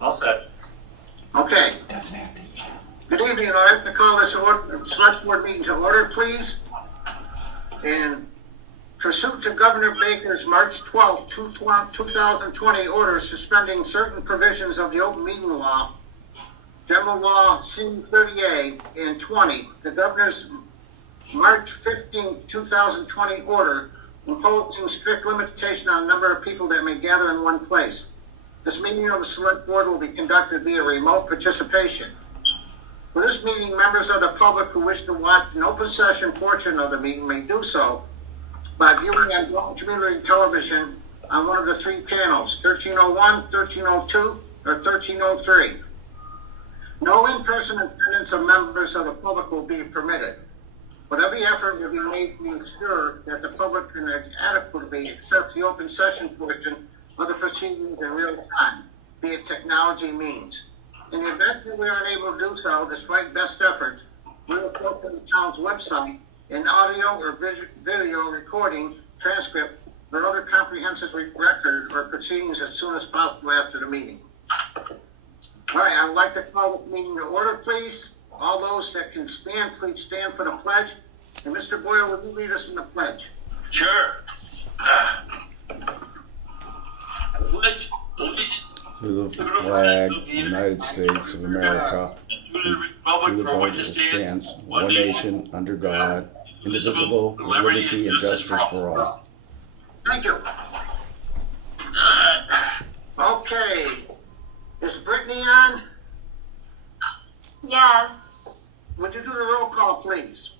All set. Okay. Good evening. I'd like to call this select board meeting to order, please. In pursuant to Governor Baker's March 12, 2020 order suspending certain provisions of the open meeting law, General Law C-30A and 20, the Governor's March 15, 2020 order imposing strict limitation on the number of people that may gather in one place. This meeting of the Select Board will be conducted via remote participation. For this meeting, members of the public who wish to watch an open session portion of the meeting may do so by viewing on Dalton Community Television on one of the three channels, 1301, 1302, or 1303. No in-person attendance of members of the public will be permitted, but every effort will be made to ensure that the public can adequately access the open session portion of the proceedings in real time, via technology means. In the event that we are unable to do so, despite best efforts, we will post on the town's website an audio or video recording, transcript, or other comprehensive record or proceedings as soon as possible after the meeting. All right, I would like to call this meeting to order, please. All those that can stand, please stand for the pledge. And Mr. Boyle, will you lead us in the pledge? Sure. Pledge allegiance to the flag of the United States of America, and to the republic for which it stands, one nation, under God, indivisible, with liberty and justice for all. Thank you. Okay. Is Brittany on? Yes. Would you do the roll call, please?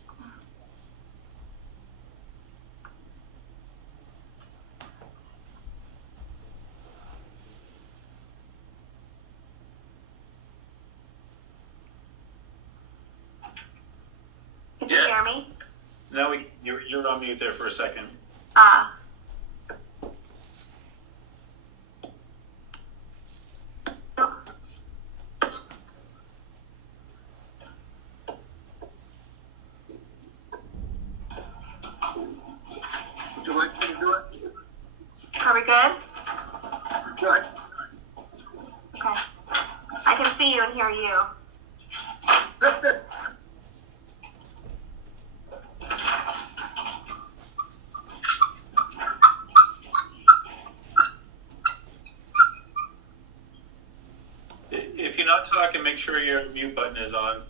Can you hear me? No, you're on mute there for a second. Would you like me to do it? Are we good? Good. Okay. I can see you and hear you. If you're not talking, make sure your mute button is on.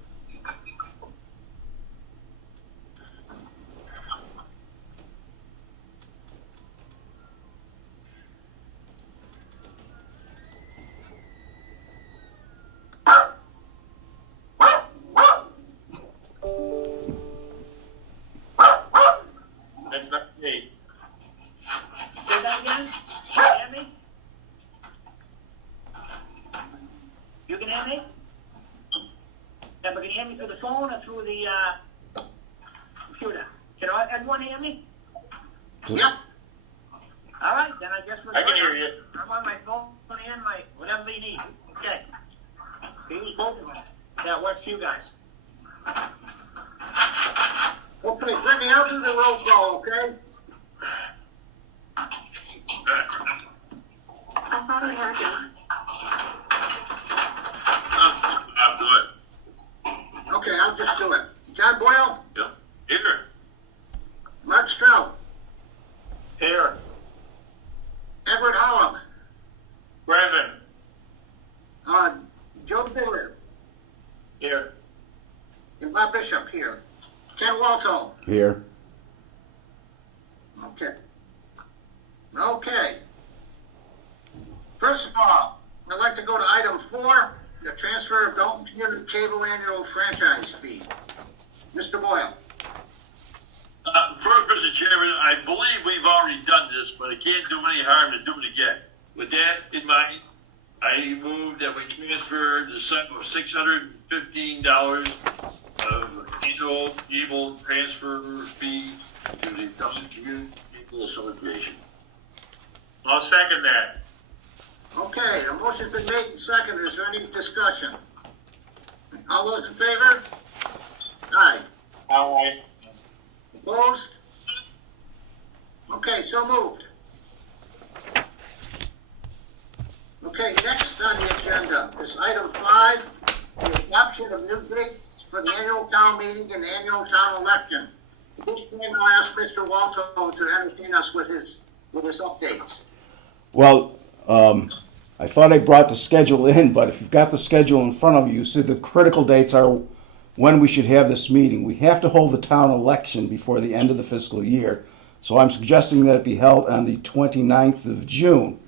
That's not me. Say that again? Can you hear me? You can hear me? Yeah, but can you hear me through the phone or through the computer? Can everyone hear me? Yep. All right, then I guess we're I can good. hear you. I'm on my phone and my whatever they need. Okay. You use both of them. That works for you guys. Okay, Brittany, I'll do the roll call, okay? I thought I heard you. I'll do it. Okay, I'll just do it. John Boyle? Yep. Here. Mark Stroud? Here. Edward Holland? Brandon. Joe Biller? Here. And Bob Bishop here. Ken Walto? Here. Okay. Okay. First of all, I'd like to go to item 4, the transfer of Dalton Community Cable annual franchise fee. Mr. Boyle. First, Mr. Chairman, I believe we've already done this, but it can't do any harm to do it again. With that in mind, I move that we transfer the sum of $615 of annual cable transfer fee to the Dalton Community Cable Association. I'll second that. Okay, a motion's been made and seconded. Is there any discussion? All those in favor? Aye. Aye. Opposed? Okay, so moved. Okay. Okay, next on the agenda is item 5, the adoption of new dates for the annual town meeting and annual town election. At this point, I'll ask Mr. Walto to entertain us with his updates. Well, I thought I brought the schedule in, but if you've got the schedule in front of you, you see the critical dates are when we should have this meeting. We have to hold the town election before the end of the fiscal year. So I'm suggesting that it be held on the 29th of June.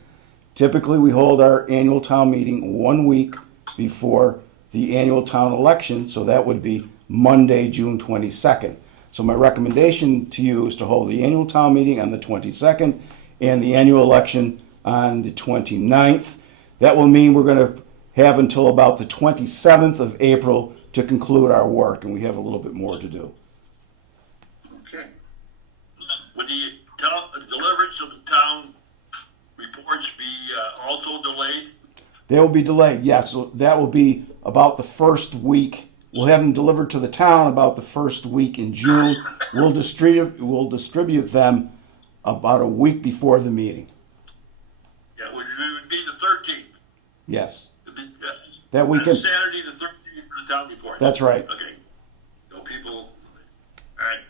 Typically, we hold our annual town meeting 1 week before the annual town election, so that would be Monday, June 22nd. So my recommendation to you is to hold the annual town meeting on the 22nd and the annual election on the 29th. That will mean we're going to have until about the 27th of April to conclude our work, and we have a little bit more to do. Okay. Would the deliverance of the town reports be also delayed? They will be delayed, yes. So that will be about the first week. We'll have them delivered to the town about the first week in June. We'll distribute them about a week before the meeting. Yeah, which would be the 13th. Yes. That weekend. Saturday the 13th for the town report. That's right. Okay. So people, all right.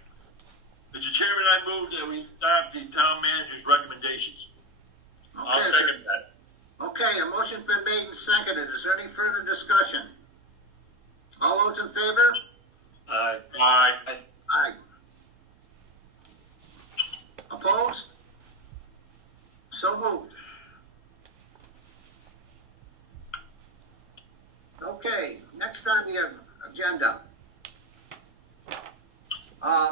Mr. Chairman, I move that we adopt the town manager's recommendations. I'll Okay, second that. Okay, a motion's been made and seconded. Is there any further discussion? All those in favor? Aye. Aye. Opposed? So moved. Okay, next on the agenda.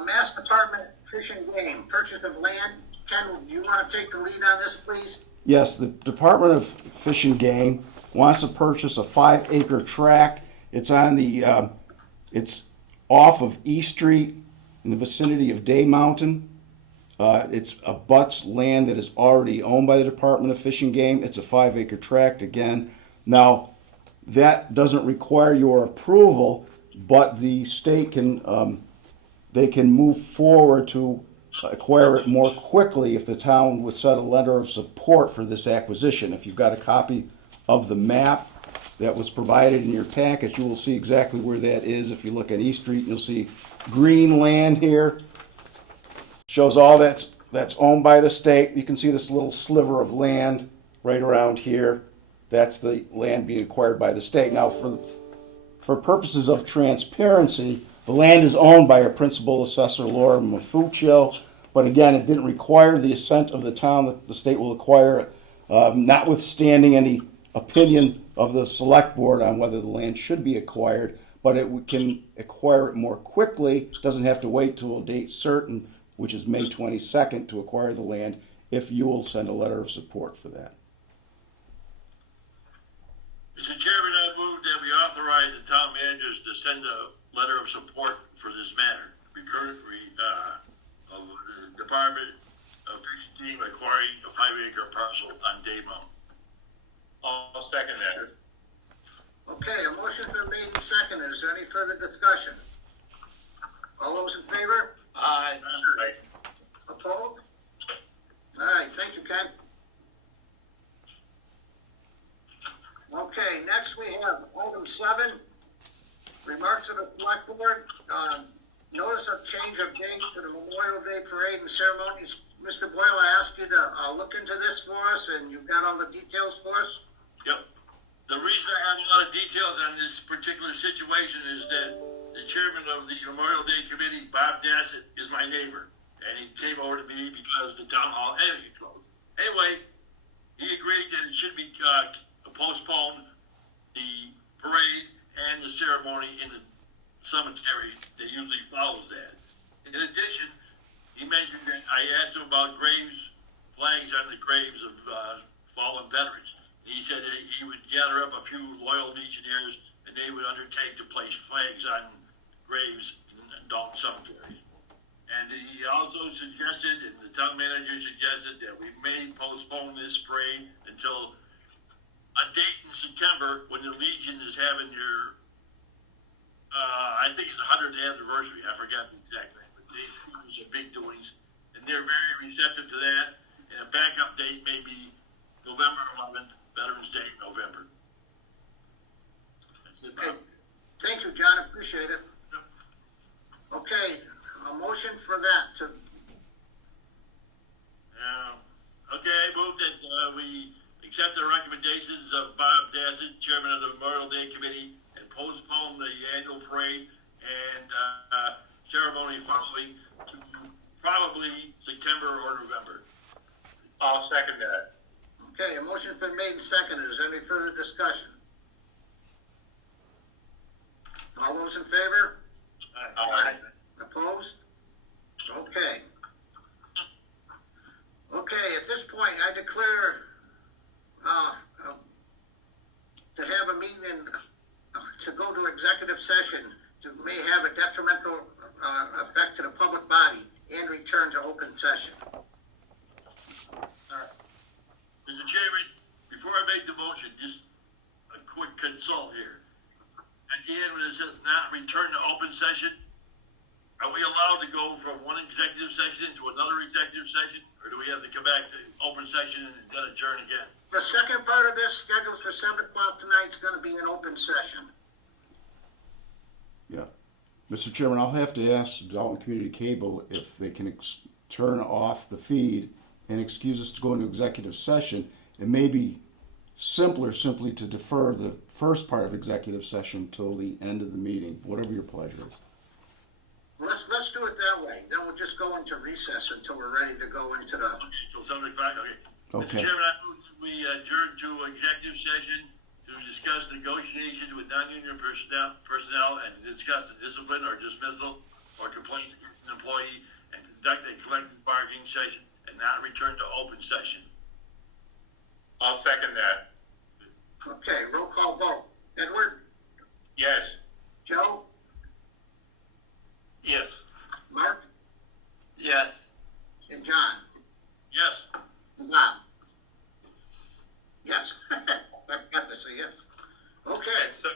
Mass Department Fish and Game, purchase of land. Ken, do you want to take the lead on this, please? Yes, the Department of Fish and Game wants to purchase a 5-acre tract. It's on the, it's off of E Street in the vicinity of Day Mountain. It's abuts land that is already owned by the Department of Fish and Game. It's a 5-acre tract again. Now, that doesn't require your approval, but the state can, they can move forward to acquire it more quickly if the town would set a letter of support for this acquisition. If you've got a copy of the map that was provided in your package, you will see exactly where that is. If you look at East Street, you'll see green land here. Shows all that's owned by the state. You can see this little sliver of land right around here. That's the land being acquired by the state. Now, for purposes of transparency, the land is owned by our principal assessor, Laura Mafuccio, but again, it didn't require the assent of the town that the state will acquire it, notwithstanding any opinion of the select board on whether the land should be acquired, but it can acquire it more quickly, doesn't have to wait till a date certain, which is May 22nd, to acquire the land, if you will send a letter of support for that. Mr. Chairman, I move that we authorize the town managers to send a letter of support for this matter. Of the Department of Fish and Game acquiring a 5-acre parcel on Day Mountain. I'll second that. Okay, a motion's been made and seconded. Is there any further discussion? All those in favor? Aye. Opposed? All right, thank you, Ken. Okay, next we have item 7, remarks of the select board. Notice of change of date for the Memorial Day Parade and ceremonies. Mr. Boyle, I asked you to look into this for us, and you've got all the details for us? Yep. The reason I have a lot of details on this particular situation is that the chairman of the Memorial Day Committee, Bob Dassett, is my neighbor. And he came over to me because the town hall energy closed. Anyway, he agreed that it should be postponed, the parade and the ceremony in the cemetery that usually follows that. In addition, he mentioned that I asked him about flags on the graves of fallen veterans. And he said that he would gather up a few loyal legionnaires and they would undertake to place flags on graves in Dalton Cemetery. And he also suggested, and the town manager suggested, that we may postpone this parade until a date in September when the Legion is having their, I think it's 100th anniversary. I forgot the exact name, but these are big doings, and they're very receptive to that. And a backup date may be November 11th, Veterans Day in accept the recommendations of Bob Dassett, Chairman of the Memorial Day Committee, and postpone the annual parade and ceremony following to probably September or November. I'll second that. Okay, a motion's been made and seconded. Is there any further discussion? All those in favor? Aye. Opposed? Okay. Okay, at this point, I declare, to have a meeting to go to executive session may have a detrimental, effect to the public body and return to open session. Mr. Chairman, before I make the motion, just a quick consult here. At the end, when it says not return to open session, are we allowed to go from one executive session to another executive session? Or do we have to come back to open session and then adjourn again? The second part of this, scheduled for 7 o'clock tonight, is gonna be an open session. Yeah. Mr. Chairman, I'll have to ask Dalton Community Cable if they can turn off the feed and excuse us to go into executive session. It may be simpler simply to defer the first part of executive session till the end of the meeting, whatever your pleasure is. Let's do it that way. Then we'll just go into recess until we're ready to go into the, Okay, till 7 o'clock, okay. Okay. Mr. Chairman, I move that we adjourn to executive session to discuss negotiations with non-union personnel and to discuss the discipline or dismissal or complaints against an employee and conduct a collective bargaining session and not return to open session. I'll second that. okay, roll call vote. Edward? Yes. Joe? Yes. Mark? Yes. And John? Yes. And Bob? Yes. I got to say yes. Okay, Okay, so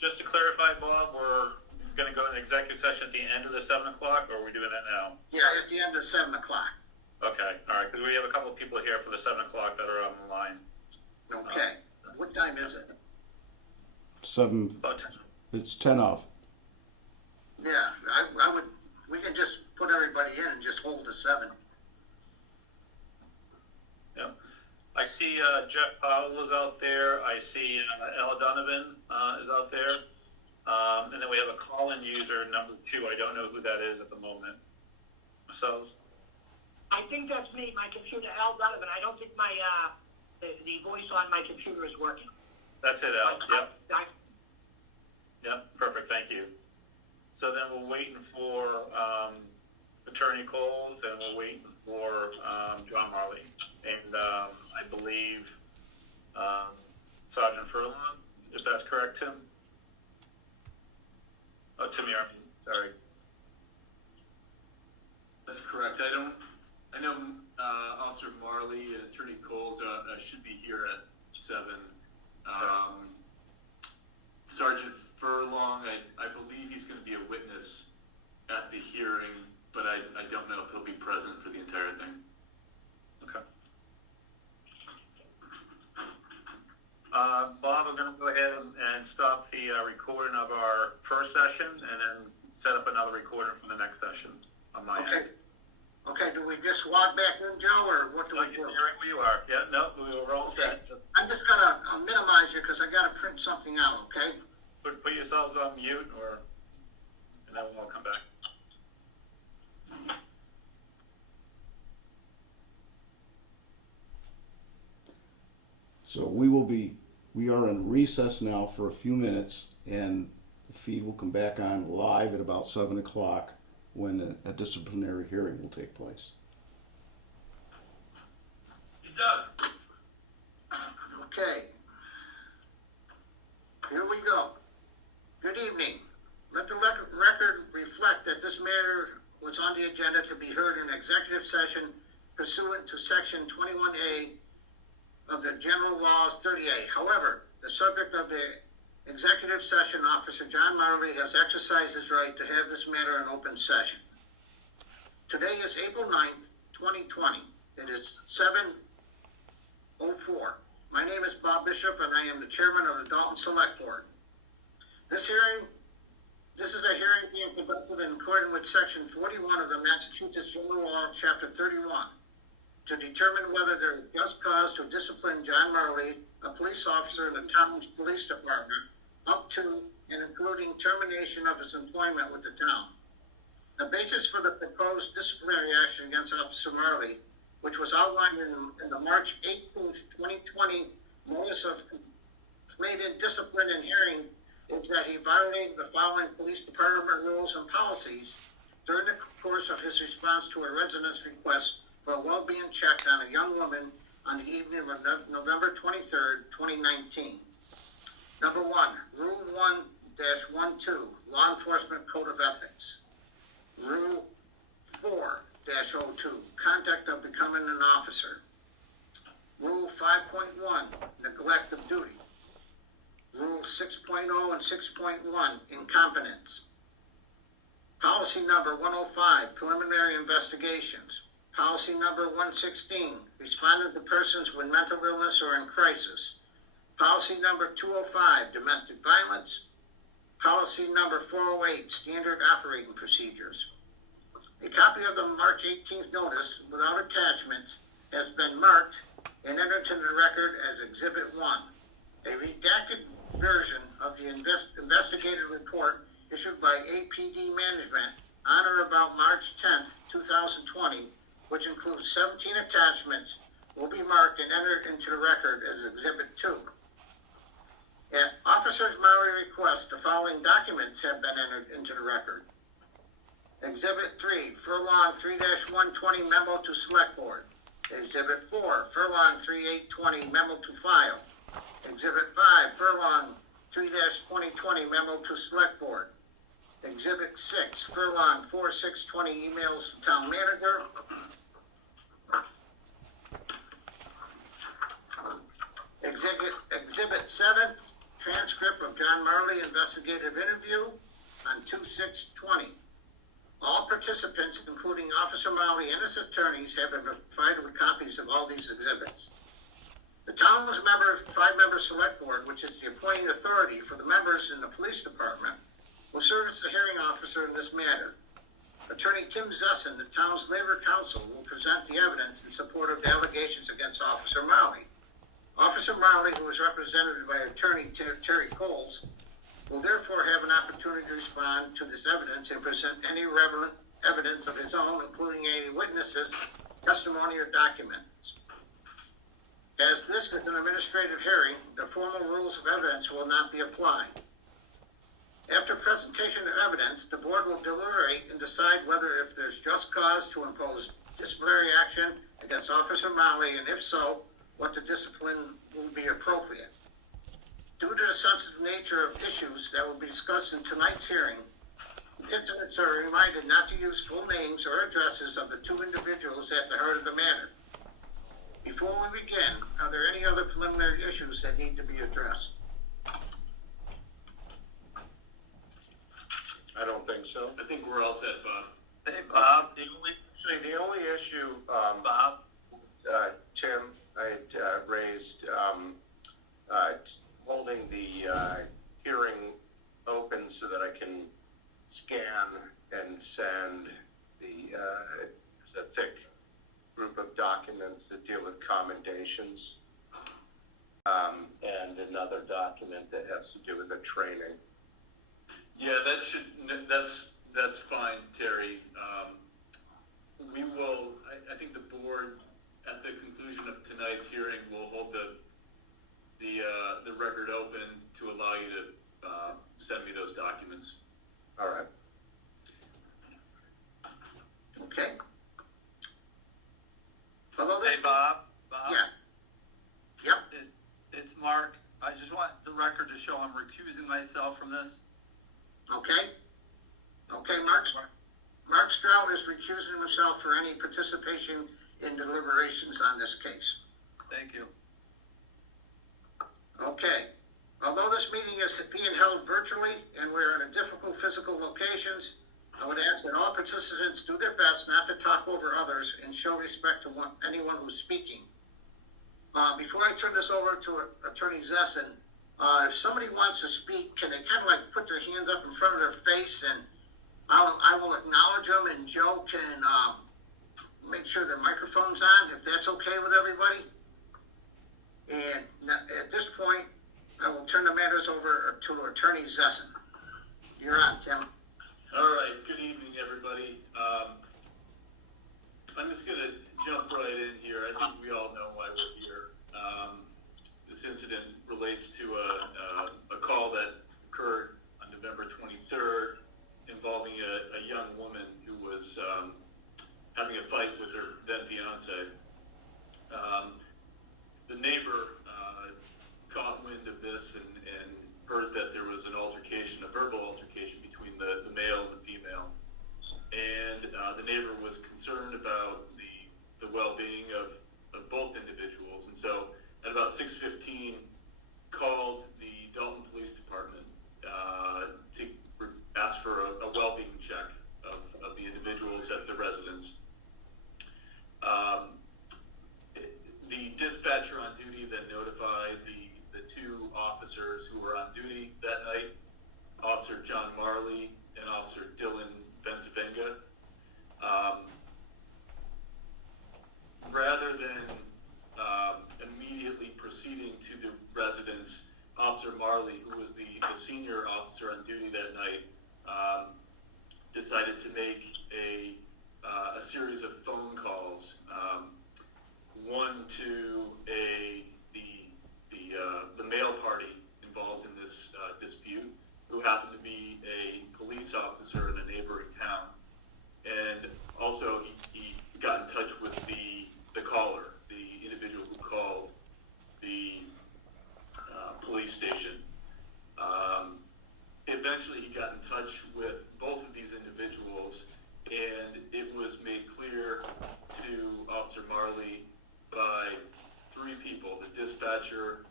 just to clarify, Bob, we're gonna go into executive session at the end of the 7 o'clock, or are we doing that now? yeah, at the end of 7 o'clock. Okay, all right, because we have a couple of people here for the 7 o'clock that are on the line. Okay, what time is it? 7, About 10. it's 10 off. Yeah, I would, we can just put everybody in and just hold the 7. Yeah. I see Jeff Powell is out there. I see Ella Donovan is out there. And then we have a call-in user, number 2. I don't know who that is at the moment. Ourselves? I think that's me, my computer, Al Donovan. I don't think my, the voice on my computer is working. That's it, Al. Yep. I- Yep, perfect, thank you. So then we're waiting for Attorney Coles, and we're waiting for John Marley, and I believe Sergeant Furlong, if that's correct, Tim? Oh, Tim Yarmy, sorry. That's correct. I know Officer Marley and Attorney Coles should be here at 7. Sergeant Furlong, I believe he's going to be a witness at the hearing, but I don't know if he'll be present for the entire thing. Okay. Bob, I'm going to go ahead and stop the recording of our first session and then set up another recording for the next session on my Okay. end. Okay, do we just log back in, Joe, or what do Oh, we you do? stay right where you are. Yeah, no, we're all set. I'm just gonna minimize you because I gotta print something out, okay? Put yourselves on mute, and then we'll come back. So we are in recess now for a few minutes, and the feed will come back on live at about 7 o'clock when a disciplinary hearing will take place. You done? Okay. Here we go. Good evening. Let the record reflect that this matter was on the agenda to be heard in executive session pursuant to Section 21A of the General Laws 38. However, the subject of the executive session, Officer John Marley, has exercised his right to have this matter in open session. Today is April 9th, 2020. It is 7:04. My name is Bob Bishop, and I am the chairman of the Dalton Select Board. This is a hearing being conducted in accordance with Section 41 of the Massachusetts General Law, Chapter 31. to determine whether there is just cause to discipline John Marley, a police officer in the town's police department, up to and including termination of his employment with the town. The basis for the proposed disciplinary action against Officer Marley, which was outlined in the March 18th, 2020 notice of completed discipline and hearing, is that he violated the following police department rules and policies during the course of his response to a resident's request for a well-being check on a young woman on the evening of November 23rd, 2019. Number 1, Rule 1-12, Law Enforcement Code of Ethics. Rule 4-02, Conduct of Becoming an Officer. Rule 5.1, Neglect of Duty. Rule 6.0 and 6.1, Incompetence. Policy number 105, Preliminary Investigations. Policy number 116, Responding to persons with mental illness or in crisis. Policy number 205, Domestic Violence. Policy number 408, Standard Operating Procedures. A copy of the March 18th notice, without attachments, has been marked and entered into the record as Exhibit 1. A redacted version of the investigative report issued by APD Management on or about March 10th, 2020, which includes 17 attachments, will be marked and entered into the record as Exhibit 2. At Officer Marley request, the following documents have been entered into the record. Exhibit 3, Furlong 3-120 Memo to Select Board. Exhibit 4, Furlong 3820 Memo to File. Exhibit 5, Furlong 3-2020 Memo to Select Board. Exhibit 6, Furlong 4620 Emails to Town Manager. Exhibit 7, Transcript of John Marley Investigative Interview on 2/6/20. All participants, including Officer Marley and his attorneys, have been provided with copies of all these exhibits. The town's 5-member select board, which is the appointing authority for the members in the police department, will serve as the hearing officer in this matter. Attorney Tim Zessin, the town's labor counsel, will present the evidence in support of the allegations against Officer Marley. Officer Marley, who is represented by attorney Terry Coles, will therefore have an opportunity to respond to this evidence and present any relevant evidence of his own, including any witnesses, testimony, or documents. As this is an administrative hearing, the formal rules of evidence will not be applied. After presentation of evidence, the board will deliberate and decide whether if there's just cause to impose disciplinary action against Officer Marley, and if so, what the discipline will be appropriate. Due to the sensitive nature of issues that will be discussed in tonight's hearing, participants are reminded not to use full names or addresses of the two individuals at the heart of the matter. Before we begin, are there any other preliminary issues that need to be addressed? I don't think so. I think we're all set, Bob. Hey, Bob, the only issue, Bob, Tim, I had raised, holding the hearing open so that I can scan and send there's a thick group of documents that deal with commendations, and another document that has to do with the training. Yeah, that's fine, Terry. We will, I think the board, at the conclusion of tonight's hearing, will hold the record open to allow you to send me those documents. All right. Okay. Although this, Hey, Bob. yeah. Yep. It's Mark. I just want the record to show I'm recusing myself from this. Okay. Okay, Mark Stroud is recusing himself for any participation in deliberations on this case. Thank you. Okay. Although this meeting is being held virtually and we're in difficult physical locations, I would ask that all participants do their best not to talk over others and show respect to anyone who's speaking. Before I turn this over to Attorney Zessin, if somebody wants to speak, can they kind of like put their hands up in front of their face, and I will acknowledge them, and Joe can make sure their microphone's on, if that's okay with everybody. And at this point, I will turn the matters over to Attorney Zessin. You're on, Tim. All right, good evening, everybody. I'm just going to jump right in here. I think we all know why we're here. This incident relates to a call that occurred on November 23rd involving a young woman who was having a fight with her then fiance. The neighbor caught wind of this and heard that there was an altercation, a verbal altercation between the male and the female. And the neighbor was concerned about the well-being of both individuals. And so at about 6:15, called the Dalton Police Department to ask for a well-being check of the individuals at the residence. The dispatcher on duty then notified the two officers who were on duty that night, Officer John Marley and Officer Dylan Benzavenga. Rather than immediately proceeding to the residence, Officer Marley, who was the senior officer on duty that night, decided to make a series of phone calls. One to the male party involved in this dispute, who happened to be a police officer in a neighboring town, and also he got in touch with the caller, the individual who called the police station. Eventually, he got in touch with both of these individuals, and it was made clear to Officer Marley by three people: the dispatcher,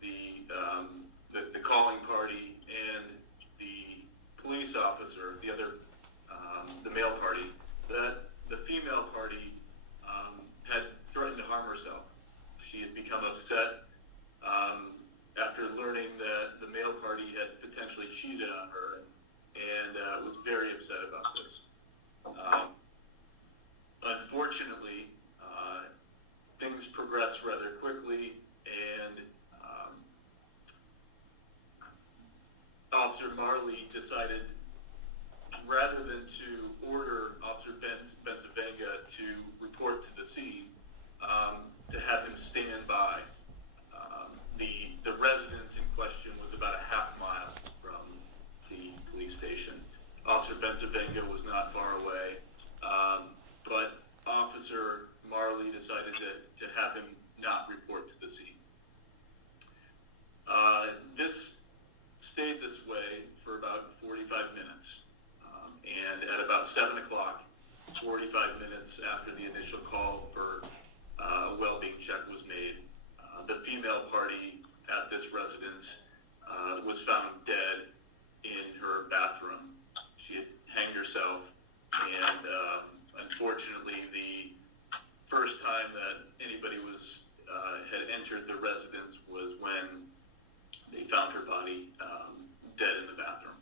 the calling party, and the police officer, the male party, that the female party had threatened to harm herself. She had become upset after learning that the male party had potentially cheated on her, and was very upset about this. Unfortunately, things progressed rather quickly, and Officer Marley decided, rather than to order Officer Benzavenga to report to the scene, to have him stand by. The residence in question was about a half mile from the police station. Officer Benzavenga was not far away, but Officer Marley decided to have him not report to the scene. This stayed this way for about 45 minutes. And at about 7 o'clock, 45 minutes after the initial call for a well-being check was made, the female party at this residence was found dead in her bathroom. She had hanged herself, and unfortunately, the first time that anybody had entered the residence was when they found her body dead in the bathroom.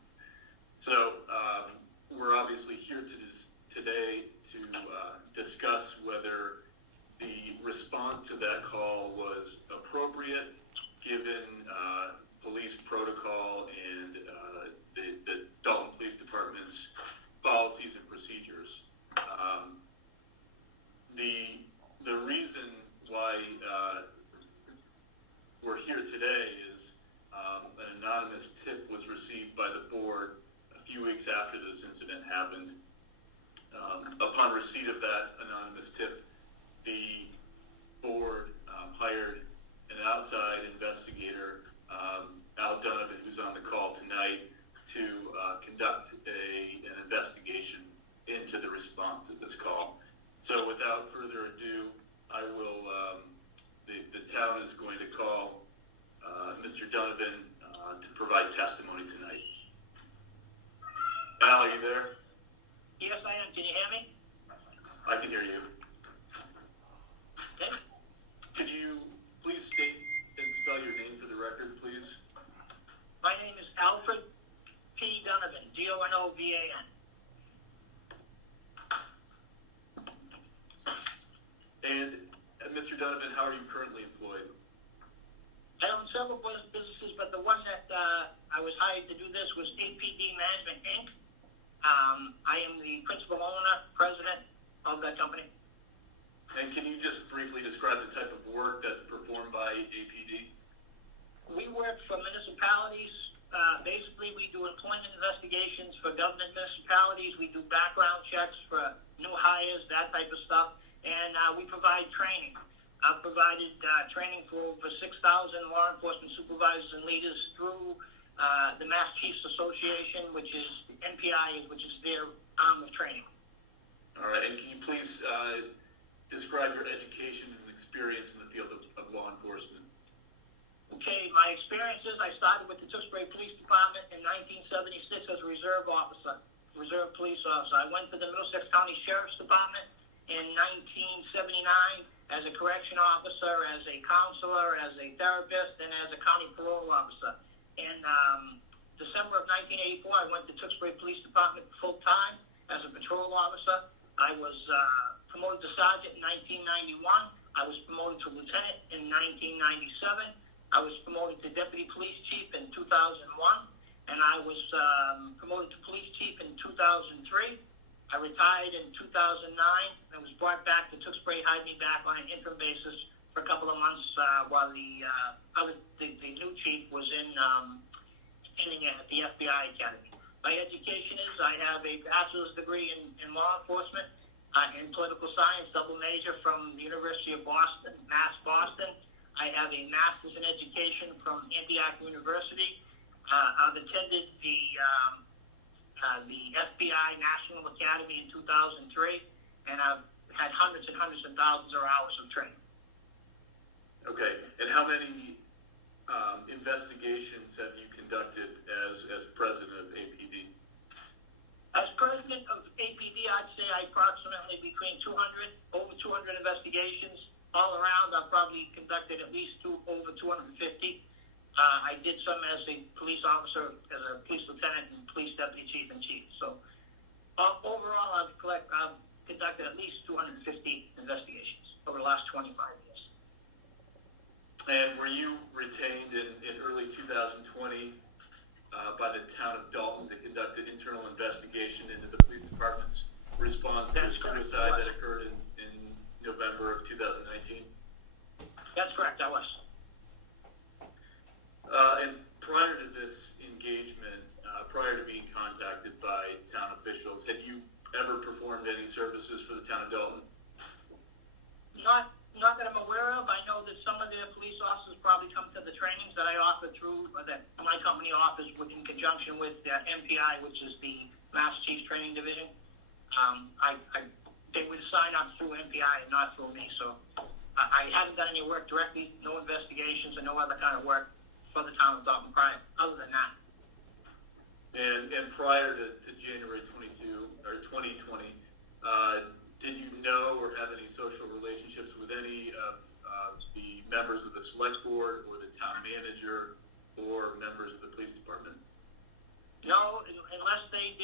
So we're obviously here today to discuss whether the response to that call was appropriate given police protocol and the Dalton Police Department's policies and procedures. The reason why we're here today is an anonymous tip was received by the board a few weeks after this incident happened. Upon receipt of that anonymous tip, the board hired an outside investigator, Al Donovan, who's on the call tonight, to conduct an investigation into the response to this call. So without further ado, I will, the town is going to call Mr. Donovan to provide testimony tonight. Al, are you there? Yes, I am. Can you hear me? I can hear you. Okay. Could you please state and spell your name for the record, please? My name is Alfred P. Donovan, Donovan. hired to do this was APD Management Inc. I am the principal owner, president of that company. And can you just briefly describe the type of work that's performed by APD? We work for municipalities. Basically, we do employment investigations for government municipalities. We do background checks for new hires, that type of stuff. And we provide training. I've provided training for over 6,000 law enforcement supervisors and leaders through the Mass Chiefs Association, which is NPI, which is their arm of training. All right, and can you please describe your education and experience in the field of law enforcement? Okay, my experiences, I started with the Tewksbury Police Department in 1976 as a reserve police officer. I went to the Middlesex County Sheriff's Department in 1979 as a correction officer, as a counselor, as a therapist, and as a county parole officer. In December of 1984, I went to Tewksbury Police Department full-time as a patrol officer. I was promoted to sergeant in 1991. I was promoted to lieutenant in 1997. I was promoted to deputy police chief in 2001, and I was promoted to police chief in 2003. I retired in 2009 and was brought back to Tewksbury, hired me back on an interim basis for a couple of months while the new chief was training at the FBI Academy. My education is I have a bachelor's degree in law enforcement, in political science, double major from the University of Boston, Mass Boston. I have a master's in education from Antioch University. I've attended the FBI National Academy in 2003, and I've had hundreds and hundreds of thousands of hours of training. Okay, and how many investigations have you conducted as president of APD? As president of APD, I'd say approximately between over 200 investigations. All around, I've probably conducted at least over 250. I did some as a police officer, as a police lieutenant, and police deputy chief and chief. So overall, I've conducted at least 250 investigations over the last 25 years. And were you retained in early 2020 by the town of Dalton to conduct an internal investigation into the police department's response to a suicide that occurred in November of 2019? That's correct, I was. And prior to this engagement, prior to being contacted by town officials, had you ever performed any services for the town of Dalton? Not that I'm aware of. I know that some of the police officers probably come to the trainings that I offer through, or that my company offers in conjunction with MPI, which is the Mass Chiefs Training Division. They would sign up through MPI and not through me. So I haven't done any work directly, no investigations, and no other kind of work for the town of Dalton prior, other than that. And prior to January 2020, did you know or have any social relationships with any of the members of the select board or the town manager or members of the police department? No, unless they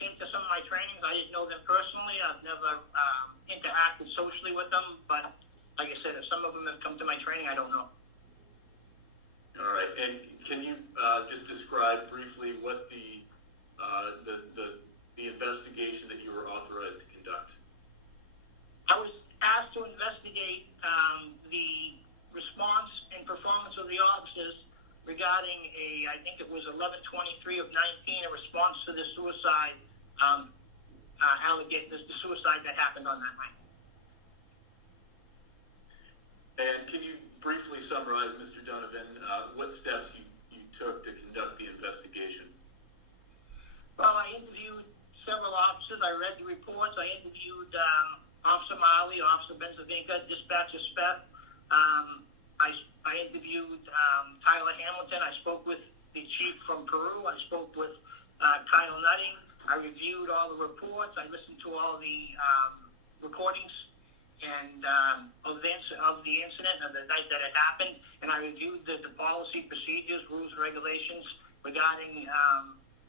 came to some of my trainings. I didn't know them personally. I've never interacted socially with them. But like I said, if some of them have come to my training, I don't know. All right. And can you just describe briefly what the investigation that you were authorized to conduct? I was asked to investigate the response and performance of the officers regarding I think it was 11/23 of 19, a response to the suicide the suicide that happened on that night. And can you briefly summarize, Mr. Donovan, what steps you took to conduct the investigation? Well, I interviewed several officers. I read the reports. I interviewed Officer Marley, Officer Benzavinka, Dispatcher Speth. I interviewed Tyler Hamilton. I spoke with the chief from Peru. I spoke with Kyle Nutting. I reviewed all the reports. I listened to all the recordings and of the incident of the night that it happened, and I reviewed the policy, procedures, rules, and regulations regarding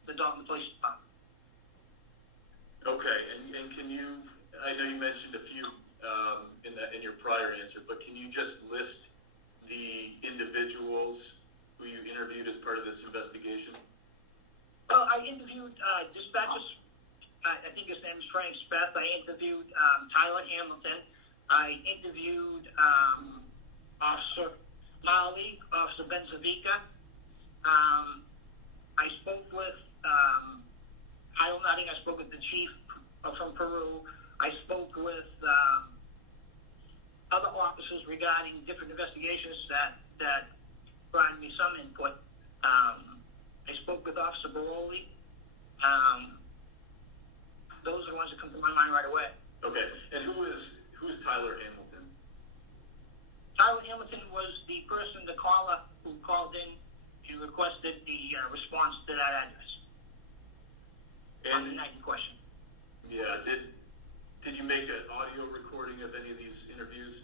the Dalton Police Department. Okay, and can you? I know you mentioned a few in your prior answer, but can you just list the individuals who you interviewed as part of this investigation? Well, I interviewed dispatchers. I think his name is Frank Speth. I interviewed Tyler Hamilton. I interviewed Officer Molly, Officer Benzavica. I spoke with Kyle Nutting. I spoke with the chief from Peru. I spoke with other officers regarding different investigations that provided me some input. I spoke with Officer Baroli. Those are the ones that come to my mind right away. Okay, and who's Tyler Hamilton? Tyler Hamilton was the person, the caller, who called in and requested the response to that address on the night in question. Yeah, did you make an audio recording of any of these interviews?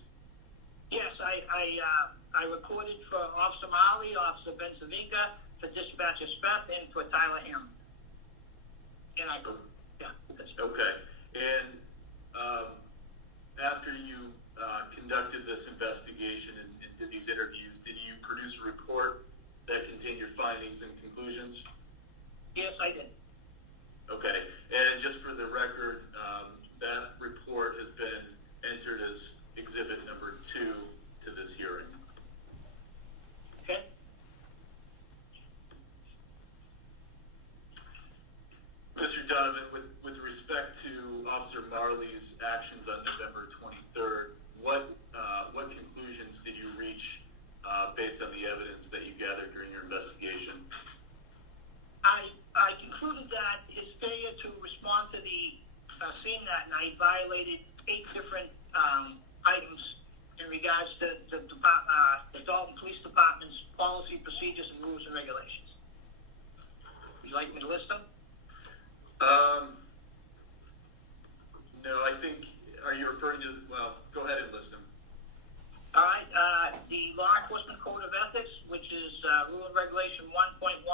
Yes, I recorded for Officer Molly, Officer Benzavica, for Dispatcher Speth, and for Tyler Hamilton. And that's Okay, and after you conducted this investigation and did these interviews, did you produce a report that contained your findings and conclusions? Yes, I did. Okay, and just for the record, that report has been entered as exhibit number 2 to this hearing. Okay. Mr. Donovan, with respect to Officer Marley's actions on November 23rd, what conclusions did you reach based on the evidence that you gathered during your investigation? I concluded that his failure to respond to the scene that night violated 8 different items in regards to the Dalton Police Department's policy, procedures, and rules and regulations. Would you like me to list them? No, I think, are you referring to, well, go ahead and list them. All right, the Law Enforcement Code of Ethics, which is Rule and Regulation 1.12,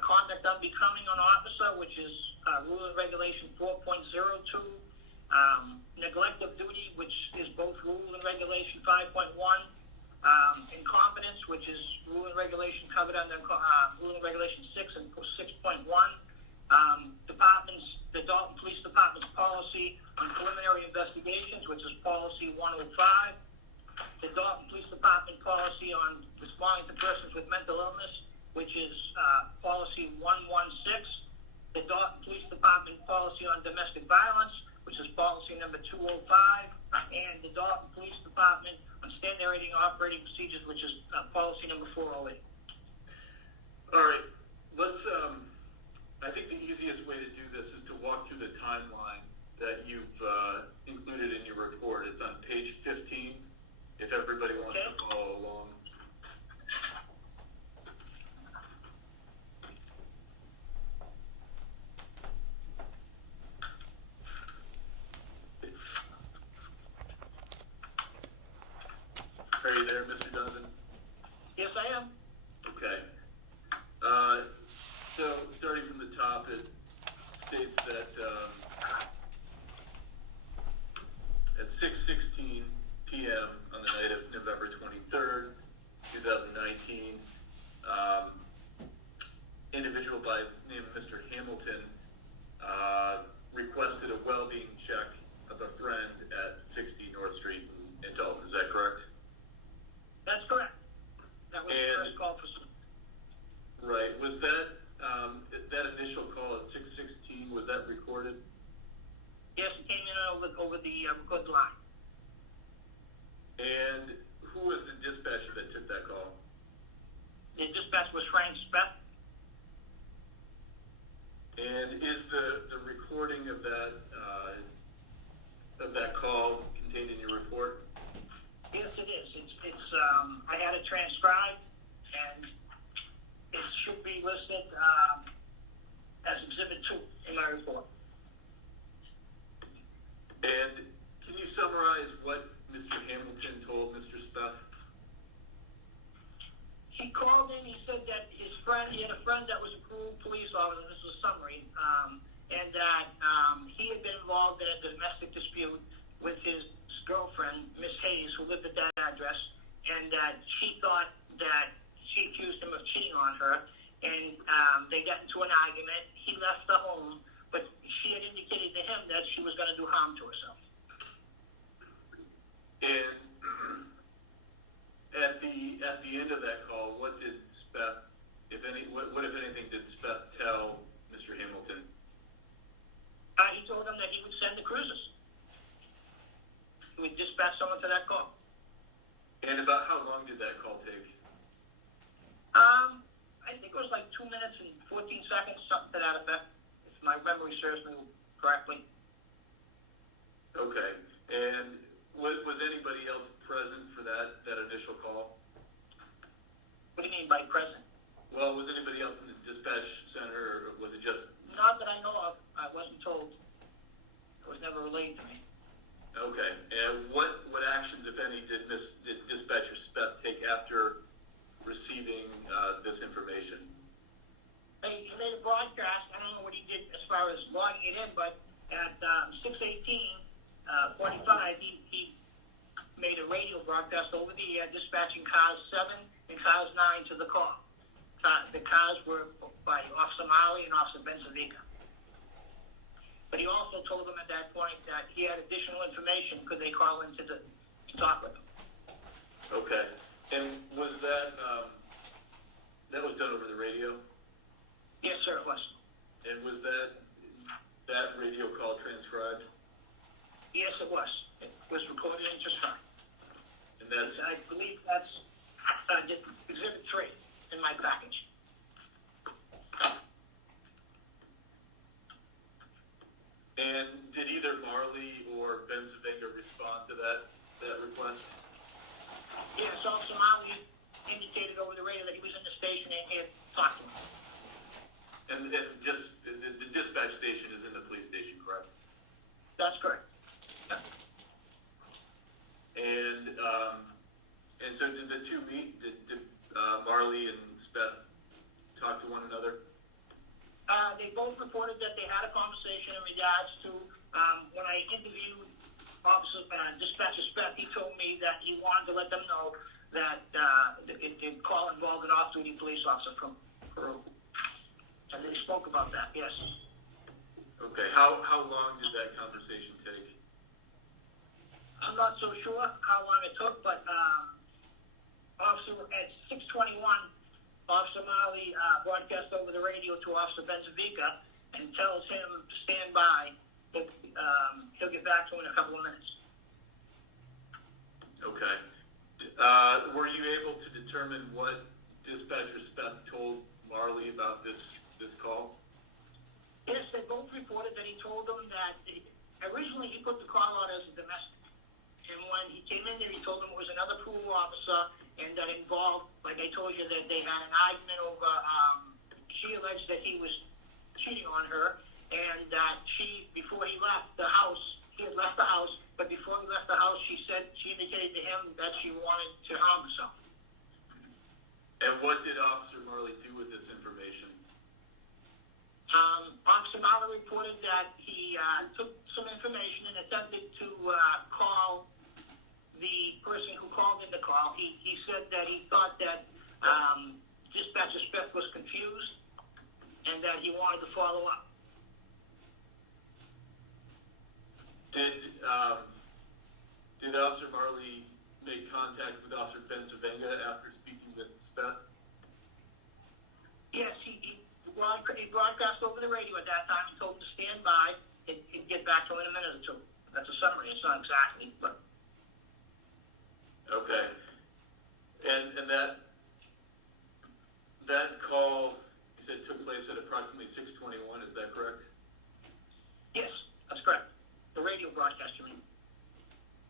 conduct unbecoming on officer, which is Rule and Regulation 4.02, neglect of duty, which is both Rule and Regulation 5.1, incompetence, which is Rule and Regulation covered under Rule and Regulation 6 and 6.1, the Dalton Police Department's policy on preliminary investigations, which is Policy 105, the Dalton Police Department policy on responding to persons with mental illness, which is Policy 116, the Dalton Police Department policy on domestic violence, which is Policy number 205, and the Dalton Police Department on standard operating procedures, which is Policy number 408. All right, let's, I think the easiest way to do this is to walk through the timeline that you've included in your report. It's on page 15, if everybody wants to follow along. Are you there, Mr. Donovan? Yes, I am. Okay. So starting from the top, it states that at 6:16 p.m. on the night of November 23rd, 2019, individual by the name of Mr. Hamilton requested a well-being check of a friend at 60 North Street in Dalton. Is that correct? That's correct. That was the first call for some. Right. Was that that initial call at 6:16? Was that recorded? Yes, it came in over the record line. And who was the dispatcher that took that call? The dispatch was Frank Speth. And is the recording of that call contained in your report? Yes, it is. It's I had it transcribed, and it should be listed as Exhibit 2 in my report. And can you summarize what Mr. Hamilton told Mr. Speth? He called in. He said that he had a friend that was a Peru police officer. This was a summary, and that he had been involved in a domestic dispute with his girlfriend, Miss Hayes, who lived at that address, and that she thought that she accused him of cheating on her, and they got into an argument. He left the home, but she had indicated to him that she was going to do harm to herself. And at the end of that call, what did Speth, if anything, did Speth tell Mr. Hamilton? He told him that he would send the cruisers. He would dispatch someone to that call. And about how long did that call take? I think it was like 2 minutes and 14 seconds, something to that effect, if my memory serves me correctly. Okay. And was anybody else present for that initial call? What do you mean by present? Well, was anybody else in the dispatch center, or was it just? Not that I know of. I wasn't told. It was never relayed to me. Okay. And what actions, if any, did dispatcher Speth take after receiving this information? He made a broadcast. I don't know what he did as far as logging it in, but at 6:18:45, he made a radio broadcast over the air, dispatching cars 7 and cars 9 to the call. The cars were by Officer Marley and Officer Benzavica. But he also told them at that point that he had additional information. Could they call in to talk with him? Okay. And was that was done over the radio? Yes, sir, it was. And was that radio call transcribed? Yes, it was. It was recorded and transcribed. And that's I believe that's Exhibit 3 in my package. And did either Marley or Benzavica respond to that request? Yes, Officer Marley indicated over the radio that he was in the station and he had talked to him. And just the dispatch station is in the police station, correct? That's correct. And so did the two meet? Did Marley and Speth talk to one another? They both reported that they had a conversation in regards to when I interviewed Officer Dispatcher Speth. He told me that he wanted to let them know that the call involved an off-duty police officer from Peru, and they spoke about that. Yes. Okay. How long did that conversation take? I'm not so sure how long it took, but Officer at 6:21. Officer Marley broadcast over the radio to Officer Benzavica and tells him to stand by. He'll get back to him in a couple of minutes. Okay. Were you able to determine what Dispatcher Speth told Marley about this call? Yes, they both reported that he told them that originally he put the call out as a domestic. And when he came in there, he told them it was another Peru officer, and that involved, like I told you, that they had an argument over, she alleged that he was cheating on her, and that before he left the house, he had left the house, but before he left the house, she indicated to him that she wanted to harm herself. And what did Officer Marley do with this information? Officer Marley reported that he took some information and attempted to call the person who called in the call. He said that he thought that Dispatcher Speth was confused and that he wanted to follow up. Did Officer Marley make contact with Officer Benzavica after speaking with Speth? Yes, he broadcast over the radio at that time. He told him to stand by and get back to him in a minute or two. That's a summary. It's not exactly, but. Okay. And that call, you said, took place at approximately 6:21. Is that correct? Yes, that's correct. The radio broadcast, you mean?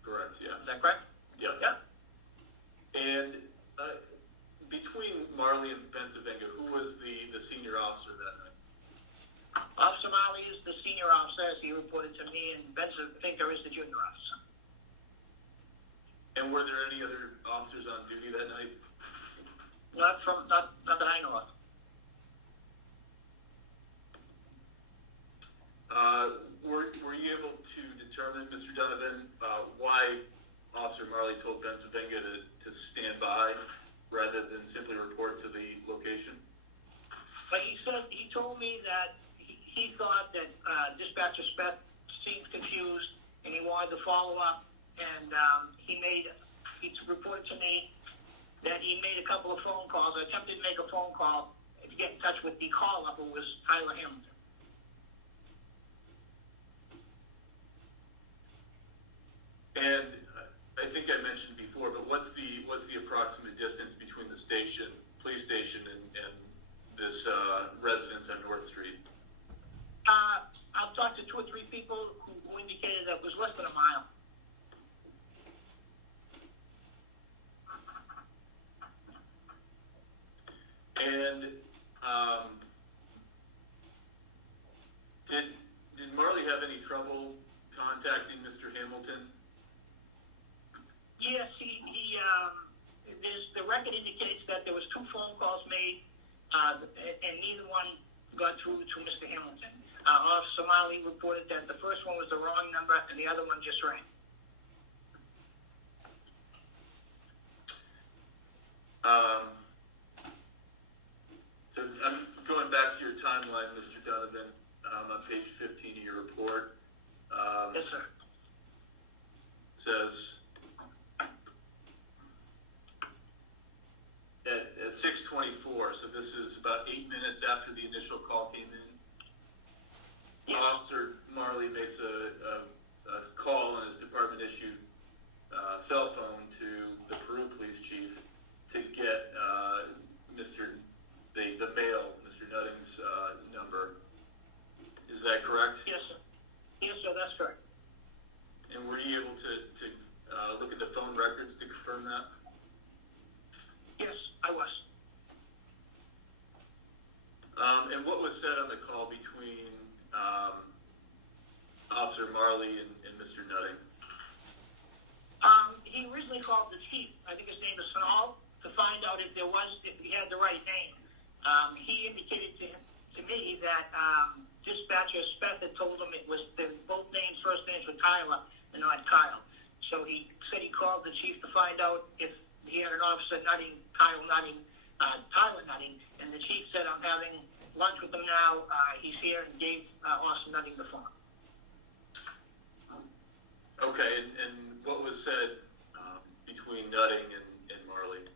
Correct. Yeah. Is that correct? Yeah. Yeah. And between Marley and Benzavica, who was the senior officer that night? Officer Marley is the senior officer, as he reported to me, and Benzavica is the junior officer. And were there any other officers on duty that night? Not that I know of. Were you able to determine, Mr. Donovan, why Officer Marley told Benzavica to stand by rather than and simply report to the location? But he told me that he thought that dispatcher Speth seemed confused and he wanted to follow up. And he reported to me that he made a couple of phone calls. I attempted to make a phone call to get in touch with the call-up, who was Tyler Hamilton. And I think I mentioned before, but what's the approximate distance between the station, police station, and this residence on North Street? I've talked to 2 or 3 people who indicated that it was less than a mile. And did Marley have any trouble contacting Mr. Hamilton? Yes, the record indicates that there was 2 phone calls made, and neither one got through to Mr. Hamilton. Officer Marley reported that the first one was the wrong number and the other one just rang. So I'm going back to your timeline, Mr. Donovan, on page 15 of your report. Yes, sir. Says at 6:24, so this is about 8 minutes after the initial call came in. Yes. Officer Marley makes a call on his department issued cell phone to the Peru police chief to get the male, Mr. Nutting's number. Is that correct? Yes, sir. Yes, sir, that's correct. And were you able to look at the phone records to confirm that? Yes, I was. And what was said on the call between Officer Marley and Mr. Nutting? He originally called the chief, I think his name is Snall, to find out if he had the right name. He indicated to me that dispatcher Speth had told him it was both names, first names were Tyler and not Kyle. So he said he called the chief to find out if he had an officer Nutting, Tyler Nutting, and the chief said, I'm having lunch with him now. He's here, and gave Officer Nutting the phone. Okay, and what was said between Nutting and Marley?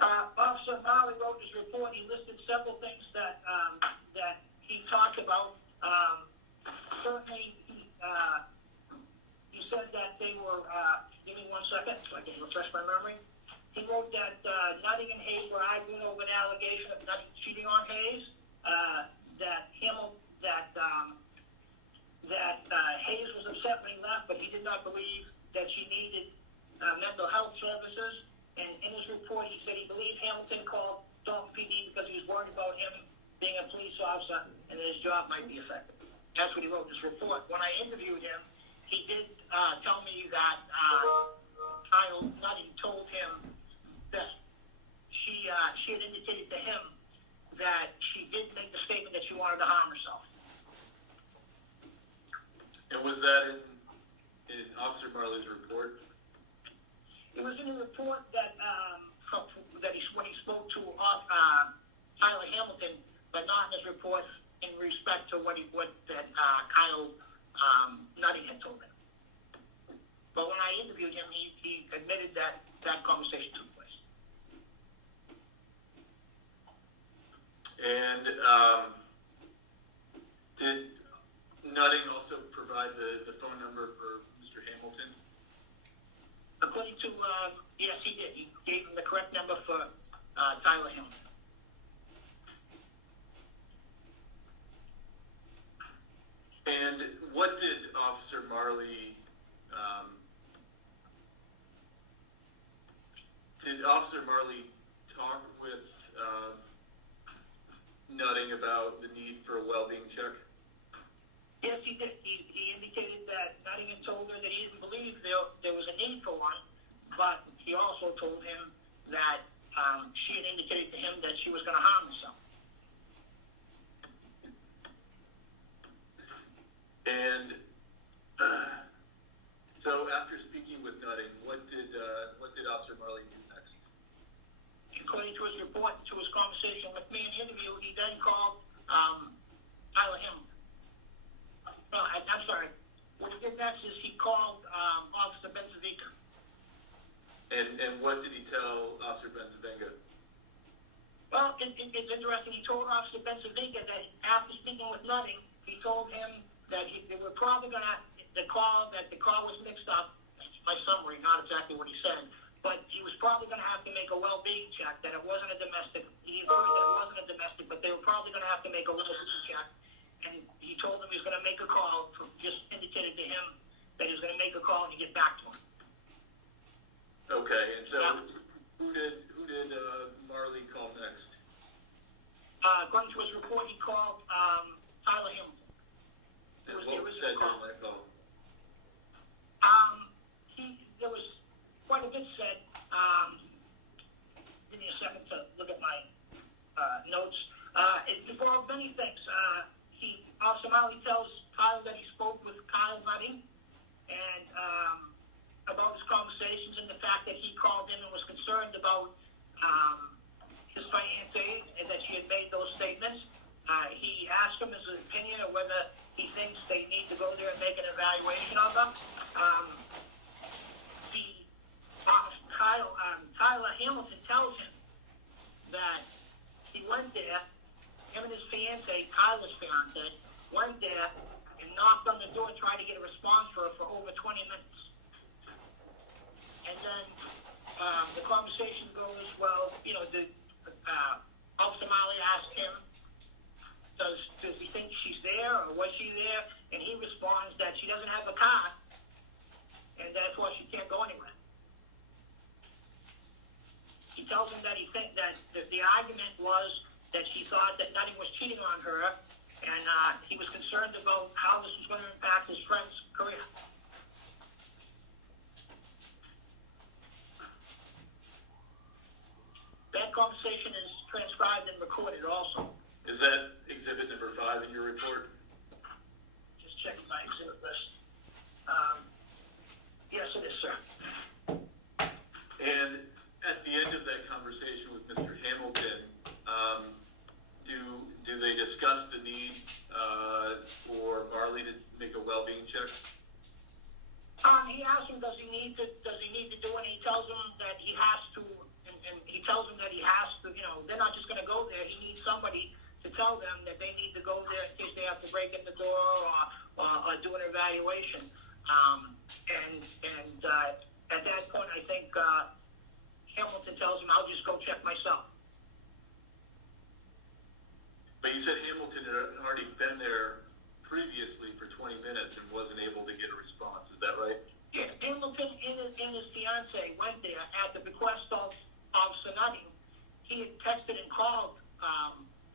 Officer Marley wrote his report. He listed several things that he talked about. Certainly, he said that they were. Give me 1 second so I can refresh my memory. He wrote that Nutting and Hayes were arguing over an allegation of Nutting cheating on Hayes. That Hayes was upset when he left, but he did not believe that she needed mental health services. And in his report, he said he believed Hamilton called Dalton PD because he was worried about him being a police officer and that his job might be affected. That's what he wrote in his report. When I interviewed him, he did tell me that Kyle Nutting told him that she had indicated to him that she did make the statement that she wanted to harm herself. And was that in Officer Marley's report? It was in the report that when he spoke to Tyler Hamilton, but not in his report in respect to what Kyle Nutting had told him. But when I interviewed him, he admitted that conversation took place. And did Nutting also provide the phone number for Mr. Hamilton? According to, yes, he did. He gave him the correct number for Tyler Hamilton. And what did Officer Marley, talk with Nutting about the need for a well-being check? Yes, he did. He indicated that Nutting had told her that he didn't believe there was a need for one, but he also told him that she had indicated to him that she was going to harm herself. And so after speaking with Nutting, what did Officer Marley do next? According to his report, to his conversation with me in the interview, he then called Tyler Hamilton. No, I'm sorry. What he did next is he called Officer Benzavica. And what did he tell Officer Benzavenga? Well, it's interesting. He told Officer Benzavica that after speaking with Nutting, he told him that they were probably going to, the call was mixed up. My summary, not exactly what he said, but he was probably going to have to make a well-being check, that it wasn't a domestic. He agreed that it wasn't a domestic, but they were probably going to have to make a well-being check. And he told him he was going to make a call, just indicated to him that he was going to make a call and get back to him. Okay, and so Yeah. who did Marley call next? According to his report, he called Tyler Hamilton. And was what the was original said call. during that call? There was quite a bit said. Give me a second to look at my notes. It involved many things. Officer Marley tells Tyler that he spoke with Kyle Nutting and about his conversations and the fact that he called in and was concerned about his fiancée and that she had made those statements. He asked him his opinion of whether he thinks they need to go there and make an evaluation of them. Tyler Hamilton tells him that he went there, him and his fiancée, Tyler's fiancée, went there and knocked on the door and tried to get a response for her for over 20 minutes. And then the conversation goes, well, Officer Marley asked him, does he think she's there or was she there? And he responds that she doesn't have a car and therefore she can't go anywhere. He tells him that he thinks that the argument was that she thought that Nutting was cheating on her, and he was concerned about how this was going to impact his friend's career. That conversation is transcribed and recorded also. Is that exhibit number 5 in your report? Just checking my exhibit list. Yes, it is, sir. And at the end of that conversation with Mr. Hamilton, do they discuss the need for Marley to make a well-being check? He asks him, does he need to do it? And he tells him that he has to, and he tells him that he has to. They're not just going to go there. He needs somebody to tell them that they need to go there in case they have to break in the door or do an evaluation. At that point, I think Hamilton tells him, I'll just go check myself. But you said Hamilton had already been there previously for 20 minutes and wasn't able to get a response. Is that right? Yeah, Hamilton and his fiancée went there at the bequest of Officer Nutting. He had texted and called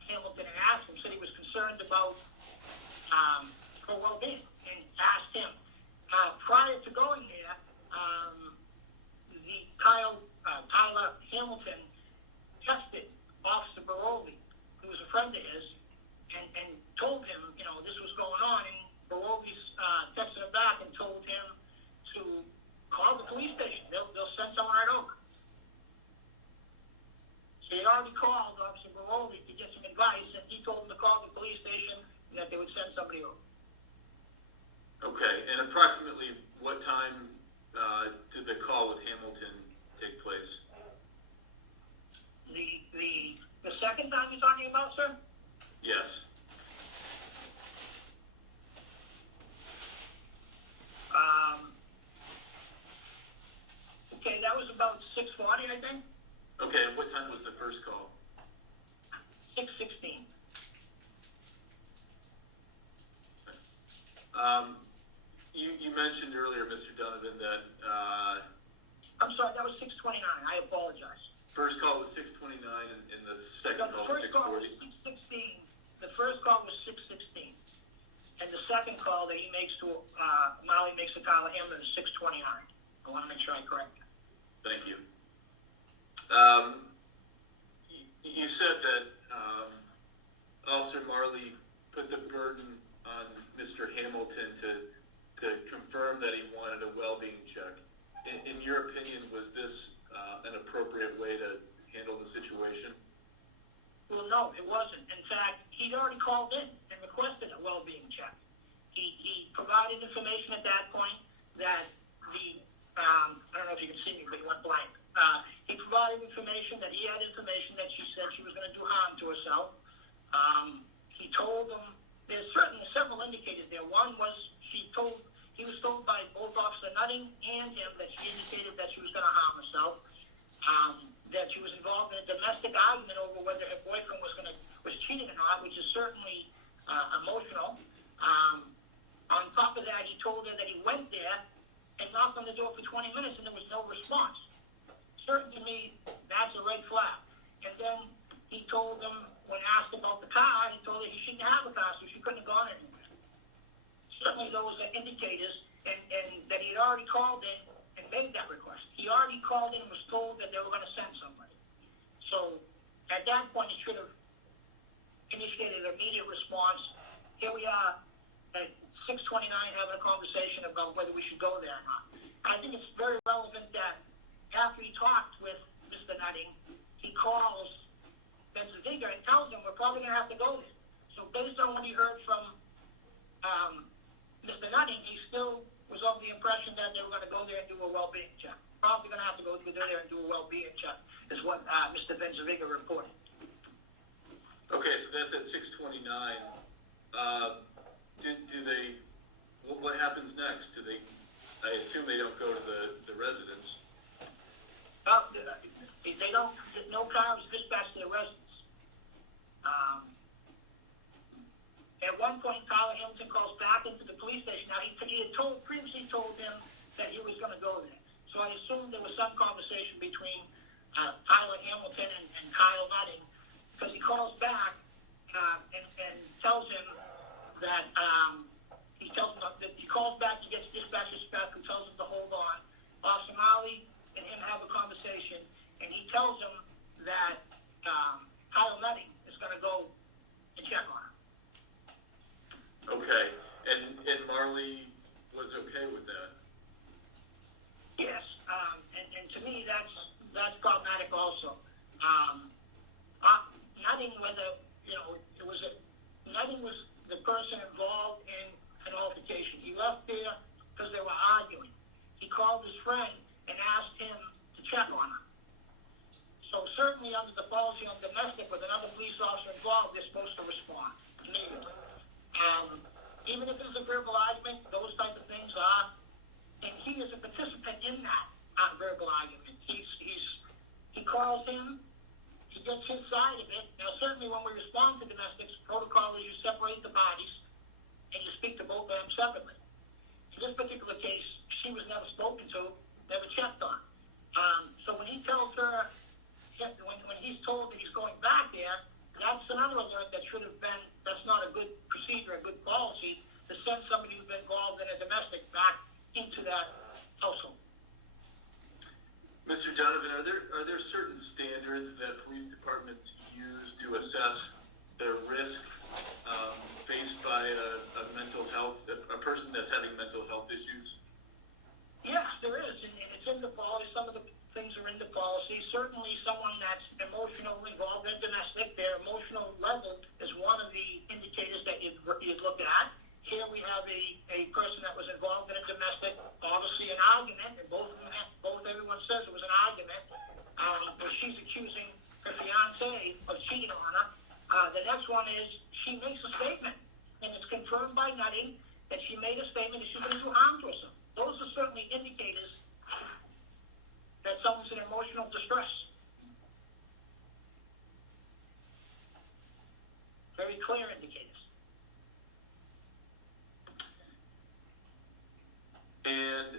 Hamilton and asked him, said he was concerned about her well-being, and asked him. Prior to going there, Tyler Hamilton texted Officer Baroli, who was a friend of his, and told him, this was going on, and Baroli texted him back and told him to call the police station. They'll send someone right over. So he already called Officer Baroli to get some advice, and he told him to call the police station and that they would send somebody over. Okay, and approximately what time did the call with Hamilton take place? The second time you're talking about, sir? Yes. Okay, that was about 6:40, I think. Okay, and what time was the first call? 6:16. You mentioned earlier, Mr. Donovan, that I'm sorry, that was 6:29. I apologize. first call was 6:29 and the second No, the call was first call was 6:40. 6:16. The first call was 6:16. And the second call that he makes to, Molly makes to Tyler Hamilton is 6:29. I want to make sure I correct that. Thank you. You said that Officer Marley put the burden on Mr. Hamilton to confirm that he wanted a well-being check. In your opinion, was this an appropriate way to handle the situation? Well, no, it wasn't. In fact, he'd already called in and requested a well-being check. He provided information at that point that I don't know if you can see me, but he went blank. He provided information that he had information that she said she was going to do harm to herself. He told them, there's certainly several indicators there. One was he was told by both Officer Nutting and him that she indicated that she was going to harm herself. That she was involved in a domestic argument over whether her boyfriend was cheating or not, which is certainly emotional. On top of that, he told her that he went there and knocked on the door for 20 minutes and there was no response. Certain to me, that's a red flag. And then he told them, when asked about the car, he told her he shouldn't have a car, so she couldn't have gone anywhere. Certainly those are indicators, and that he had already called in and made that request. He already called in and was told that they were going to send somebody. So at that point, he should have initiated an immediate response. Here we are at 6:29 having a conversation about whether we should go there or not. I think it's very relevant that after he talked with Mr. Nutting, he calls Benzaviga and tells him we're probably going to have to go there. So based on what he heard from Mr. Nutting, he still was of the impression that they were going to go there and do a well-being check. Probably going to have to go through there and do a well-being check, is what Mr. Benzaviga reported. Okay, so that's at 6:29. Do they? What happens next? Do they? I assume they don't go to the residence. They don't. No car was dispatched to the residence. At one point, Tyler Hamilton calls back into the police station. Now he had previously told him that he was going to go there. So I assume there was some conversation between Tyler Hamilton and Kyle Nutting, because he calls back and tells him that he calls back. He gets dispatcher's back, who tells him to hold on. Officer Marley and him have a conversation, and he tells him that Kyle Nutting is going to go and check on him. Okay, and Marley was okay with that. Yes, and to me that's problematic also. Nutting, Nutting was the person involved in an altercation. He left there because they were arguing. He called his friend and asked him to check on him. So certainly under the policy on domestic, with another police officer involved, they're supposed to respond immediately. Even if it's a verbal argument, those type of things are, and he is a participant in that verbal argument. He calls him, he gets his side of it. Now certainly when we respond to domestics, protocol is you separate the parties and you speak to both of them separately. In this particular case, she was never spoken to, never checked on. So when he tells her, when he's told that he's going back there, that's another alert that should have been, that's not a good procedure, a good policy, to send somebody who's been involved in a domestic back into that household. Mr. Donovan, are there certain standards that police departments use to assess their risk faced by a person that's having mental health issues? Yes, there is, and it's in the policy. Some of the things are in the policy. Certainly someone that's emotionally involved in domestic, their emotional level is one of the indicators that you look at. Here we have a person that was involved in a domestic, obviously an argument, and both everyone says it was an argument, where she's accusing her fiancé of cheating on her. The next one is she makes a statement, and it's confirmed by Nutting that she made a statement that she's going to do harm to herself. Those are certainly indicators that someone's in emotional distress. Very clear indicators. And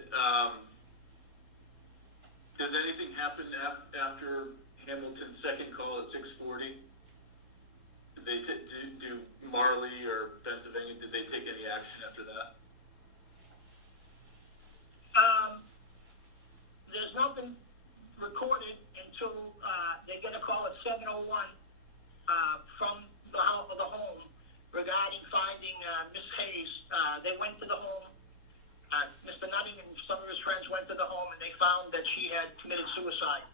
does anything happen after Hamilton's second call at 6:40? Did they do Marley or Pennsylvania? Did they take any action after that? There's nothing recorded until they get a call at 7:01 from the home regarding finding Miss Hayes. They went to the home. Mr. Nutting and some of his friends went to the home and they found that she had committed suicide.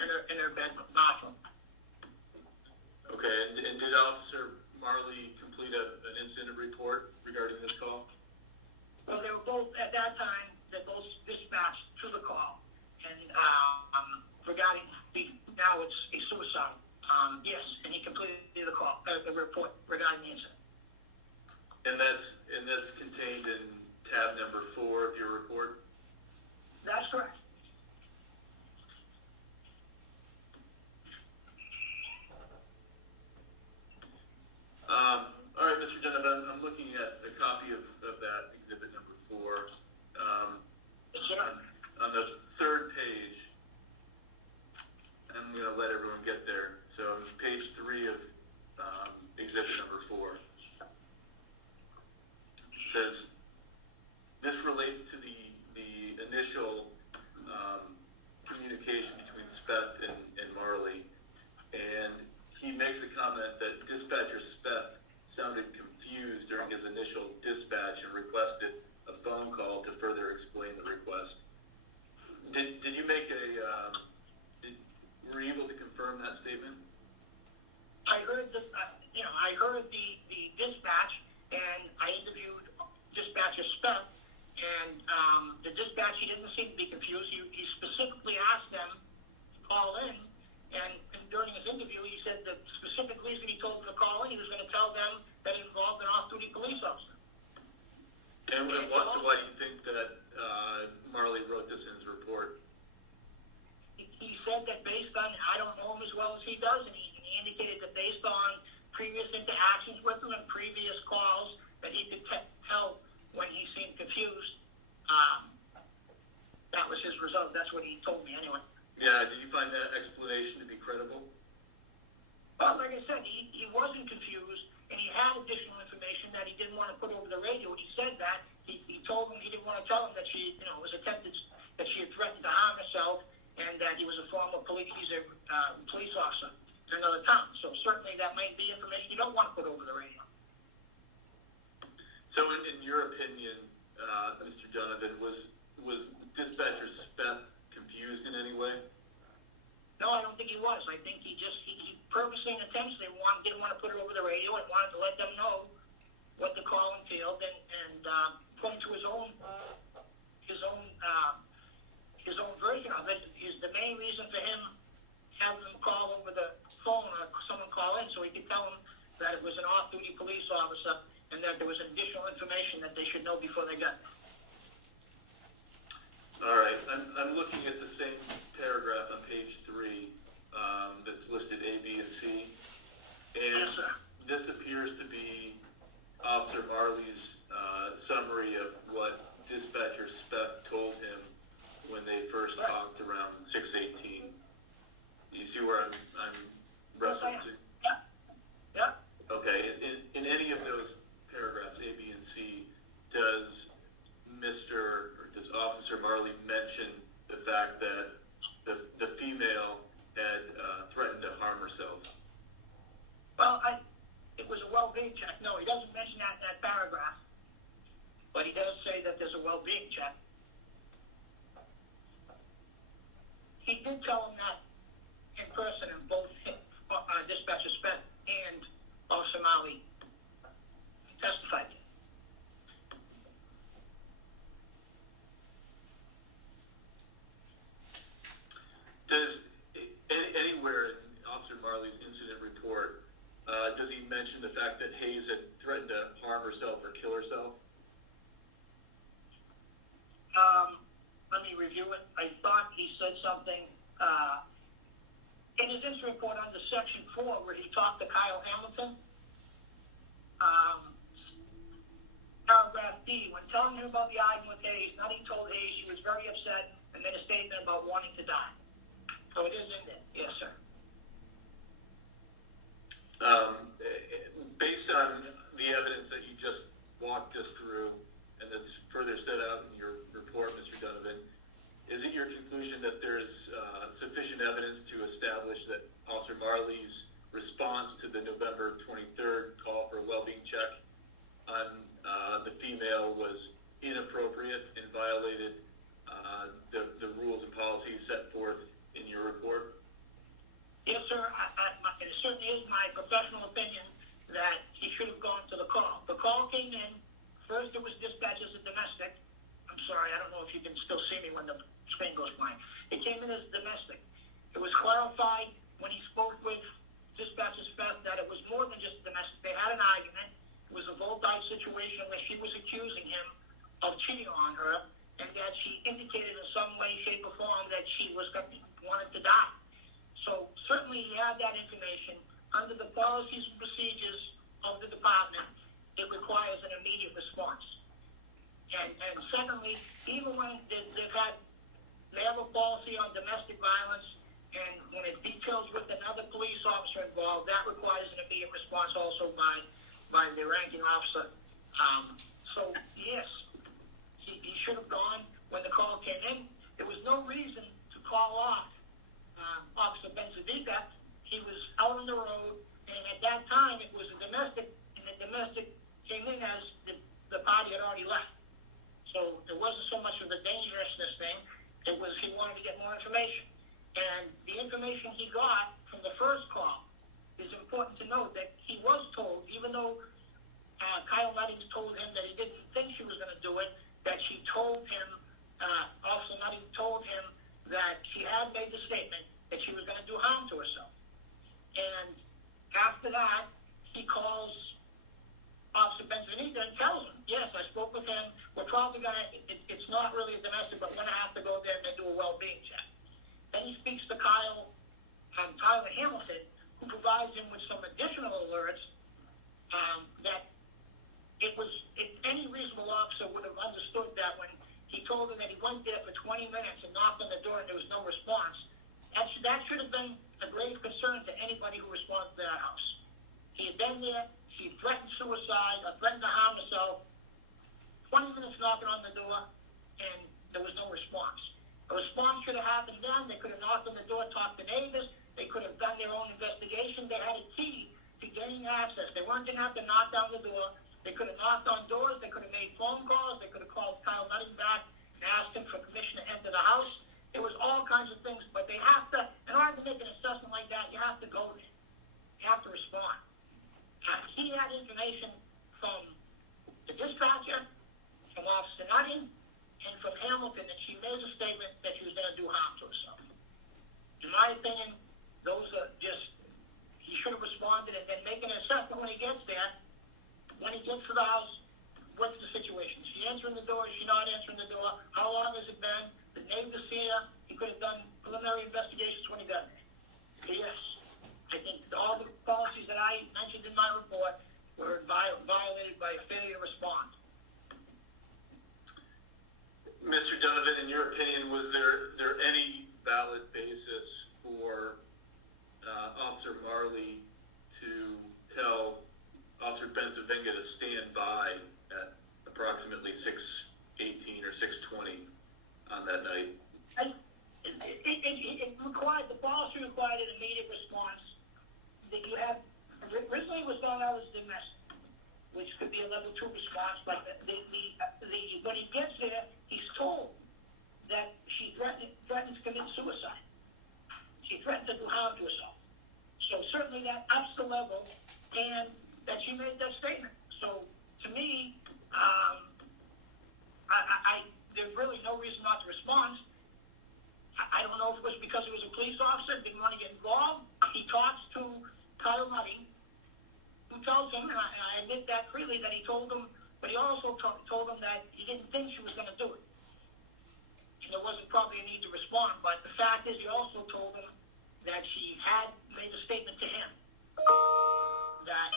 in her bedroom, bathroom. Okay, and did Officer Marley complete an incident report regarding this call? Well, they were both, at that time, they both dispatched to the call. And regarding now it's a suicide. Yes, and he completed the call, the report regarding the incident. And that's contained in tab number 4 of your report? That's correct. All right, Mr. Donovan, I'm looking at a copy of that exhibit number 4. Yes, sir. On the 3rd page, I'm going to let everyone get there. So page 3 of exhibit number 4. It says, this relates to the initial communication between Speth and Marley. And he makes a comment that dispatcher Speth sounded confused during his initial dispatch and requested a phone call to further explain the request. Did you make were you able to confirm that statement? I heard I heard the dispatch, and I interviewed dispatcher Speth, and the dispatch, he didn't seem to be confused. He specifically asked them to call in, and during his interview, he said the specific reason he told them to call in, he was going to tell them that it involved an off-duty police officer. And so why do you think that Marley wrote this in his report? He said that based on, I don't know him as well as he does, and he indicated that based on previous interactions with him and previous calls, that he could tell when he seemed confused. That was his result. That's what he told me anyway. Yeah, did you find that explanation to be credible? Well, like I said, he wasn't confused, and he had additional information that he didn't want to put over the radio. When he said that, he told him he didn't want to tell him that she, was attempted, that she had threatened to harm herself, and that he was a former police officer in another town. So certainly that might be information you don't want to put over the radio. So in your opinion, Mr. Donovan, was dispatcher Speth confused in any way? No, I don't think he was. I think he purposely and intentionally didn't want to put it over the radio and wanted to let them know what the call entailed, and according to his own version of it, is the main reason for him having them call over the phone or someone call in so he could tell them that it was an off-duty police officer and that there was additional information that they should know before they got there. All right, I'm looking at the same paragraph on page 3 that's listed A, B, and C, and Yes, sir. this appears to be Officer Marley's summary of what dispatcher Speth told him when they first talked around 6:18. Do you see where I'm referencing? Yeah. Okay, in any of those paragraphs, A, B, and C, does Officer Marley mention the fact that the female had threatened to harm herself? Well, it was a well-being check. No, he doesn't mention that in that paragraph, but he does say that there's a well-being check. He did tell him that in person, and both Dispatcher Speth and Officer Marley testified. Does anywhere in Officer Marley's incident report, does he mention the fact that Hayes had threatened to harm herself or kill herself? Let me review it. I thought he said something in his incident report under Section 4 where he talked to Kyle Hamilton. Paragraph D, when telling him about the argument with Hayes, Nutty told Hayes she was very upset and made a statement about wanting to die. So it is in there. Yes, sir. Based on the evidence that you just walked us through and that's further set out in your report, Mr. Donovan, is it your conclusion that there's sufficient evidence to establish that Officer Marley's response to the November 23rd call for a well-being check on the female was inappropriate and violated the rules and policies set forth in your report? professional opinion that he should have gone to the call. The call came in. First, it was dispatched as a domestic. I'm sorry, I don't know if you can still see me when the screen goes blank. It came in as domestic. It was clarified when he spoke with dispatcher's Beth that it was more than just domestic. They had an argument. It was a volatile situation where she was accusing him of cheating on her, and that she indicated in some way, shape, or form that she wanted to die. So certainly he had that information. Under the policies and procedures of the department, it requires an immediate response. And secondly, even when they have a policy on domestic violence, and when it details with another police officer involved, that requires an immediate response also by the ranking officer. So yes, he should have gone when the call came in. There was no reason to call off Officer Benzadiga. He was out on the road, and at that time it was a domestic, and the domestic came in as the party had already left. So it wasn't so much of the dangerousness thing. It was he wanted to get more information. And the information he got from the first call is important to note that he was told, even though Kyle Nuttings told him that he didn't think she was going to do it, that she told him, Officer Nutting told him that she had made the statement that she was going to do harm to herself. And after that, he calls Officer Benvenita and tells him, yes, I spoke with him. We're probably going to, it's not really a domestic, but we're going to have to go there and do a well-being check. Then he speaks to Tyler Hamilton, who provides him with some additional alerts that any reasonable officer would have understood that when he told him that he went there for 20 minutes and knocked on the door and there was no response. That should have been a grave concern to anybody who responds to that house. He had been there, she threatened suicide, threatened to harm herself, 20 minutes knocking on the door, and there was no response. A response should have happened then. They could have knocked on the door, talked to neighbors. They could have done their own investigation. They had a key to gaining access. They weren't going to have to knock down the door. They could have knocked on doors. They could have made phone calls. They could have called Kyle Nutting back and asked him for permission to enter the house. It was all kinds of things. But they have to, in order to make an assessment like that, you have to go there. You have to respond. He had information from the dispatcher, from Officer Nutting, and from Hamilton that she made a statement that she was going to do harm to herself. In my opinion, those are just, he should have responded and then make an assessment when he gets there. When he gets to the house, what's the situation? Is she answering the door? Is she not answering the door? How long has it been? The neighbors see her. He could have done preliminary investigations when he got there. So yes, I think all the policies that I mentioned in my report were violated by a failure to respond. Mr. Donovan, in your opinion, was there any valid basis for Officer Marley to tell Officer Benzavinga to stand by at approximately 6:18 or 6:20 on that night? It required, the policy required an immediate response. That you have, originally it was thought out as domestic, which could be a level 2 response, but when he gets there, he's told that she threatened to commit suicide. She threatened to do harm to herself. So certainly that ups the level, and that she made that statement. So to me, there's really no reason not to respond. I don't know if it was because he was a police officer, didn't want to get involved. He talks to Kyle Nutting, who tells him, and I admit that freely, that he told him, but he also told him that he didn't think she was going to do it. And there wasn't probably a need to respond, but the fact is he also told him that she had made a statement to him that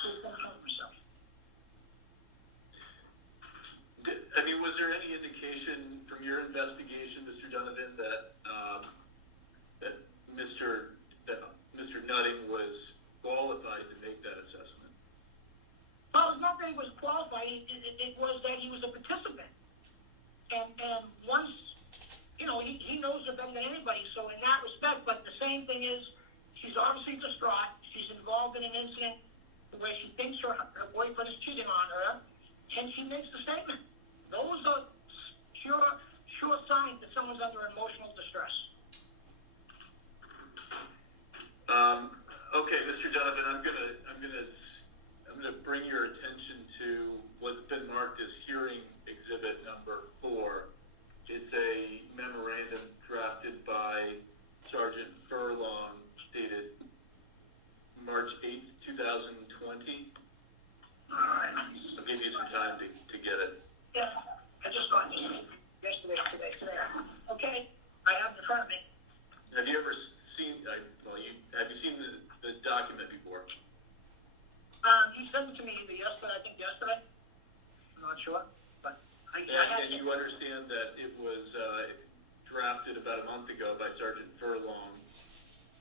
she was going to harm herself. Was there any indication from your investigation, Mr. Donovan, that Mr. Nutting was qualified to make that assessment? Well, it's not that he was qualified. It was that he was a participant. And once, he knows her better than anybody. So in that respect, but the same thing is, she's obviously distraught. She's involved in an incident where she thinks her boyfriend is cheating on her, and she makes the statement. Those are sure signs that someone's under emotional distress. Okay. Okay, Mr. Donovan, I'm gonna bring your attention to what's been marked as hearing exhibit number 4. It's a memorandum drafted by Sergeant Furlong dated March 8th, 2020. All right. I'll give you some time to get it. Yeah, I just got this yesterday, today. Okay, I have it in front of me. Have you ever seen, have you seen the document before? You sent it to me either yesterday. I'm not sure, but I have And you understand that it was drafted about a month ago by Sergeant Furlong,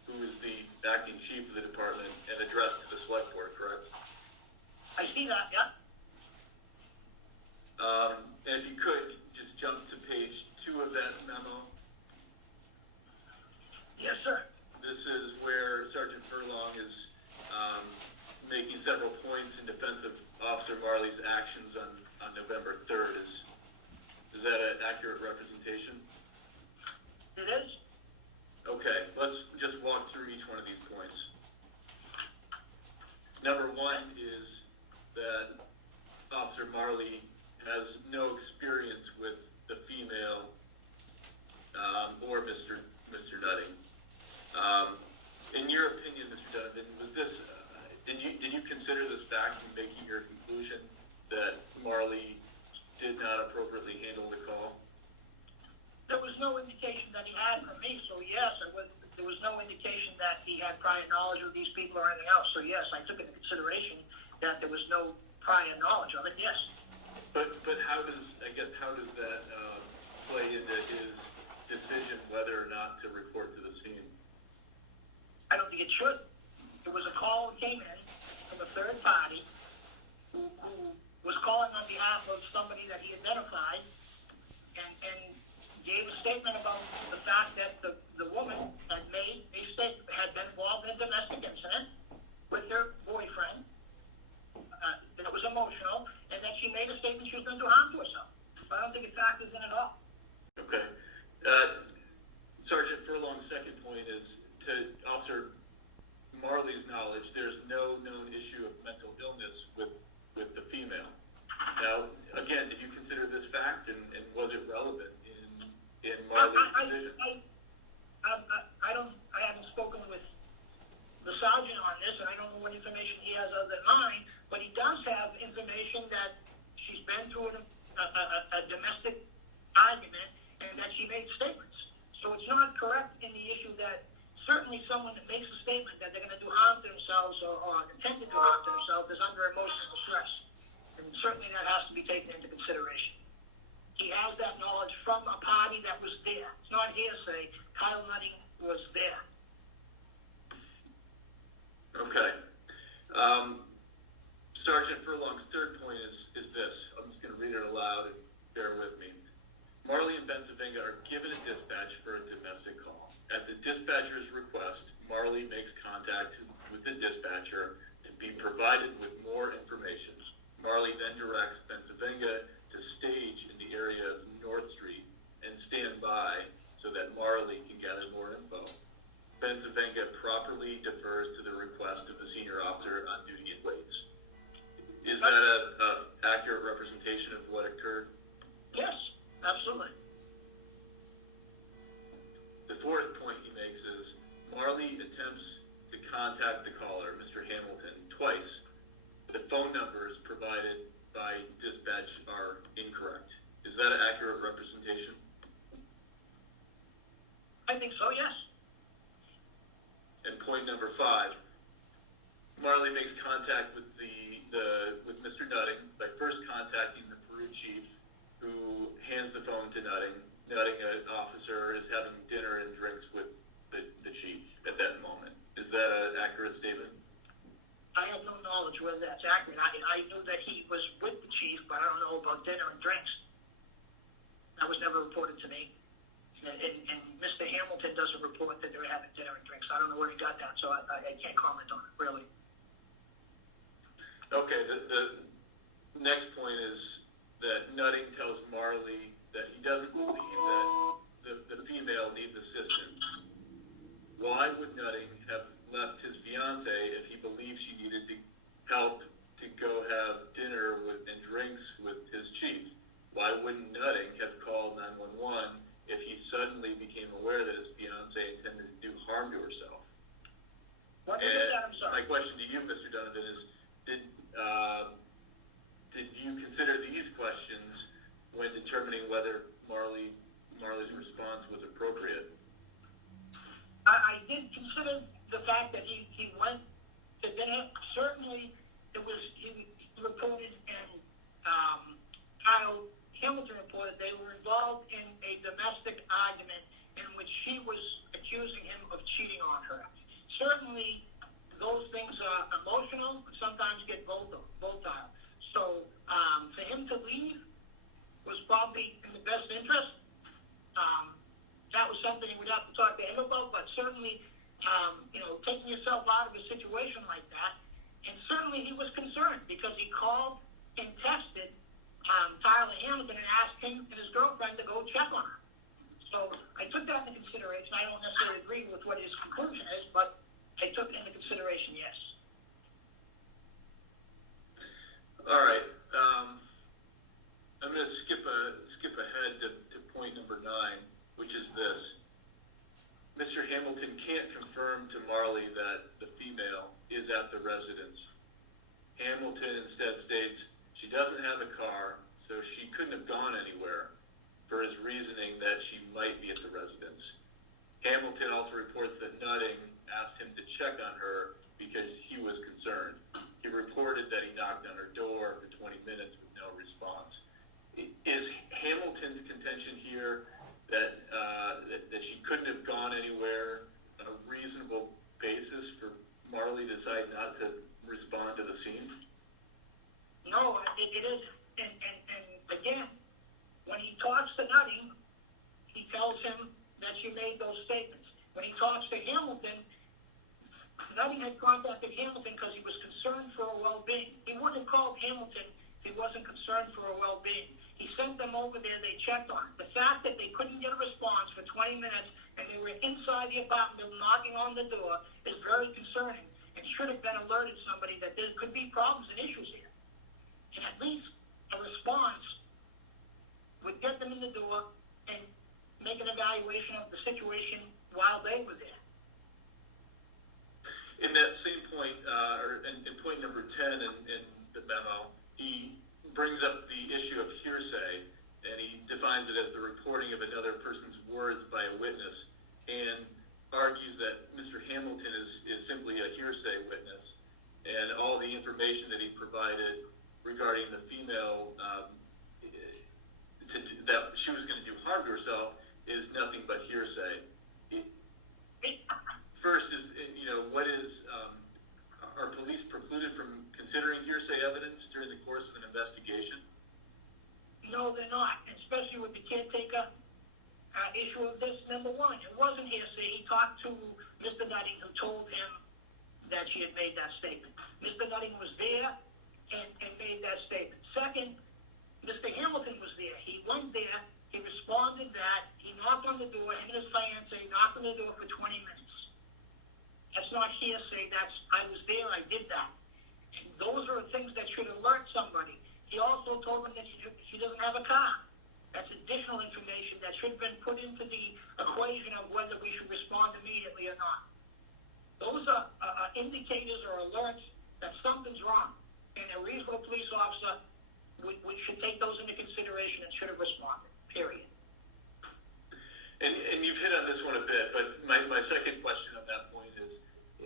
who is the acting chief of the department, and addressed to the select board, correct? I see that, yeah. And if you could, just jump to page 2 of that memo. Yes, sir. This is where Sergeant Furlong is making several points in defense of Officer Marley's actions on November 3rd. Is that an accurate representation? It is. Okay, let's just walk through each one of these points. Number 1 is that Officer Marley has no experience with the female or Mr. Nutting. In your opinion, Mr. Donovan, was this? Did you consider this fact in making your conclusion that Marley did not appropriately handle the call? There was no indication that he had from me, so yes, there was no indication that he had prior knowledge of these people or anything else. So yes, I took into consideration that there was no prior knowledge of it. Yes. But how does that play into his decision whether or not to report to the scene? I don't think it should. It was a call that came in from a third party who was calling on behalf of somebody that he identified and gave a statement about the fact that the woman had made a statement, had been involved in a domestic incident with her boyfriend that was emotional, and that she made a statement she was going to do harm to herself. So I don't think it factors in at all. Okay. Sergeant Furlong's second point is, to Officer Marley's knowledge, there's no known issue of mental illness with the female. Now, again, did you consider this fact, and was it relevant in Marley's decision? I haven't spoken with the sergeant on this, and I don't know what information he has other than mine, but he does have information that she's been through a domestic argument and that she made statements. So it's not correct in the issue that certainly someone that makes a statement that they're going to do harm to themselves or intend to do harm to themselves is under emotional distress. And certainly that has to be taken into consideration. He has that knowledge from a party that was there. It's not hearsay. Kyle Nutting was there. Okay. Sergeant Furlong's third point is this. I'm just going to read it aloud and bear with me. Marley and Bensavinga are given a dispatch for a domestic call. At the dispatcher's request, Marley makes contact with the dispatcher to be provided with more information. Marley then directs Bensavinga to stage in the area of North Street and stand by so that Marley can gather more info. Bensavinga properly defers to the request of the senior officer on duty and waits. Is that a accurate representation of what occurred? Yes, absolutely. The fourth point he makes is Marley attempts to contact the caller, Mr. Hamilton, twice. The phone numbers provided by dispatch are incorrect. Is that an accurate representation? I think so, yes. And point number 5, Marley makes contact with with Mr. Nutting by first contacting the Peru chief, who hands the phone to Nutting. Nutting, an officer, is having dinner and drinks with the chief at that moment. Is that an accurate statement? I have no knowledge whether that's accurate. I knew that he was with the chief, but I don't know about dinner and drinks. That was never reported to me. And Mr. Hamilton doesn't report that they're having dinner and drinks. I don't know where he got that, so I can't comment on it, really. Okay, the next point is that Nutting tells Marley that he doesn't believe that the female needs assistance. Why would Nutting have left his fiancée fiance if he believed she needed to help to go have dinner and drinks with his chief? Why wouldn't Nutting have called 911 if he suddenly became aware that his fiance intended to do harm to herself? What was And that? I'm sorry. my question to you, Mr. Donovan, is did you consider these questions when determining whether Marley's response was appropriate? I did consider the fact that he went to dinner. Certainly, he reported and Kyle Hamilton reported they were involved in a domestic argument in which she was accusing him of cheating on her. Certainly, those things are emotional, but sometimes get volatile. So, for him to leave was probably in the best interest. That was something we'd have to talk to him about, but certainly, taking yourself out of a situation like that, and certainly he was concerned because he called and texted Tyler Hamilton and asked him and his girlfriend to go check on her. So I took that into consideration. I don't necessarily agree with what his conclusion is, but I took it into consideration, yes. All right. I'm going to skip ahead to point number 9, which is this. Mr. Hamilton can't confirm to Marley that the female is at the residence. Hamilton instead states she doesn't have a car, so she couldn't have gone anywhere, for his reasoning that she might be at the residence. Hamilton also reports that Nutting asked him to check on her because he was concerned. He reported that he knocked on her door for 20 minutes with no response. Is Hamilton's contention here that she couldn't have gone anywhere on a reasonable basis for Marley to decide not to respond to the scene? No, it isn't. And again, when he talks to Nutting, he tells him that she made those statements. When he talks to Hamilton, Nutting had contacted Hamilton because he was concerned for her well-being. He wouldn't have called Hamilton if he wasn't concerned for her well-being. He sent them over there, they checked on it. The fact that they couldn't get a response for 20 minutes and they were inside the apartment knocking on the door is very concerning and should have been alerted somebody that there could be problems and issues here. And at least a response would get them in the door and make an evaluation of the situation while they were there. In that same point, or in point number 10 in the memo, he brings up the issue of hearsay, and he defines it as the reporting of another person's words by a witness, and argues that Mr. Hamilton is simply a hearsay witness, and all the information that he provided regarding the female, that she was going to do harm to herself, is nothing but hearsay. First is, what is, are police precluded from considering hearsay evidence during the course of an investigation? No, they're not, especially with the caretaker issue of this. Number one, it wasn't hearsay. He talked to Mr. Nutting, who told him that she had made that statement. Mr. Nutting was there and made that statement. Second, Mr. Hamilton was there. He went there. He responded that. He knocked on the door. Him and his fiancée knocked on the door for 20 minutes. That's not hearsay. That's, I was there. I did that. And those are things that should alert somebody. He also told him that she doesn't have a car. That's additional information that should have been put into the equation of whether we should respond immediately or not. Those are indicators or alerts that something's wrong. And a reasonable police officer we should take those into consideration and should have responded, period. And you've hit on this one a bit, but my second question on that point is,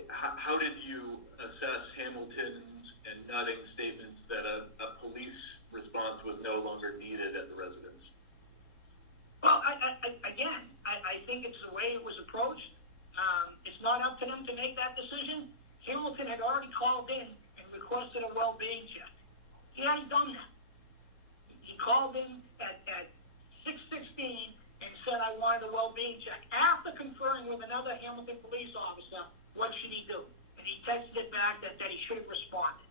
how did you assess Hamilton's and Nutting's statements that a police response was no longer needed at the residence? Well, I think it's the way it was approached. It's not up to them to make that decision. Hamilton had already called in and requested a well-being check. He hadn't done that. He called in at 6:16 and said, I wanted a well-being check. After conferring with another Hamilton police officer, what should he do? And he texted it back that he should have responded.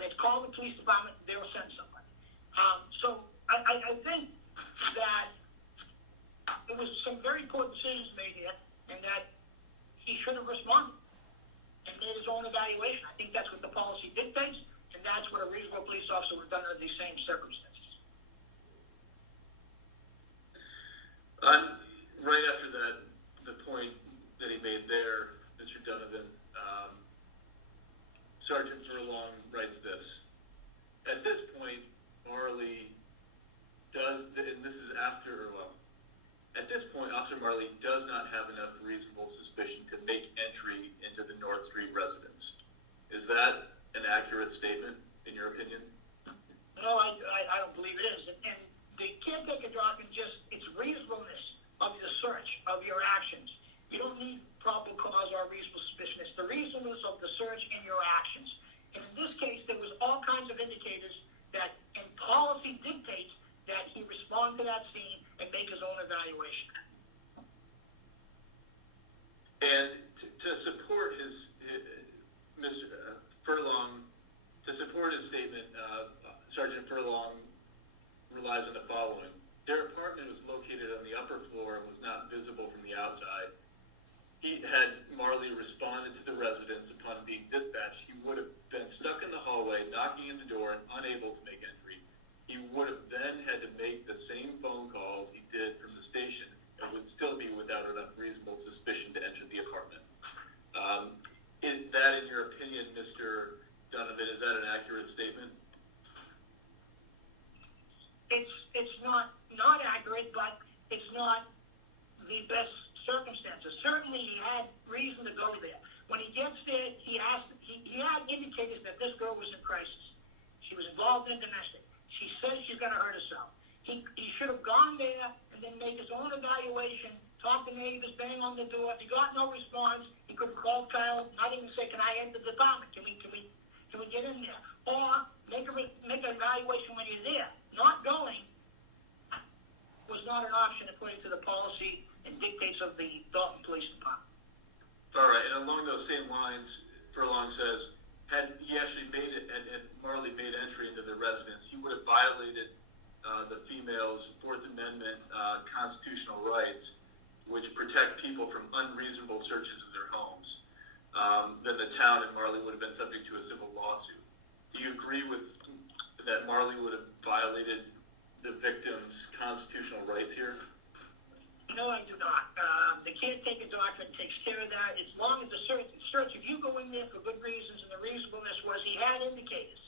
They'd called the police department, they will send somebody. So I think that there was some very important decisions made here, and that he should have responded. and made his own evaluation. I think that's what the policy dictates, and that's what a reasonable police officer would have done under these same circumstances. Right after that, the point that he made there, Mr. Donovan, Sergeant Furlong writes this. At this point, Marley does, and this is after, well, at this point, Officer Marley does not have enough reasonable suspicion to make entry into the North Street residence. Is that an accurate statement, in your opinion? No, I don't believe it is. And the caretaker document it's reasonableness of the search, of your actions. You don't need probable cause or reasonable suspicion. It's the reasonableness of the search and your actions. And in this case, there was all kinds of indicators that, and policy dictates that he respond to that scene and make his own evaluation. And to support Mr. Furlong, to support his statement, Sergeant Furlong relies on the following. Their apartment was located on the upper floor and was not visible from the outside. Had Marley responded to the residence upon being dispatched, he would have been stuck in the hallway, knocking in the door and unable to make entry. He would have then had to make the same phone calls he did from the station and would still be without enough reasonable suspicion to enter the apartment. Is that, in your opinion, Mr. Donovan, is that an accurate statement? It's not accurate, but it's not the best circumstances. Certainly, he had reason to go there. When he gets there, he had indicators that this girl was in crisis. She was involved in domestic. She says she's going to hurt herself. He should have gone there and then made his own evaluation, talk to neighbors, bang on the door. If he got no response, he could have called Kyle, not even say, "Can I enter the apartment? Can we get in there?" Or make an evaluation when you're there. Not going was not an option according to the policy and dictates of the Dalton Police Department. All right, and along those same lines, Furlong says, had Marley made entry into the residence, he would have violated the female's Fourth Amendment constitutional rights, which protect people from unreasonable searches of their homes. Then the town and Marley would have been subject to a civil lawsuit. Do you agree with that Marley would have violated the victim's constitutional rights here? No, I do not. The caretaker doctrine takes care of that. As long as the search, if you go in there for good reasons and the reasonableness was he had indicators.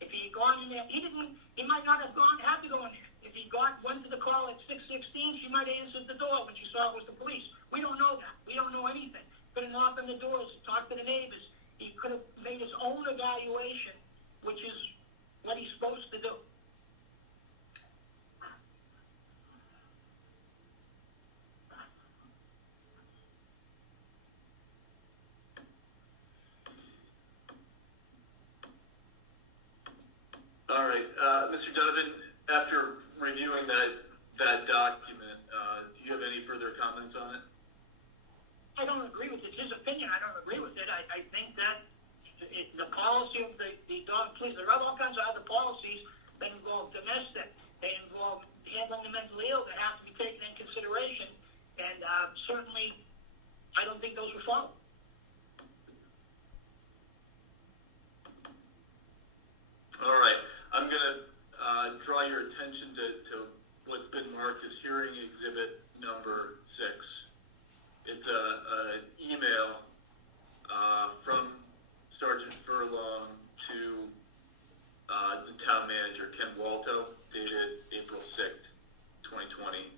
If he had gone in there, he might not have had to go in there. If he went to the call at 6:16, she might have answered the door when she saw it was the police. We don't know that. We don't know anything. Could have knocked on the doors, talked to the neighbors. He could have made his own evaluation, which is what he's supposed to do. All right, Mr. Donovan, after reviewing that document, do you have any further comments on it? I don't agree with it. It's his opinion. I don't agree with it. I think that the policy of the Dalton Police, there are all kinds of other policies that involve domestic, they involve handling the mentally ill that have to be taken in consideration, and certainly I don't think those were followed. All right, I'm going to draw your attention to what's been marked as hearing exhibit number 6. It's an email from Sergeant Furlong to the town manager, Ken Walto, dated April 6th, 2020.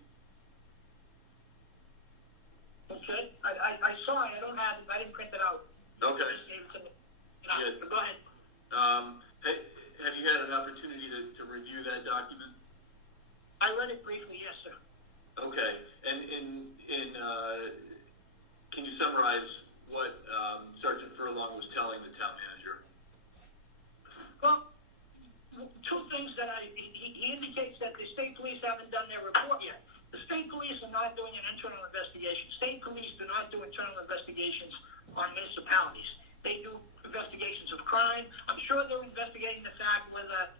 Okay, I saw it. I don't have it. I didn't print it out. Okay. Just gave it to me. Good. But go ahead. Have you had an opportunity to review that document? I read it briefly, yes, sir. Okay, and can you summarize what Sergeant Furlong was telling the town manager? Well, two things that he indicates that the state police haven't done their report yet. The state police are not doing an internal investigation. State police do not do internal investigations on municipalities. They do investigations of crime. I'm sure they're investigating the fact whether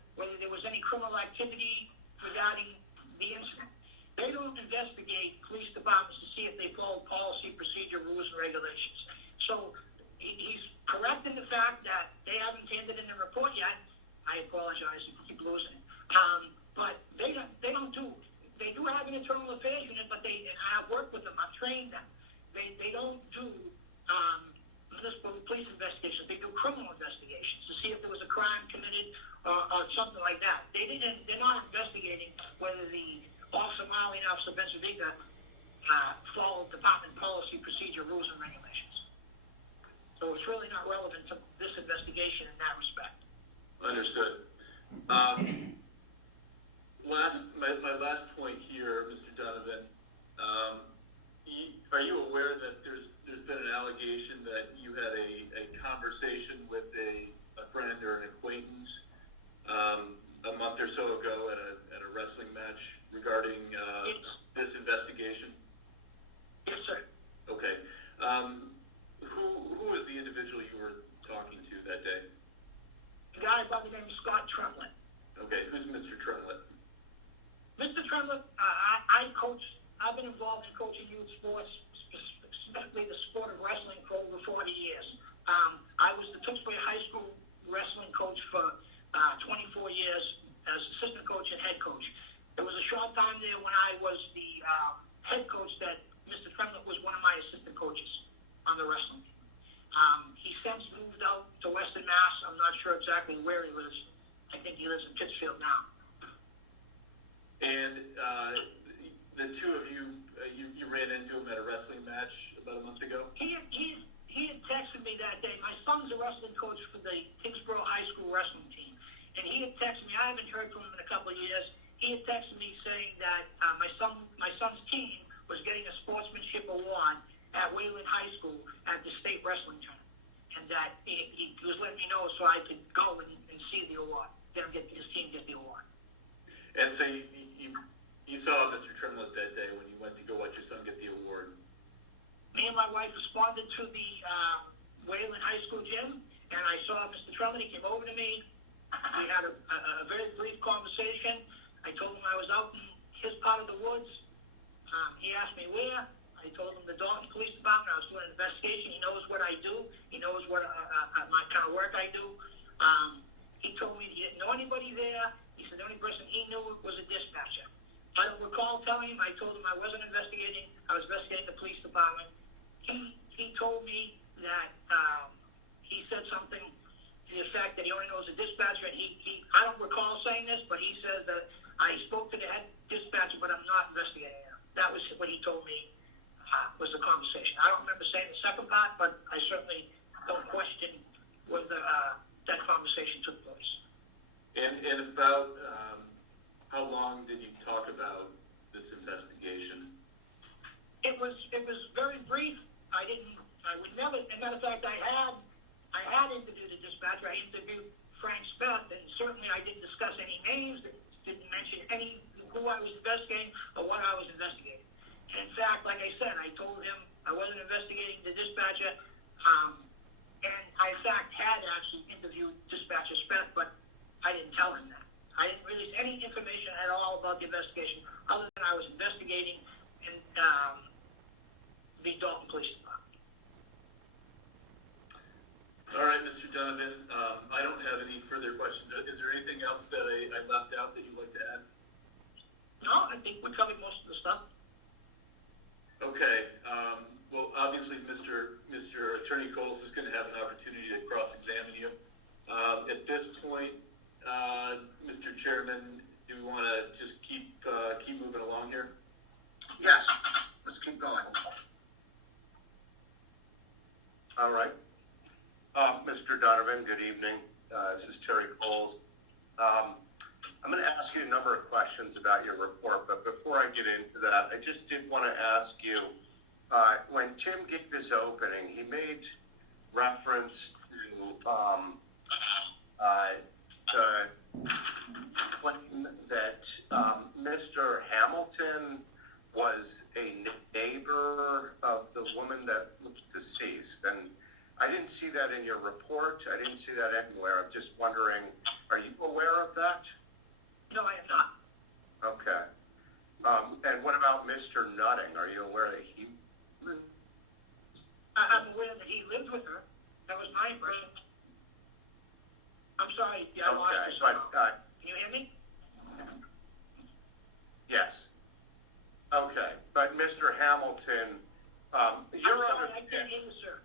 there was any criminal activity regarding the incident. They don't investigate police departments to see if they follow policy, procedure, rules, and regulations. So he's correct in the fact that they haven't handed in the report yet. I apologize if you keep losing it. But they do have an internal affairs unit, but I have worked with them, I've trained them. They don't do, municipal police investigations, they do criminal investigations to see if there was a crime committed or something like that. They're not investigating whether the Officer Marley and Officer Benzavica followed department policy, procedure, rules, and regulations. So it's really not relevant to this investigation in that respect. Understood. My last point here, Mr. Donovan, are you aware that there's been an allegation that you had a conversation with a friend or an acquaintance a month or so ago at a wrestling match regarding this investigation? Yes, sir. Okay. Who was the individual you were talking to that day? A guy by the name of Scott Tremlett. Okay, who's Mr. Tremlett? Mr. Tremlett, I've been involved in coaching youth sports, specifically the sport of wrestling, for over 40 years. I was the Tewksbury High School wrestling coach for 24 years as assistant coach and head coach. There was a short time there when I was the head coach that Mr. Tremlett was one of my assistant coaches on the wrestling team. He since moved out to Western Mass. I'm not sure exactly where he lives. I think he lives in Pittsfield now. And the two of you, you ran into him at a wrestling match about a month ago? He had texted me that day. My son's a wrestling coach for the Kingsborough High School wrestling team. And he had texted me. I haven't heard from him in a couple of years. He had texted me saying that my son's team was getting a sportsmanship award at Wayland High School at the state wrestling tournament. And that he was letting me know so I could go and see the award, his team get the award. And so you saw Mr. Tremlett that day when you went to go watch your son get the award? Me and my wife responded to the Wayland High School gym, and I saw Mr. Tremlett. He came over to me. We had a very brief conversation. I told him I was out in his part of the woods. He asked me where. I told him the Dalton Police Department. I was doing an investigation. He knows what I do. He knows what my kind of work I do. He told me he didn't know anybody there. He said the only person he knew was a dispatcher. I don't recall telling him. I told him I wasn't investigating. I was investigating the police department. He told me that he said something to the effect that he only knows a dispatcher. And I don't recall saying this, but he says that I spoke to the head dispatcher, but I'm not investigating him. That was what he told me was the conversation. I don't remember saying the second part, but I certainly don't question whether that conversation took place. And about how long did you talk about this investigation? It was very brief. I would never, as a matter of fact, I had interviewed a dispatcher. I interviewed Frank Speth, and certainly I didn't discuss any names, didn't mention who I was investigating or what I was investigating. And in fact, like I said, I told him I wasn't investigating the dispatcher, and I in fact had actually interviewed dispatcher Speth, but I didn't tell him that. I didn't release any information at all about the investigation, other than I was investigating in the Dalton Police Department. All right, Mr. Donovan, I don't have any further questions. Is there anything else that I left out that you'd like to add? No, I think we covered most of the stuff. Okay. Well, obviously, Mr. Attorney Coles is going to have an opportunity to cross-examine you. At this point, Mr. Chairman, do we want to just keep moving along here? Yes, let's keep going. All right. Mr. Donovan, good evening. This is Terry Coles. I'm going to ask you a number of questions about your report, but before I get into that, I just did want to ask you, when Tim gave his opening, he made reference to the claim that Mr. Hamilton was a neighbor of the woman that was deceased, and I didn't see that in your report. I didn't see that anywhere. I'm just wondering, are you aware of that? No, I am not. Okay. And what about Mr. Nutting? Are you aware that he? I'm aware that he lived with her. That was my impression. I'm sorry, I lost Okay, you but, somehow. Can you hear me? yes. Okay, but Mr. Hamilton, you're I'm sorry, I can't understanding. hear you, sir.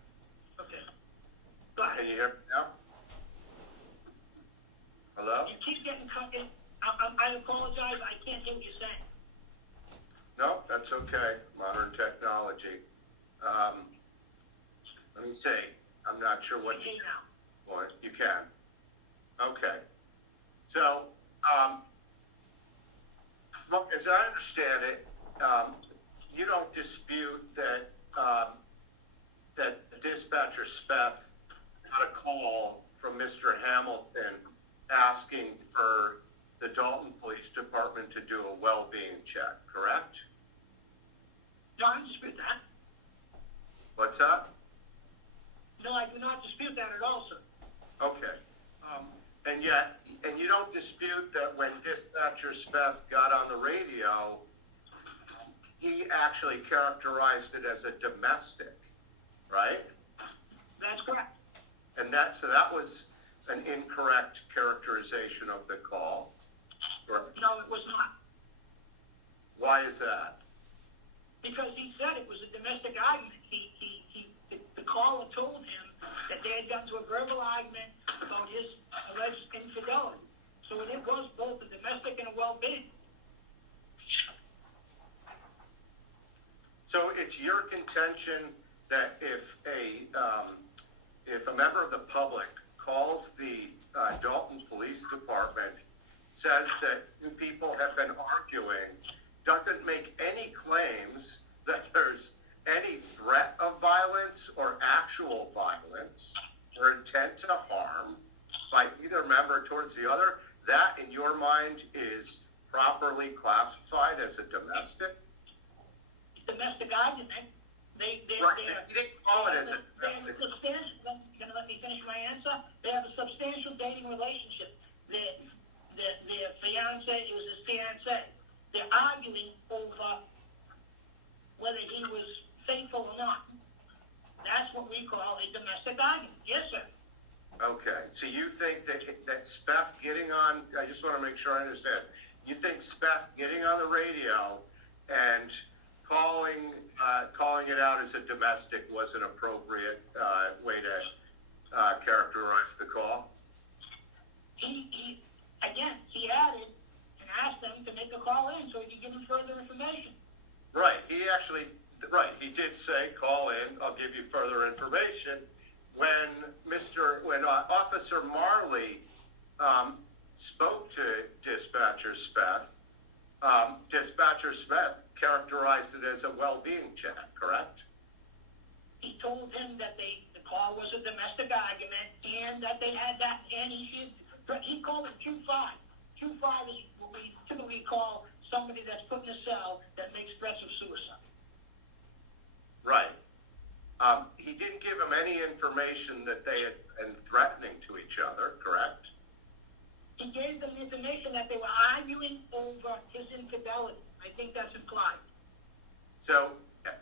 Okay. Go Can ahead. you hear me now? Hello? You keep getting cut in. I apologize, I can't hear what you're saying. No, that's okay. Modern technology. Let me see. I'm not sure what Okay, to now. point. You can. Okay. So, look, as I understand it, you don't dispute that that dispatcher Speth got a call from Mr. Hamilton asking for the Dalton Police Department to do a well-being check, correct? No, I don't dispute that. What's that? No, I do not dispute that at all, sir. Okay. And yet, and you don't dispute that when dispatcher Speth got on the radio, he actually characterized it as a domestic, right? That's correct. And so that was an incorrect characterization of the call. Correct. No, it was not. Why is that? Because he said it was a domestic argument. The caller told him that they had gotten to a verbal argument about his alleged infidelity. So it was both a domestic and a well-being. So it's your contention that if a member of the public calls the Dalton Police Department, says that two people have been arguing, doesn't make any claims that there's any threat of violence or actual violence or intent to harm by either member towards the other, that in your mind is properly classified as a domestic? Domestic argument. He didn't call it as a domestic. You're going to let me finish my answer? They have a substantial dating relationship. Their fiance is his fiance. They're arguing over whether he was faithful or not. That's what we call a domestic argument. Yes, sir. Okay, so you think that Speth getting on, I just want to make sure I understand. You think Speth getting on the radio and calling it out as a domestic was an appropriate way to characterize the call? He added and asked them to make a call in so he could give him further information. Right, he did say, call in, I'll give you further information. When Officer Marley spoke to Dispatcher Speth, Dispatcher Speth characterized it as a well-being check, correct? He told him that the call was a domestic argument and that they had that, and he called it Q5. Q5 is what we typically call somebody that's put in a cell that makes threats of suicide. Right. He didn't give him any information that they had been threatening to each other, correct? He gave them information that they were arguing over his infidelity. I think that's implied. So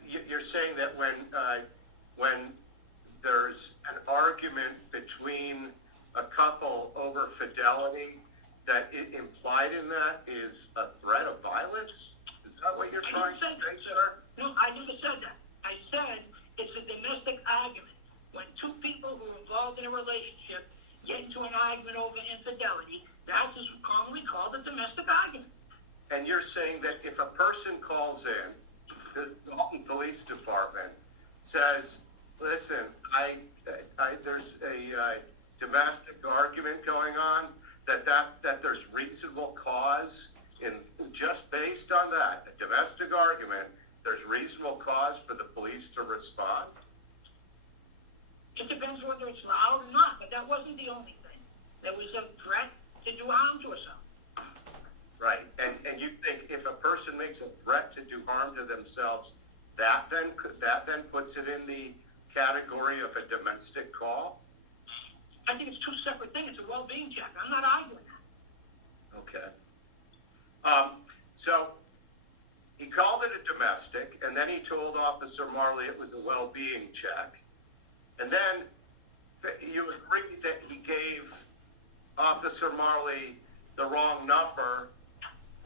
you're saying that when there's an argument between a couple over fidelity, that implied in that is a threat of violence? Is that what you're trying to say, sir? No, I never said that. I said it's a domestic argument. When two people who are involved in a relationship get into an argument over infidelity, that's commonly called a domestic argument. And you're saying that if a person calls in, the Dalton Police Department says, listen, there's a domestic argument going on, that there's reasonable cause, just based on that, a domestic argument, there's reasonable cause for the police to respond? It depends whether it's loud or not, but that wasn't the only thing. There was a threat to do harm to herself. Right, and you think if a person makes a threat to do harm to themselves, that then puts it in the category of a domestic call? I think it's two separate things. It's a well-being check. I'm not arguing that. Okay. So he called it a domestic, and then he told Officer Marley it was a well-being check. And then you agree that he gave Officer Marley the wrong number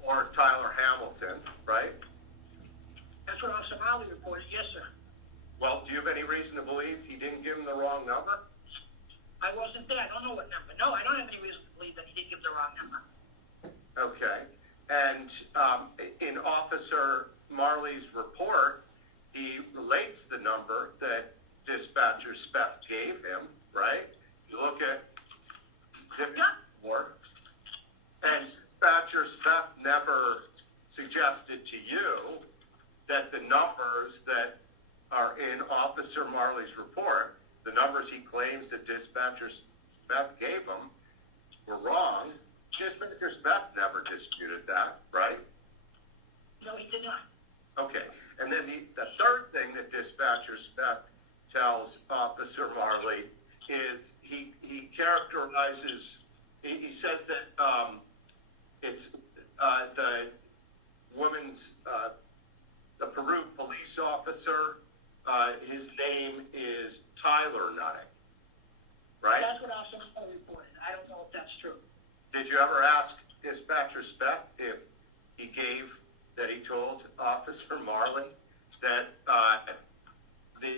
for Tyler Hamilton, right? That's what Officer Marley reported, yes, sir. Well, do you have any reason to believe he didn't give him the wrong number? I wasn't there, I don't know what number. No, I don't have any reason to believe that he did give the wrong number. Okay. And in Officer Marley's report, he relates the number that dispatcher Speff gave him, right? You look at Yeah. and dispatcher Speff never suggested to you that the numbers that are in Officer Marley's report, the numbers he claims that dispatcher Speff gave him, were wrong. Dispatcher Speff never disputed that, right? No, he did not. Okay, and then the third thing that dispatcher Speff tells Officer Marley is he characterizes, he says that it's the woman's, the Peru police officer, his name is Tyler Nutting, right? That's what Officer Marley reported. I don't know if that's true. Did you ever ask dispatcher Speff if he told Officer Marley that the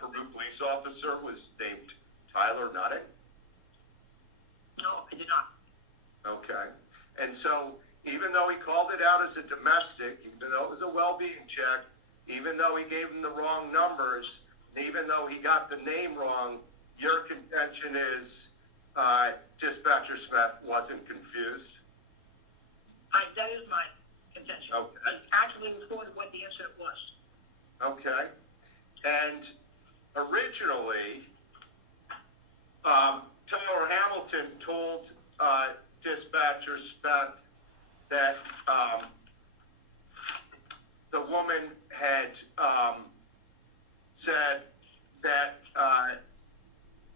Peru police officer was named Tyler Nutting? No, I did not. Okay. And so even though he called it out as a domestic, even though it was a well-being check, even though he gave him the wrong numbers, even though he got the name wrong, your contention is dispatcher Smith wasn't confused? That is my contention. Okay. He actually reported what the incident was. Okay. And originally, Tyler Hamilton told dispatcher Smith that the woman had said that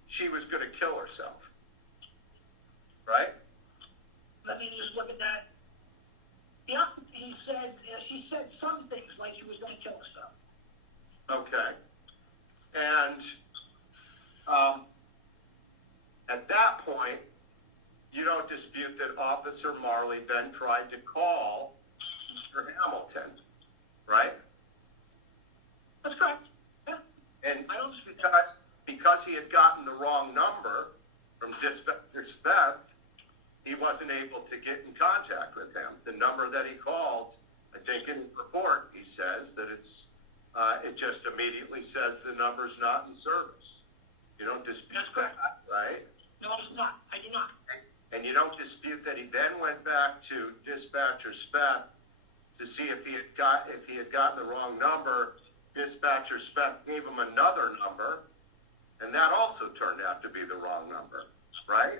she was going to kill herself. Right? Let me just look at that. Yeah, he said, she said some things like she was going to kill herself. Okay. And at that point, you don't dispute that Officer Marley then tried to call Mr. Hamilton, right? That's correct. Yeah. And I don't dispute that. because he had gotten the wrong number from dispatcher Smith, he wasn't able to get in contact with him. The number that he called, I think in his report, he says that it just immediately says the number's not in service. You don't dispute That's correct. that, right? No, I do not. I do not. And you don't dispute that he then went back to dispatcher Smith to see if he had gotten the wrong number. Dispatcher Smith gave him another number, and that also turned out to be the wrong number, right?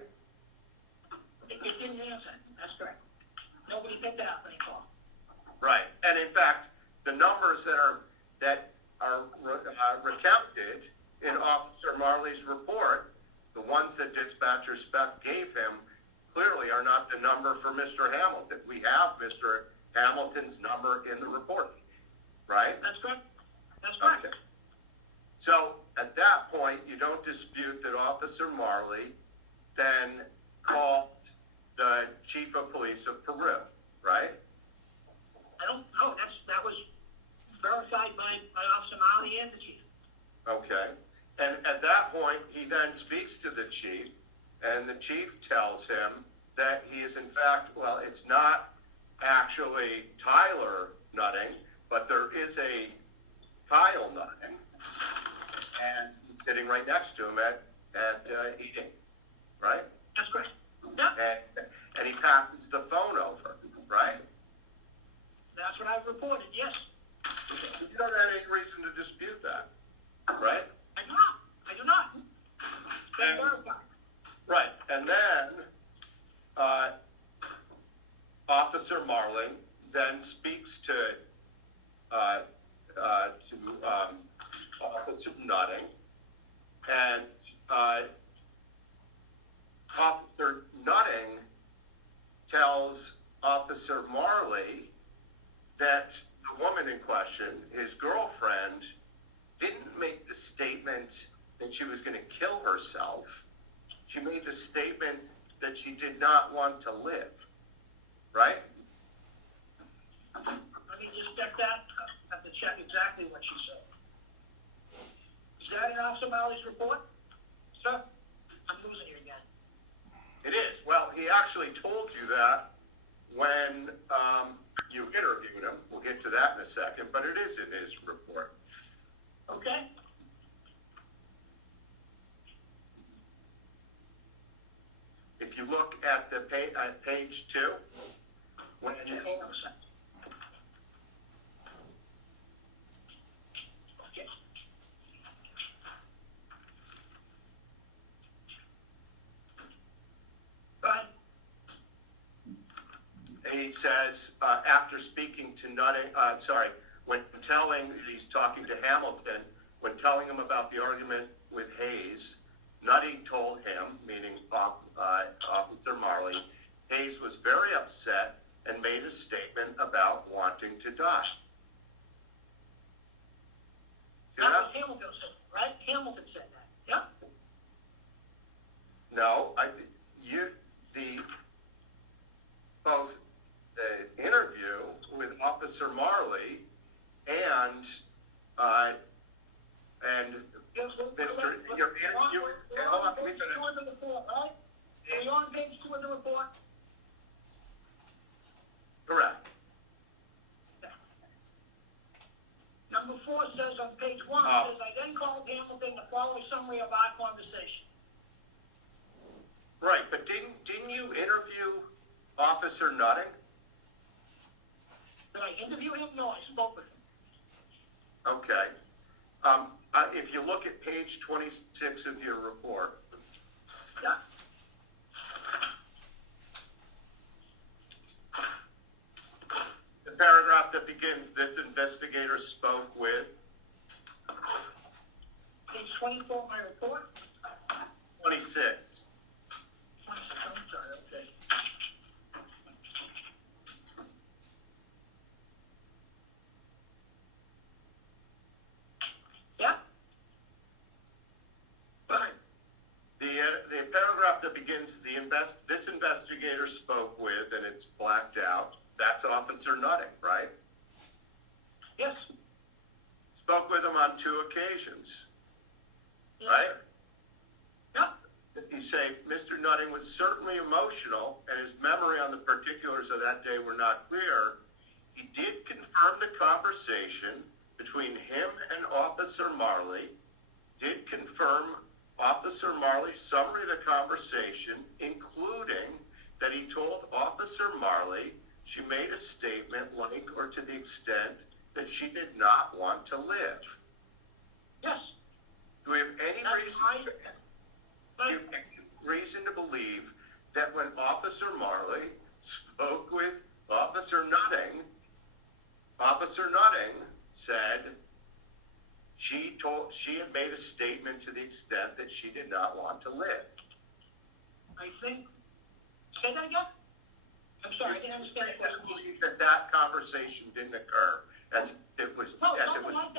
It didn't answer. That's correct. Nobody picked that up when he called. Right. And in fact, the numbers that are recounted in Officer Marley's report, the ones that dispatcher Smith gave him, clearly are not the number for Mr. Hamilton. We have Mr. Hamilton's number in the report, right? That's correct. That's correct. Okay. So at that point, you don't dispute that Officer Marley then called the chief of police of Peru, right? I don't know. That was verified by Officer Marley and the chief. Okay. And at that point, he then speaks to the chief, and the chief tells him that he is in fact, well, it's not actually Tyler Nutting, but there is a Kyle Nutting, and he's sitting right next to him at eating, right? That's correct. Yep. And he passes the phone over, right? That's what I reported, yes. You don't have any reason to dispute that, right? I do not. I do not. That's verified. Right, and then Officer Marley then speaks to Officer Nutting, and Officer Nutting tells Officer Marley that the woman in question, his girlfriend, didn't make the statement that she was going to kill herself. She made the statement that she did not want to live, right? Let me just check that. I have to check exactly what she said. Is that in Officer Malley's report? Sir, I'm losing you again. It is. Well, he actually told you that when you interviewed him. We'll get to that in a second, but it is in his report. Okay? If you look at the page 2, when Okay, hold on a second. Okay. Go ahead. he says, after speaking to Nutting, he's talking to Hamilton, when telling him about the argument with Hayes, Nutting told him, meaning Officer Marley, Hayes was very upset and made a statement about wanting to die. See That that? was Hamilton said, right? Hamilton said that. Yep. No, both the interview with Officer Marley and Mr. Hold on, let me finish. Are you on page 2 of the report? Correct. Number 4 says on page 1, says, I then called Hamilton to follow a summary of our conversation. Right, but didn't you interview Officer Nutting? Did I interview him? No, I spoke with him. Okay. If you look at page 26 of your report, Yeah. the paragraph that begins, this investigator spoke with, Page 24 of my report. 26. 26, I'm sorry, okay. Yeah? Right. The paragraph that begins, this investigator spoke with, and it's blacked out, that's Officer Nutting, right? Yes. Spoke with him on 2 occasions, Yes. right? Yep. You say Mr. Nutting was certainly emotional, and his memory on the particulars of that day were not clear. He did confirm the conversation between him and Officer Marley, did confirm Officer Marley's summary of the conversation, including that he told Officer Marley she made a statement like or to the extent that she did not want to live. Yes. Do we have any Right. reason to believe that when Officer Marley spoke with Officer Nutting said she had made a statement to the extent that she did not want to live? I think, say that again? I'm sorry, I didn't understand the Reason to question. believe that conversation didn't occur as it was. No, as it something was like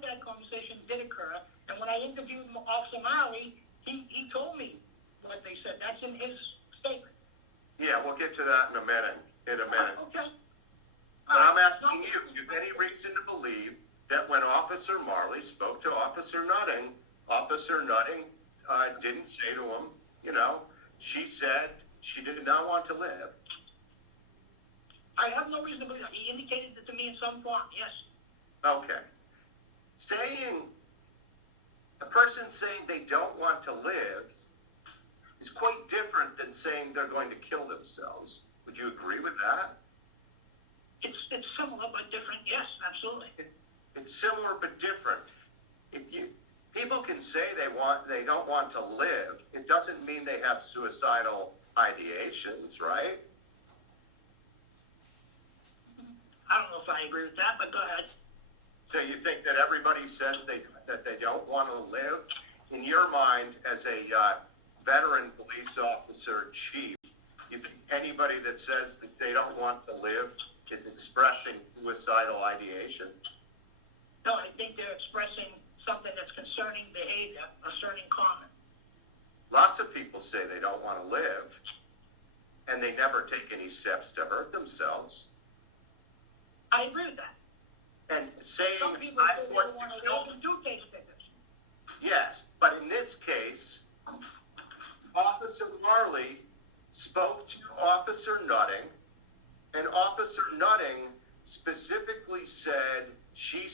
that conversation did occur, and when I interviewed Officer Malley, he told me what they said. That's in his statement. Yeah, we'll get to that in a minute. Okay. But I'm asking you, do you have any reason to believe that when Officer Marley spoke to Officer Nutting didn't say to him, she said she did not want to live? I have no reason to believe that. He indicated it to me in some form, yes. Okay. A person saying they don't want to live is quite different than saying they're going to kill themselves. Would you agree with that? It's similar but different, yes, absolutely. It's similar but different. People can say they don't want to live. It doesn't mean they have suicidal ideations, right? I don't know if I agree with that, but go ahead. So you think that everybody says that they don't want to live? In your mind, as a veteran police officer chief, you think anybody that says that they don't want to live is expressing suicidal ideation? No, I think they're expressing something that's concerning behavior, concerning comment. Lots of people say they don't want to live, and they never take any steps to hurt themselves. I agree with that. And saying, Some people I say they want don't want to to kill live and do take stickers. Yes, but in this case, Officer Marley spoke to Officer Nutting, and Officer Nutting specifically said she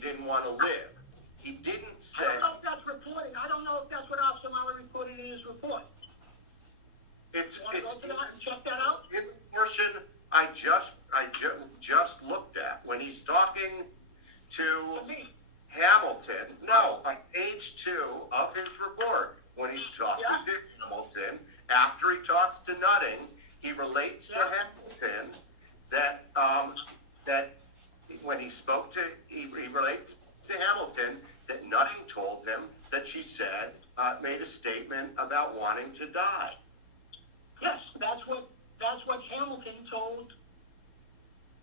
didn't want to live. He didn't say. I don't know if that's reporting. I don't know if that's what Officer Marley reported in his report. It's You want to go to that and check that out? in the portion I just looked at when he's talking to To me. Hamilton. No, on page 2 of his report, when he's talking Yeah. to Hamilton, after he talks to Nutting, he relates to Yeah. Hamilton that that when he spoke to he relates to Hamilton that Nutting told him that she said made a statement about wanting to die. Yes, that's what Hamilton told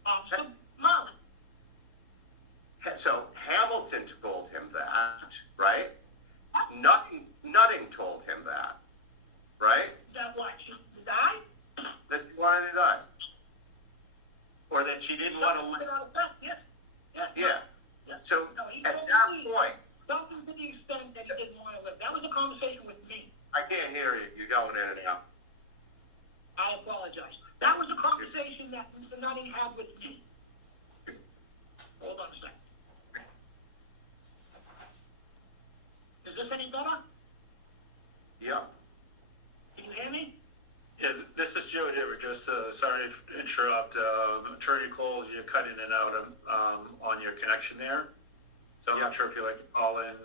Officer Marley. So Hamilton told him that, right? Nutting told him that, right? That what, she died? That she wanted to die. Or that she didn't want to live. Yes. Yes. Yeah. Yeah. So No, he at told that me point, something to the extent that he didn't want to live. That was a conversation with me. I can't hear you. You're going in and out. I apologize. That was a conversation that Mr. Nutting had with me. Hold on a second. Is this any better? Yeah. Can you hear me? Yeah, this is Joe Diver. Just sorry to interrupt. Attorney Coles, you're cutting in and out on your connection there. So I'm not sure if you like to call in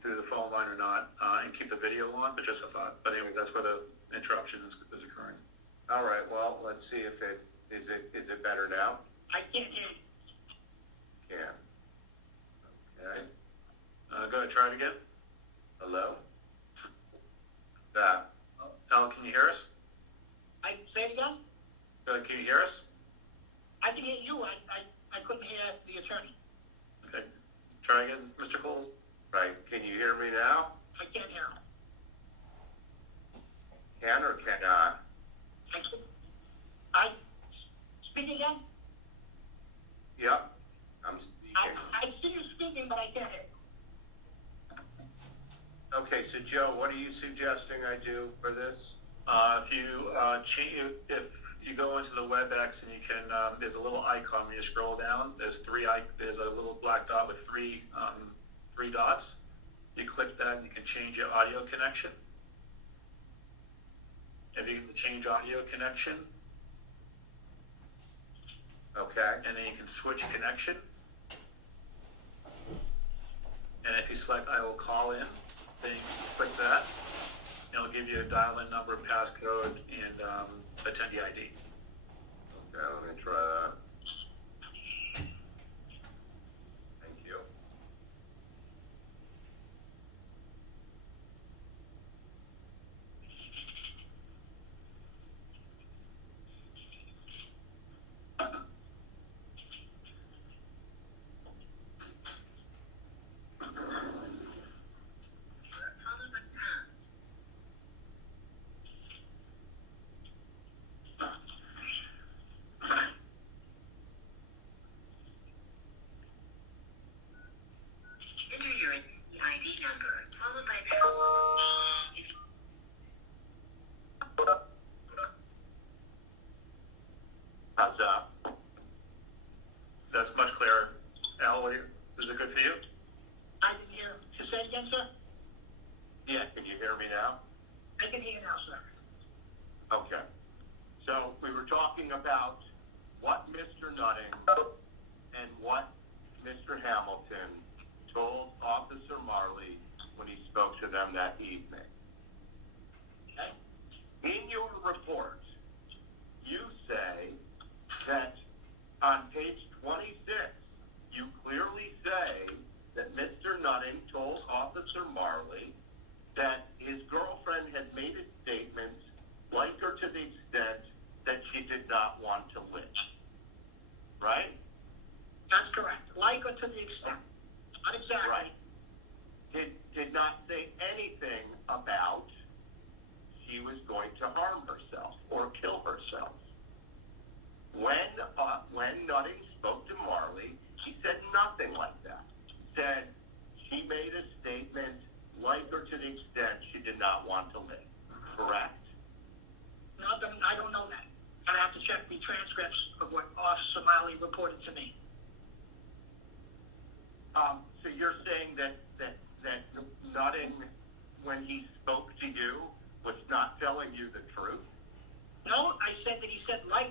through the phone line or not and keep the video on, but just a thought. But anyways, that's where the interruption is occurring. All right. Well, let's see if it is it better now. I can't hear you. Yeah. Okay. Go ahead, try it again. Hello. That. Alan, can you hear us? I say it again? Can you hear us? I can hear you. I couldn't hear the attorney. Okay. Try again, Mr. Coles. Right. Can you hear me now? I can't hear him. Can or cannot? I speak again? Yep. I'm speaking. I see you speaking, but I can't hear. Okay. So Joe, what are you suggesting I do for this? If you go into the WebEx and you can, there's a little icon when you scroll down. There's a little black dot with three dots. You click that and you can change your audio connection. If you can change audio connection, Okay. and then you can switch connection. And if you select I will call in, then you click that. It'll give you a dial-in number, passcode, and attendee ID. Okay, let me try that. Thank you. Enter your ID number, followed by the... How's that? That's much clearer. Al, is it good for you? I can hear him. Just say it again, sir? Yeah, can you hear me now? I can hear you now, sir. Okay. So we were talking about what Mr. Nutting and what Mr. Hamilton told Officer Marley when he spoke to them that evening. Okay? In your report, you say that on page 26, you clearly say that Mr. Nutting told Officer Marley that his girlfriend had made a statement was going to harm herself or kill herself. When Nutting spoke to Marley, she said nothing like that. Said she made a statement like her to the extent she did not want to live. Correct? I don't know that. I have to check the transcripts of what Officer Miley reported to me. So you're saying that Nutting, when he spoke to you, was not telling you the truth? No, I said that he said like,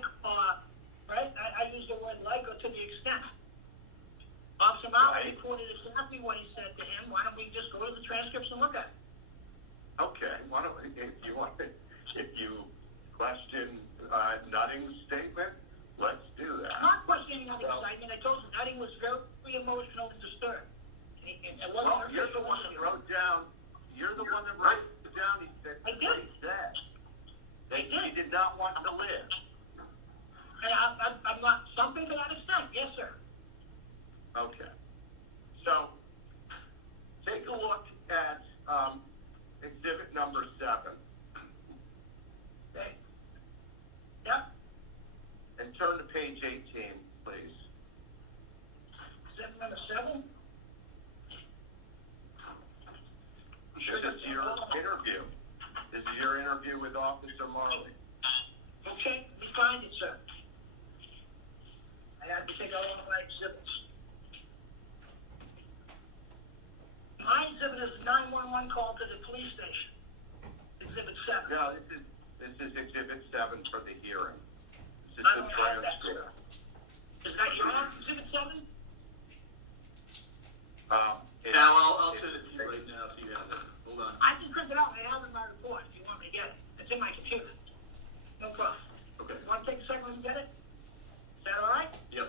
right? I used the word like or to the extent. Officer Miley reported exactly what he said to him. Why don't we just go to the transcripts and look at it? Okay. Why don't we, if you question Nutting's statement, let's do that. I'm not questioning Nutting's statement. I told you Nutting was very emotional and disturbed. And it wasn't her You're the one that wrote down. You're the one that wrote down. He said. I did. He said that he did not want to live. And I'm not something to that extent. Yes, sir. Okay. So take a look at exhibit number 7. Okay. Yep. And turn to page 18, please. Exhibit number 7. This is your interview. This is your interview with Officer Marley. Okay, we find it, sir. I have to take out all of my exhibits. My exhibit is a 911 call to the police station. Exhibit 7. No, this is exhibit 7 for the hearing. This is I the don't have that, sir. transcript. Is that your exhibit 7? Now, I'll send it to you right now so you have it. Hold on. I can print it out. I have it in my report if you want me to get it. It's in my computer. No problem. Okay. Want to take a second and get it? Is that all right? Yep.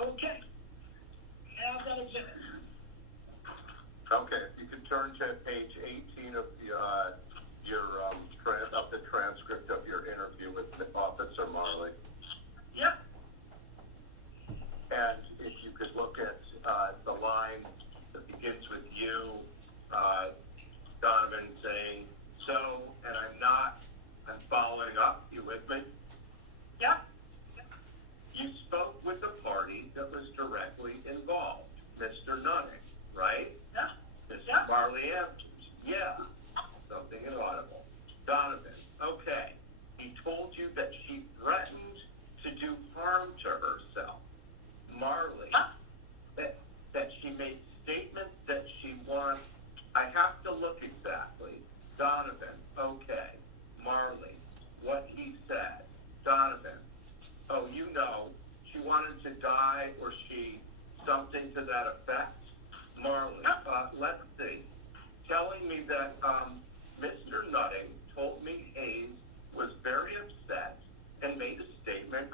Okay. Have that exhibit. Okay, if you could turn to page 18 of the transcript of your interview with Officer Marley. Yep. And if you could look at the line that begins with you, Donovan, saying, so, and I'm following up, you with me? Yep. You spoke with the party that was directly involved, Mr. Nutting, right? Yeah. Mr. Yeah. Marley Andrews. Yeah. Something inaudible. Donovan, okay. He told you that she threatened to do harm to herself. Marley, that she made statements that she wants. I have to look exactly. Donovan, okay. Marley, what he said. Donovan, oh, you know, she wanted to die or she, something to that effect. Marley, let's see. Telling me that Mr. Nutting told me Hayes was very upset and made a statement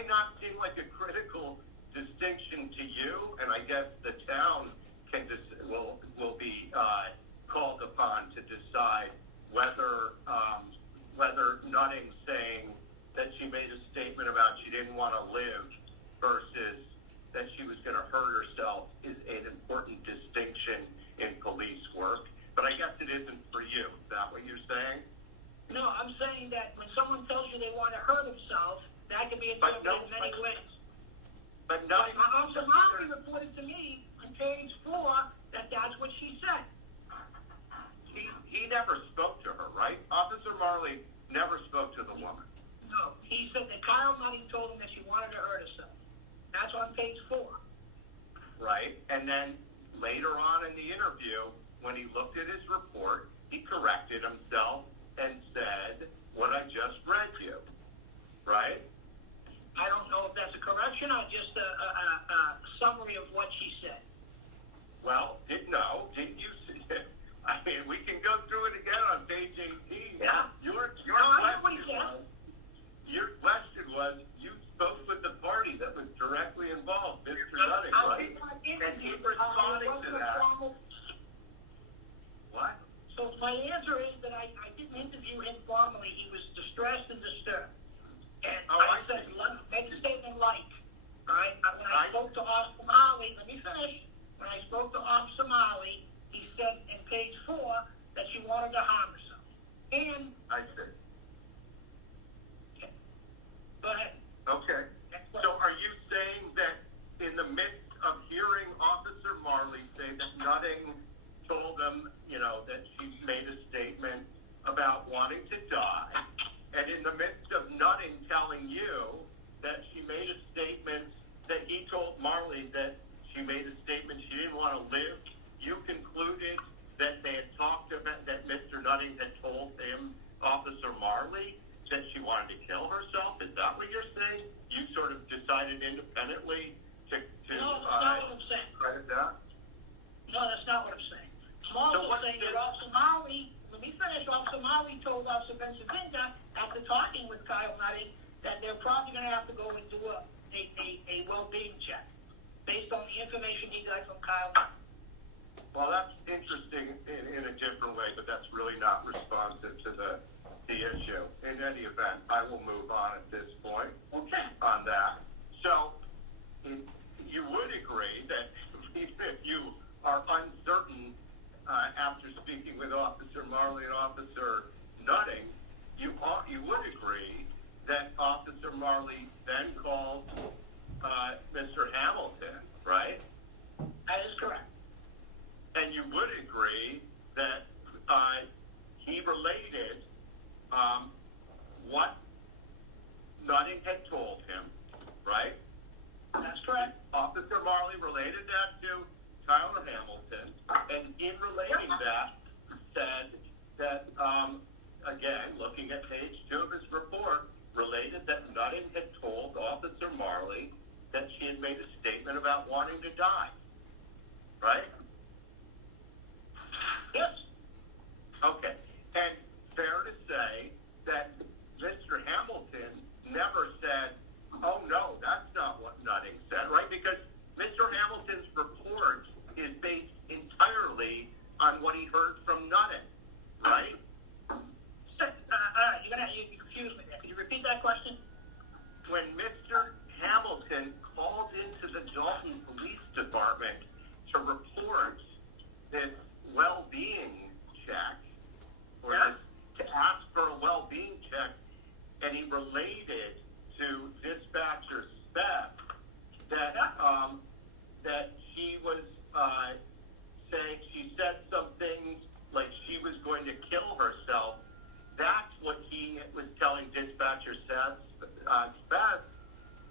may not seem like a critical distinction to you, and I guess the town will be called upon to decide whether Nutting saying that she made a statement about she didn't want to live versus that she was going to hurt herself is an important distinction in police work. But I guess it isn't for you. Is that what you're saying? No, I'm saying that when someone tells you they want to hurt themselves, that can be interpreted in many ways. But Nutting... Officer Molly reported to me on page 4 that that's what she said. He never spoke to her, right? Officer Marley never spoke to the woman. No, he said that Kyle Nutting told him that she wanted to hurt herself. That's on page 4. Right? And then later on in the interview, when he looked at his report, he corrected himself and said what I just read you. Right? I don't know if that's a correction or just a summary of what she said. Well, didn't you see it? I mean, we can go through it again on page 18. Yeah. Your question was, you spoke with the party that was directly involved, Mr. Nutting, right? And he responded to that. What? So my answer is that I didn't interview him formally. He was distressed and disturbed. And I said, make a statement like, right? When I spoke to Officer Molly, let me finish. When I spoke to Officer Molly, he said in page 4 that she wanted to harm herself. And I see. go ahead. Okay. So are you saying that in the midst of hearing Officer Marley say that Nutting told him, that she made a statement about wanting to die, and in the midst of Nutting telling you that she made a statement that he told Marley that she made a statement she didn't want to live, you concluded that they had talked about, that Mr. Nutting had told him, Officer Marley, that she wanted to kill herself? Is that what you're saying? You sort of decided independently to No, that's not what I'm saying. credit that? No, that's not what I'm saying. I'm also saying that Officer Molly, let me finish, Officer Molly told Officer Bensavinga after talking with Kyle Nutting that they're probably going to have to go and do a well-being check based on the information he got from Kyle Nutting. Well, that's interesting in a different way, but that's really not responsive to the issue. In any event, I will move on at this point. Okay. On that. So, you would agree that even if you are uncertain after speaking with Officer Marley and Officer Nutting, you would agree that Officer Marley then called Mr. Hamilton, right? That is correct. And you would agree that he related what Nutting had told him, right? That's correct. Officer Marley related that to Tyler Hamilton, and in relating that, said that, again, looking at page 2 of his report, related that Nutting had told Officer Marley that she had made a statement about wanting to die, right? Yes. Okay. And fair to say that Mr. Hamilton never said, oh, no, that's not what Nutting said, right? Because Mr. Hamilton's report is based entirely on what he heard from Nutting, right? You confused me there. Could you repeat that question? When Mr. Hamilton called into the Dalton Police Department to report this well-being check, or to ask for a well-being check, and he related to dispatcher Beth that she was saying, she said some things like she was going to kill herself. That's what he was telling dispatcher Beth,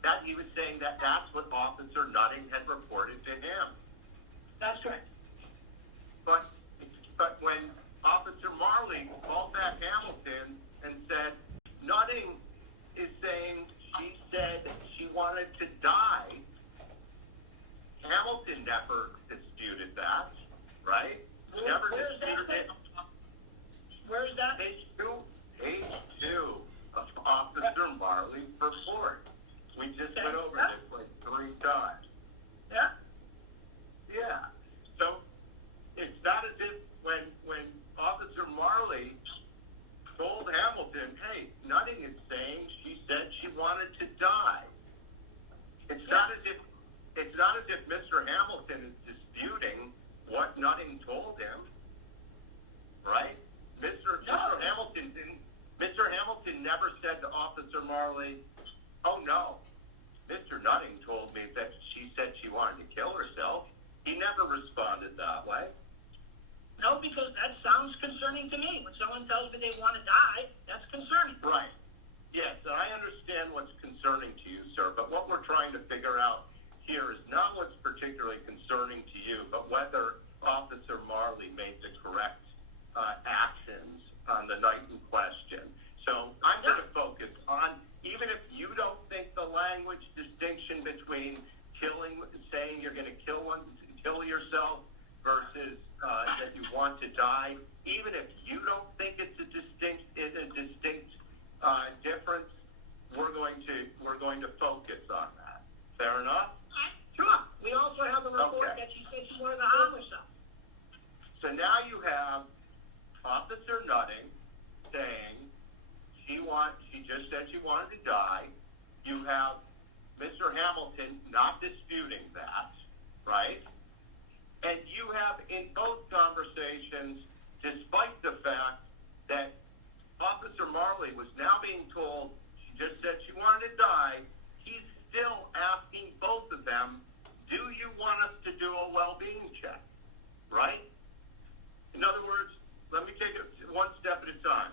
that he was saying that that's what Officer Nutting had reported to him. That's correct. But when Officer Marley called back Hamilton and said, Nutting is saying she said she wanted to die, Hamilton never disputed that, right? Never disputed it. Where is that? Page 2 of Officer Marley's report. We just they want to die, that's concerning. Right. Yes, and I understand what's concerning to you, sir, but what we're trying to figure out here is not what's particularly concerning to you, but whether Officer Marley made the correct actions on the night in question. So I'm going to focus on, even if you don't think the language distinction between saying you're going to kill yourself versus that you want to die, even if you don't think it's a distinct difference, we're going to focus on that. Fair enough? Sure. We also have a report that she said she wanted to harm herself. So now you have Officer Nutting saying she just said she wanted to die. You have Mr. Hamilton not disputing that, right? And you have in both conversations, despite the fact that Officer Marley was now being told she just said she wanted to die, he's still asking both of them, do you want us to do a well-being check, right? In other words, let me take it one step at a time.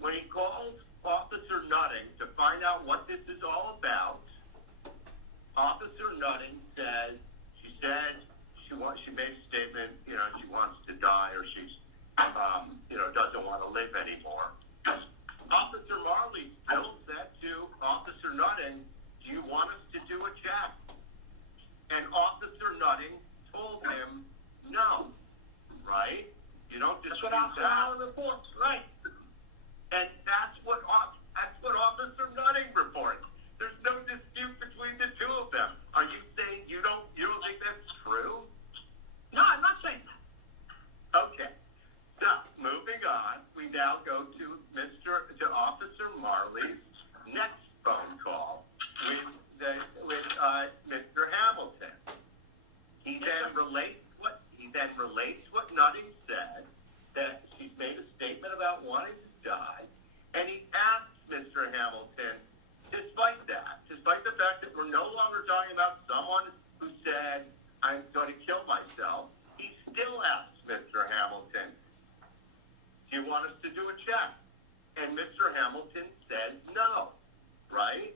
When he calls Officer Nutting to find out what this is all about, Officer Nutting says, she made a statement, she wants to die or she's, doesn't want to live anymore. Officer Marley still said to Officer Nutting, do you want us to do a check? And Officer Nutting told him, no, right? You don't dispute That's what that. Officer reports, right? And that's what Officer Nutting reports. There's no dispute between the two of them. Are you saying you don't think that's true? No, I'm not saying that. Okay. So moving on, we now go to Officer Marley's next phone call with Mr. Hamilton. He then relates what Nutting said, that she's made a statement about wanting to die, and he asks Mr. Hamilton, despite the fact that we're no longer talking about someone who said, I'm going to kill myself, he still asks Mr. Hamilton, do you want us to do a check? And Mr. Hamilton says no, right?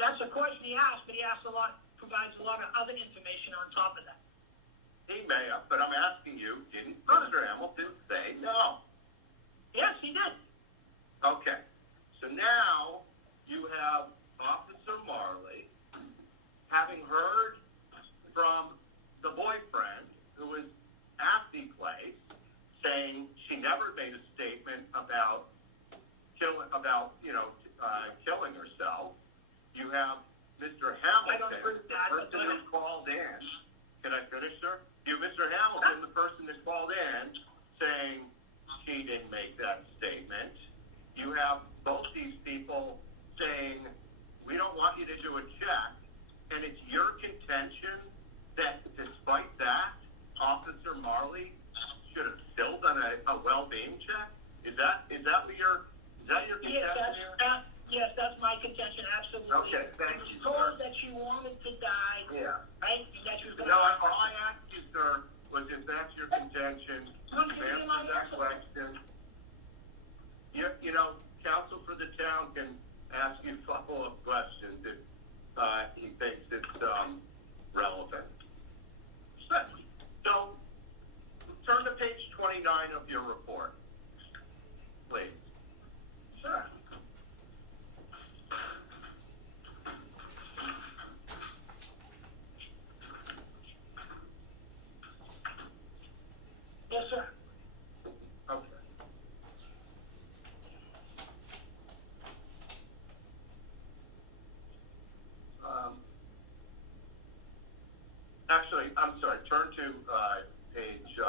That's a question he asked, but he provides a lot of other information on top of that. He may have, but I'm asking you, didn't Mr. Hamilton say no? Yes, he did. Okay. So now you have Officer Marley, having heard from the boyfriend who was at the place, saying she never made a statement about killing herself. You have Mr. Hamilton, I don't agree with that, the person who called in. Can I finish, sir? You have Mr. Hamilton, the person that called in, saying she didn't make that statement. You have both these people saying, we don't want you to do a check, and it's your contention that despite that, Officer Marley should have still done a well-being check? Is that your contention here? Yes, that's my contention, absolutely. Okay, thank you, She was told sir. that she wanted to die, Yeah. right? And that she was going No, to... all I asked you, sir, was if that's your contention. I'm You've giving you my answered that answer. question. Counsel for the town can ask you follow-up questions if he thinks it's relevant. So, turn to page 29 of your report, please. Sure. Yes, sir. Okay. Actually, I'm sorry, turn to page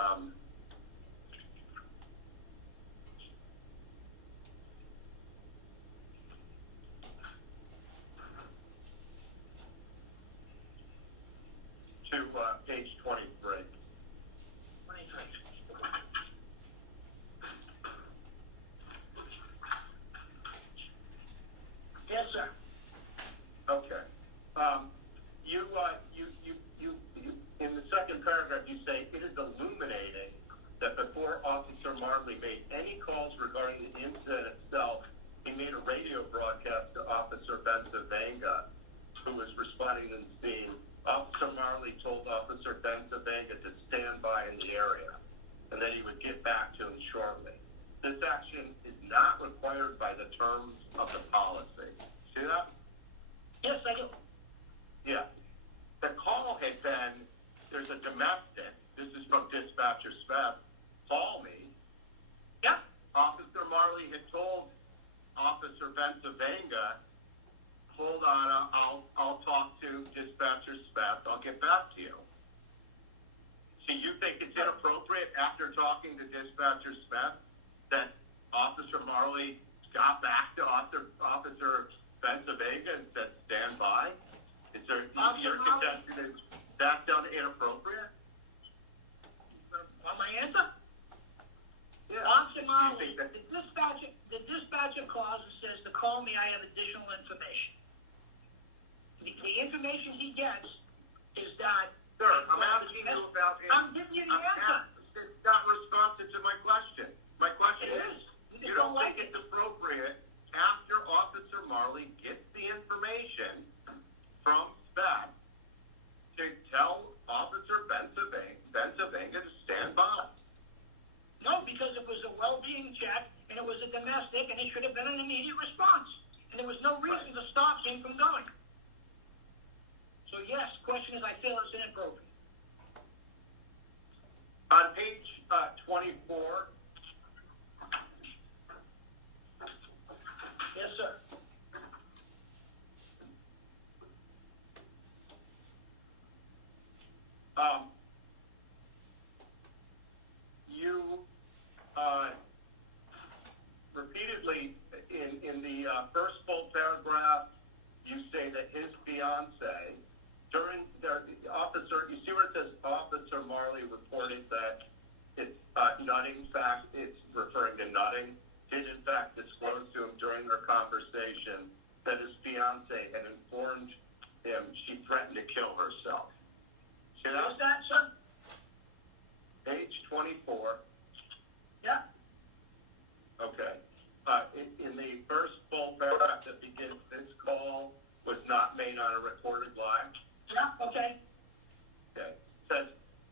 page 23. 23. Yes, sir. Okay. You in the second paragraph, you say, it is illuminating that before Officer Marley made any calls got back to Officer Pennsylvania and said, stand by? Is there, your suggestion is that done inappropriate? Want my answer? Yeah. Officer Do you Molly, think that- the dispatcher clause says to call me, I have additional information. The information he gets is that. Sir, I'm asking you about him. I'm giving you the answer. It's not responsive to my question. My question It is, is. you don't think it's appropriate after Officer Marley gets the information from SPAC to tell Officer Pennsylvania to stand by? No, because it was a well-being check, and it was a domestic, and it should have been an immediate response. And there was no reason to stop him from going. So yes, question is, I feel it's inappropriate. On page 24, Yes, sir. you repeatedly in the first full paragraph, you say that his fiance, during the officer, you see where it says Officer Marley reported that it's nutting fact, it's referring to nutting, did in fact disclose to him during their conversation that his fiance had informed him she threatened to kill herself. See Is that, sir? Page 24. Yeah. Okay. In the first full paragraph that begins, this call was not made on a recorded line. Yeah, okay. Okay. Says,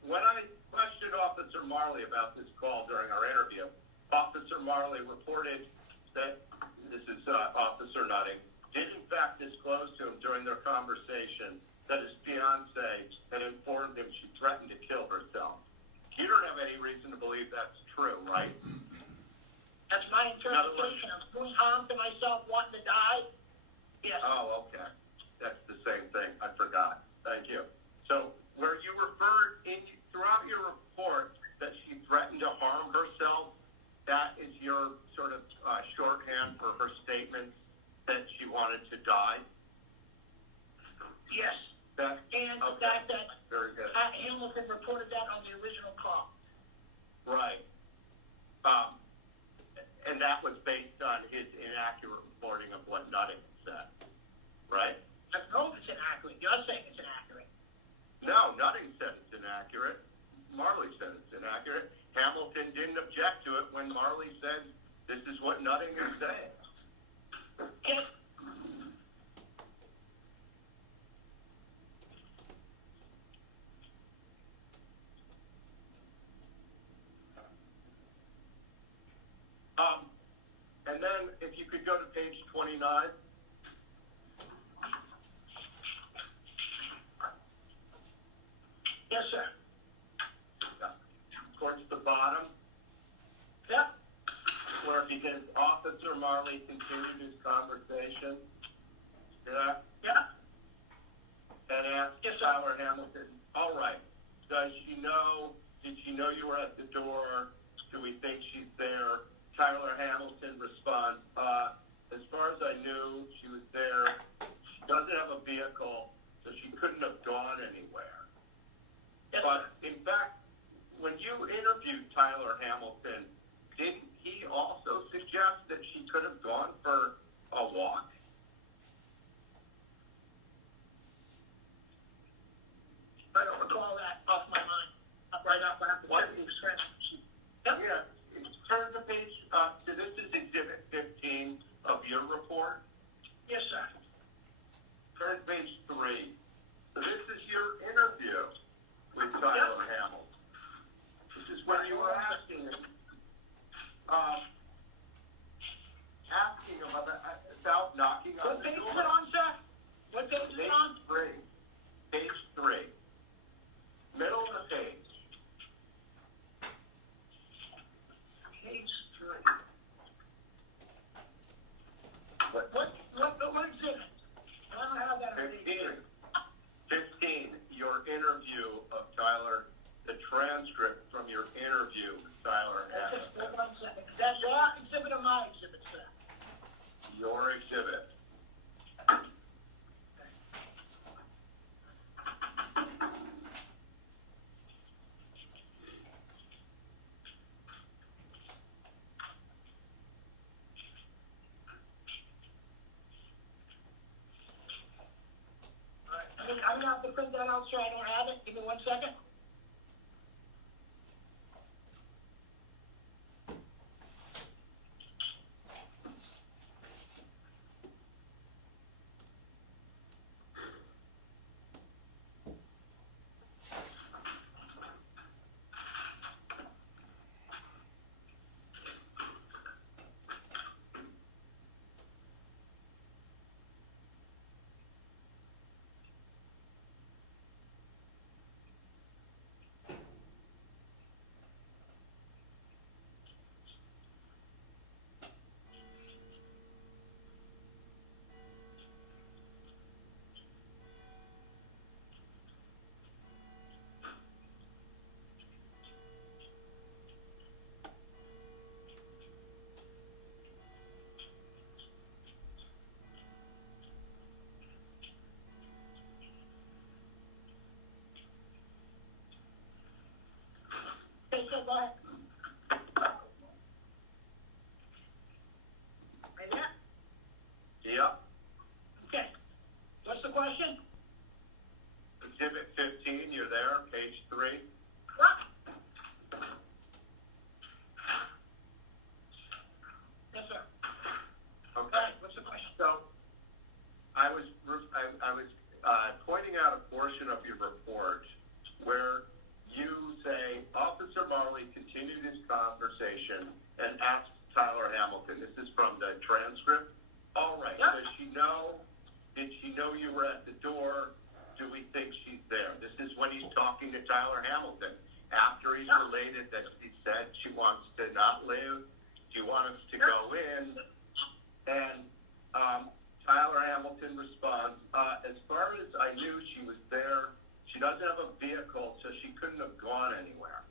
when I questioned Officer Marley about this call during our interview, Officer Marley reported that, this is Officer Nutting, did in fact disclose to him during their conversation that his fiance had informed him she threatened to kill herself. You don't have any reason to believe that's true, right? That's my interpretation of doing harm to myself, wanting to die. Yes. Oh, okay. That's the same thing. I forgot. Thank you. So, where you referred throughout your report that she threatened to harm herself, that is your sort of shorthand for her statement that she wanted to die? Yes. That, And the okay. fact that Very good. Hamilton reported that on the original call. Right. And that was based on his inaccurate reporting of what Nutting said, right? I don't know if it's inaccurate. You're saying it's inaccurate. No, Nutting said it's inaccurate. Marley said it's inaccurate. Hamilton didn't object to it when Marley said, this is what Nutting is saying. Okay. And then if you could go to page 29. Yes, sir. Towards the bottom, Yep. where it begins, Officer Marley continued his conversation. Yeah. Yeah. And asked Yes, sir. Tyler Hamilton, all right, did she know you were at the door? Do we think she's there? Tyler Hamilton responds, as far as I knew, she was there. She doesn't have a vehicle, so she couldn't have gone anywhere. Yes, But in fact, when you interviewed Tyler Hamilton, didn't he also suggest that she could have gone for out, sir. I don't have it. Give me 1 second. Okay, so go ahead. Right there? Yep. Okay. What's the question? Exhibit 15, you're there, page 3. What? Yes, sir. All Okay. right, what's the question? So, I was pointing out a portion of your report where you say Officer Marley continued his conversation and asked Tyler Hamilton. This is from the transcript. All right. Yep. Did she know you were at the door? Do we think she's there? This is when he's talking to Tyler Hamilton. After he's related that she said she wants to not live. She wants to go in. And Tyler Hamilton responds, as far as I knew, she was there. She doesn't have a vehicle, so she couldn't have gone anywhere.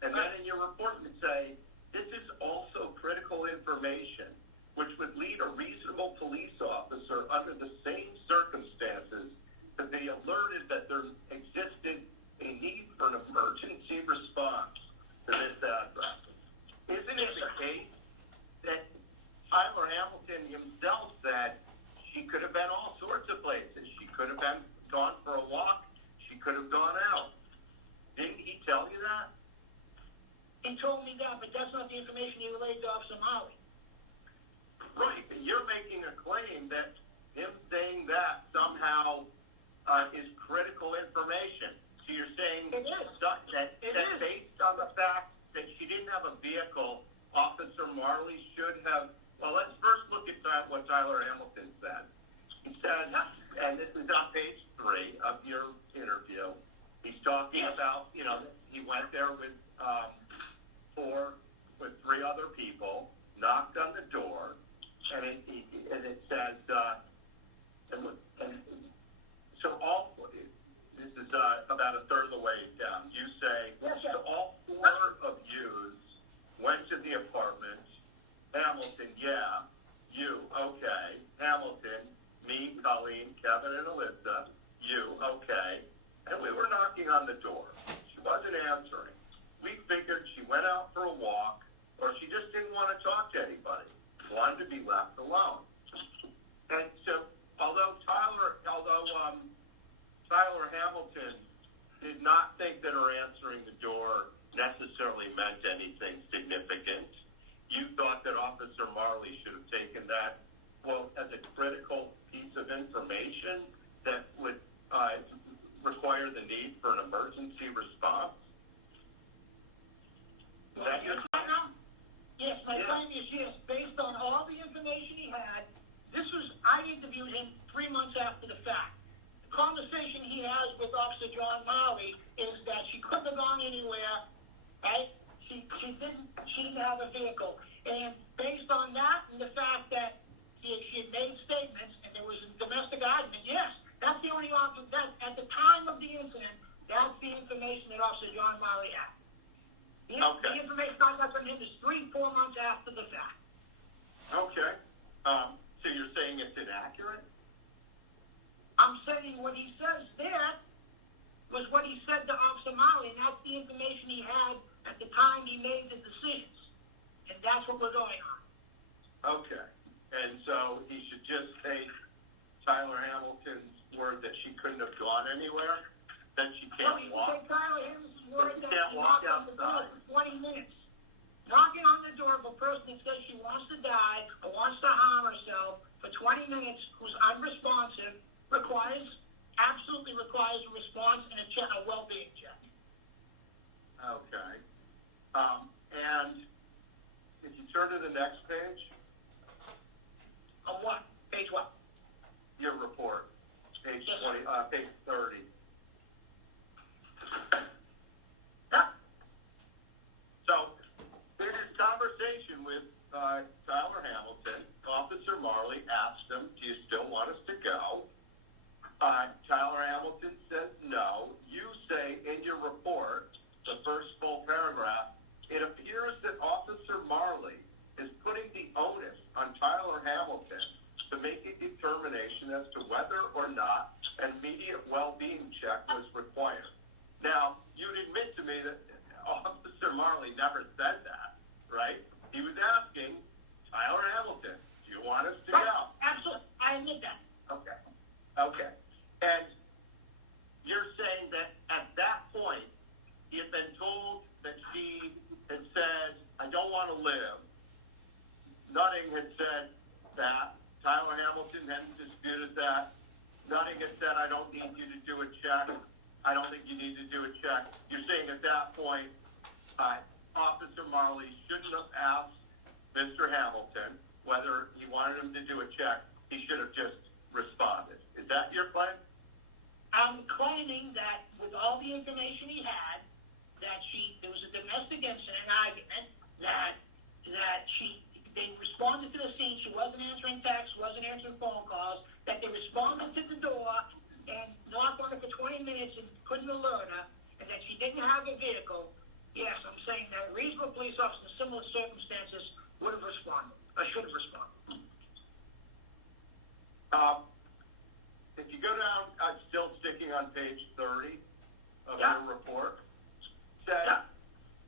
And then in your report you say, this is also critical information, which would lead a reasonable police officer under the same circumstances to be alerted that there existed a need for an emergency response to this address. Isn't it the case that Tyler Hamilton himself said she could have been all sorts of places? She could have been gone for a walk. She could have gone out. Didn't he tell you that? He told me that, but that's not the information he relayed to Officer Molly. Right, and you're making a claim that him saying that somehow is critical information. So you're saying It is. that It is. based on the fact that she didn't have a vehicle, Officer Marley should have. Well, let's first look at what Tyler Hamilton said. He said, and this is on page 3 of your interview. He's talking about, he went there with 3 other people, knocked on the door, and it says, so this is about a third of the way down. You say, so all 4 of yous went to the apartment. Hamilton, yeah. You, okay. Hamilton, me, Colleen, Kevin, and Alyssa. You, okay. And we were knocking on the door. She wasn't answering. We figured she went out for a walk, or she just didn't want to talk to anybody. Wanted to be left alone. And so, although Tyler Hamilton did not think that her answering the door necessarily meant anything significant, you thought that Officer Marley should have taken that, as a critical piece of information that would require the need for an emergency response? Is that your claim? Yes, my claim is yes. Based on all the information he had, I interviewed him 3 months after the fact. The conversation he has with Officer John Marley is that she couldn't have gone anywhere, right? She didn't have a vehicle. And based on that and the fact that she had made statements and there was a domestic argument, yes, that's the only option. At the time of the incident, that's the information that Officer John Marley had. The information I got from him is 3-4 months after the fact. Okay. So you're saying it's inaccurate? I'm saying what he says there was what he said to Officer Marley, and that's the information he had at the time he made the decisions. And that's what we're going on. Okay. And so he should just take Tyler Hamilton's word that she couldn't have gone anywhere? responsive absolutely requires a response and a well-being check. Okay. And if you turn to the next page, On what? Page what? your report, page Yes, 20, page 30. Yeah. So, in his conversation with Tyler Hamilton, Officer Marley asked him, "Do you still want us to go?" Tyler Hamilton says no. You say in your report, the first full paragraph, it appears that Officer Marley is putting the onus on Tyler Hamilton to make a determination as to whether or not an immediate well-being check was required. Now, you'd admit to me that Officer Marley never said that, right? He was asking Tyler Hamilton, "Do you want us to go?" Absolutely. I admit that. Okay. Okay. And you're saying that at that point, he had been told that she had said, "I don't want to live." Nutting had said that. Tyler Hamilton hadn't disputed that. Nutting had said, "I don't need you to do a check. I don't think you need to do a check." You're saying at that point, Officer Marley shouldn't have asked Mr. Hamilton whether he wanted him to do a check. He should have just responded. Is that your claim? I'm claiming that with all the information he had, that there was a domestic incident argument, that they responded to the scene, she wasn't answering texts, wasn't answering phone calls, that they responded to the door and knocked on it for 20 minutes and couldn't alert her, and that she didn't have a vehicle. Yes, I'm saying that a reasonable police officer in similar circumstances would have responded, or should have responded. If you go down, still sticking on page 30 of Yeah. your report, says,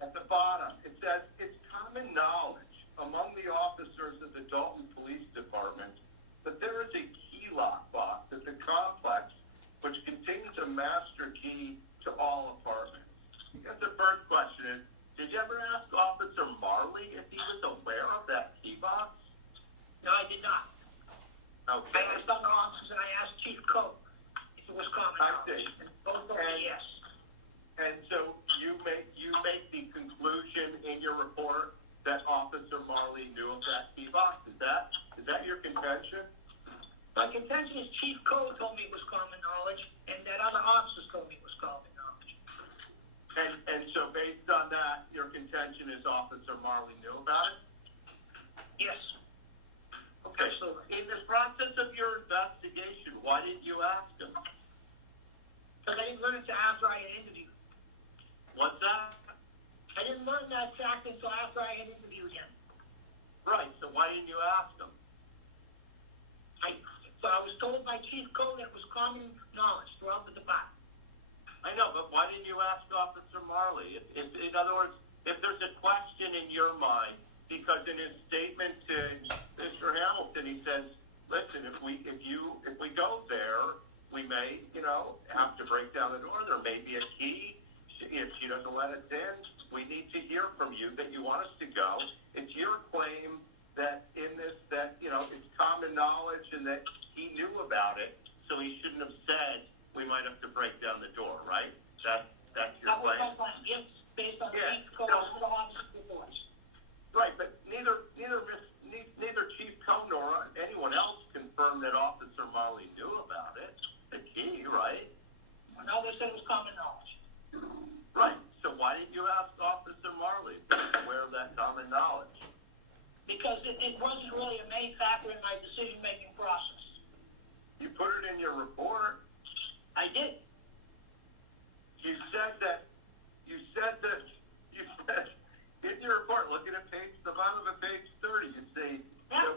at the bottom, it says, "It's common knowledge among the officers of the Dalton Police Department that there is a key lock box at the complex which contains a master key to all apartments." I guess the first question is, did you ever ask Officer Marley if he was aware of that key box? No, I did not. Okay. I asked other officers and I asked Chief Coe if it was common I knowledge. see. And both told me yes. And so you make the conclusion in your report that Officer Marley knew of that key box. Is that your contention? My contention is Chief Coe told me it was common knowledge, and that other officers told me it was common knowledge. And so based on that, your contention is Officer Marley knew about it? Yes. Okay. Absolutely. In the process of your investigation, why didn't you ask him? Because I didn't learn it until after I had interviewed. What's that? I didn't learn that fact until after I had interviewed him. Right, so why didn't you ask him? So I was told by Chief Coe that it was common knowledge throughout the department. I know, but why didn't you ask Officer Marley? If, in other words, if there's a question in your mind, because in his statement to Mr. Hamilton, he says, "Listen, if we go there, we may, have to break down the door. There may be a key. If she doesn't let us in, we need to hear from you that you want us to go." It's your claim that it's common knowledge and that he knew about it, so he shouldn't have said we might have to break down the door, right? That's your That was claim. my plan. Yes, based on Yeah. Chief Coe's other officers' reports. Right, but neither Chief Coe nor anyone else confirmed that Officer Marley knew about it. The key, right? Now they said it was common knowledge. Right. So why didn't you ask Officer Marley if he was aware of that common knowledge? Because it wasn't really a main factor in my decision-making process. You put it in your report. I did. You said in your report, looking at the bottom of page 30, you say there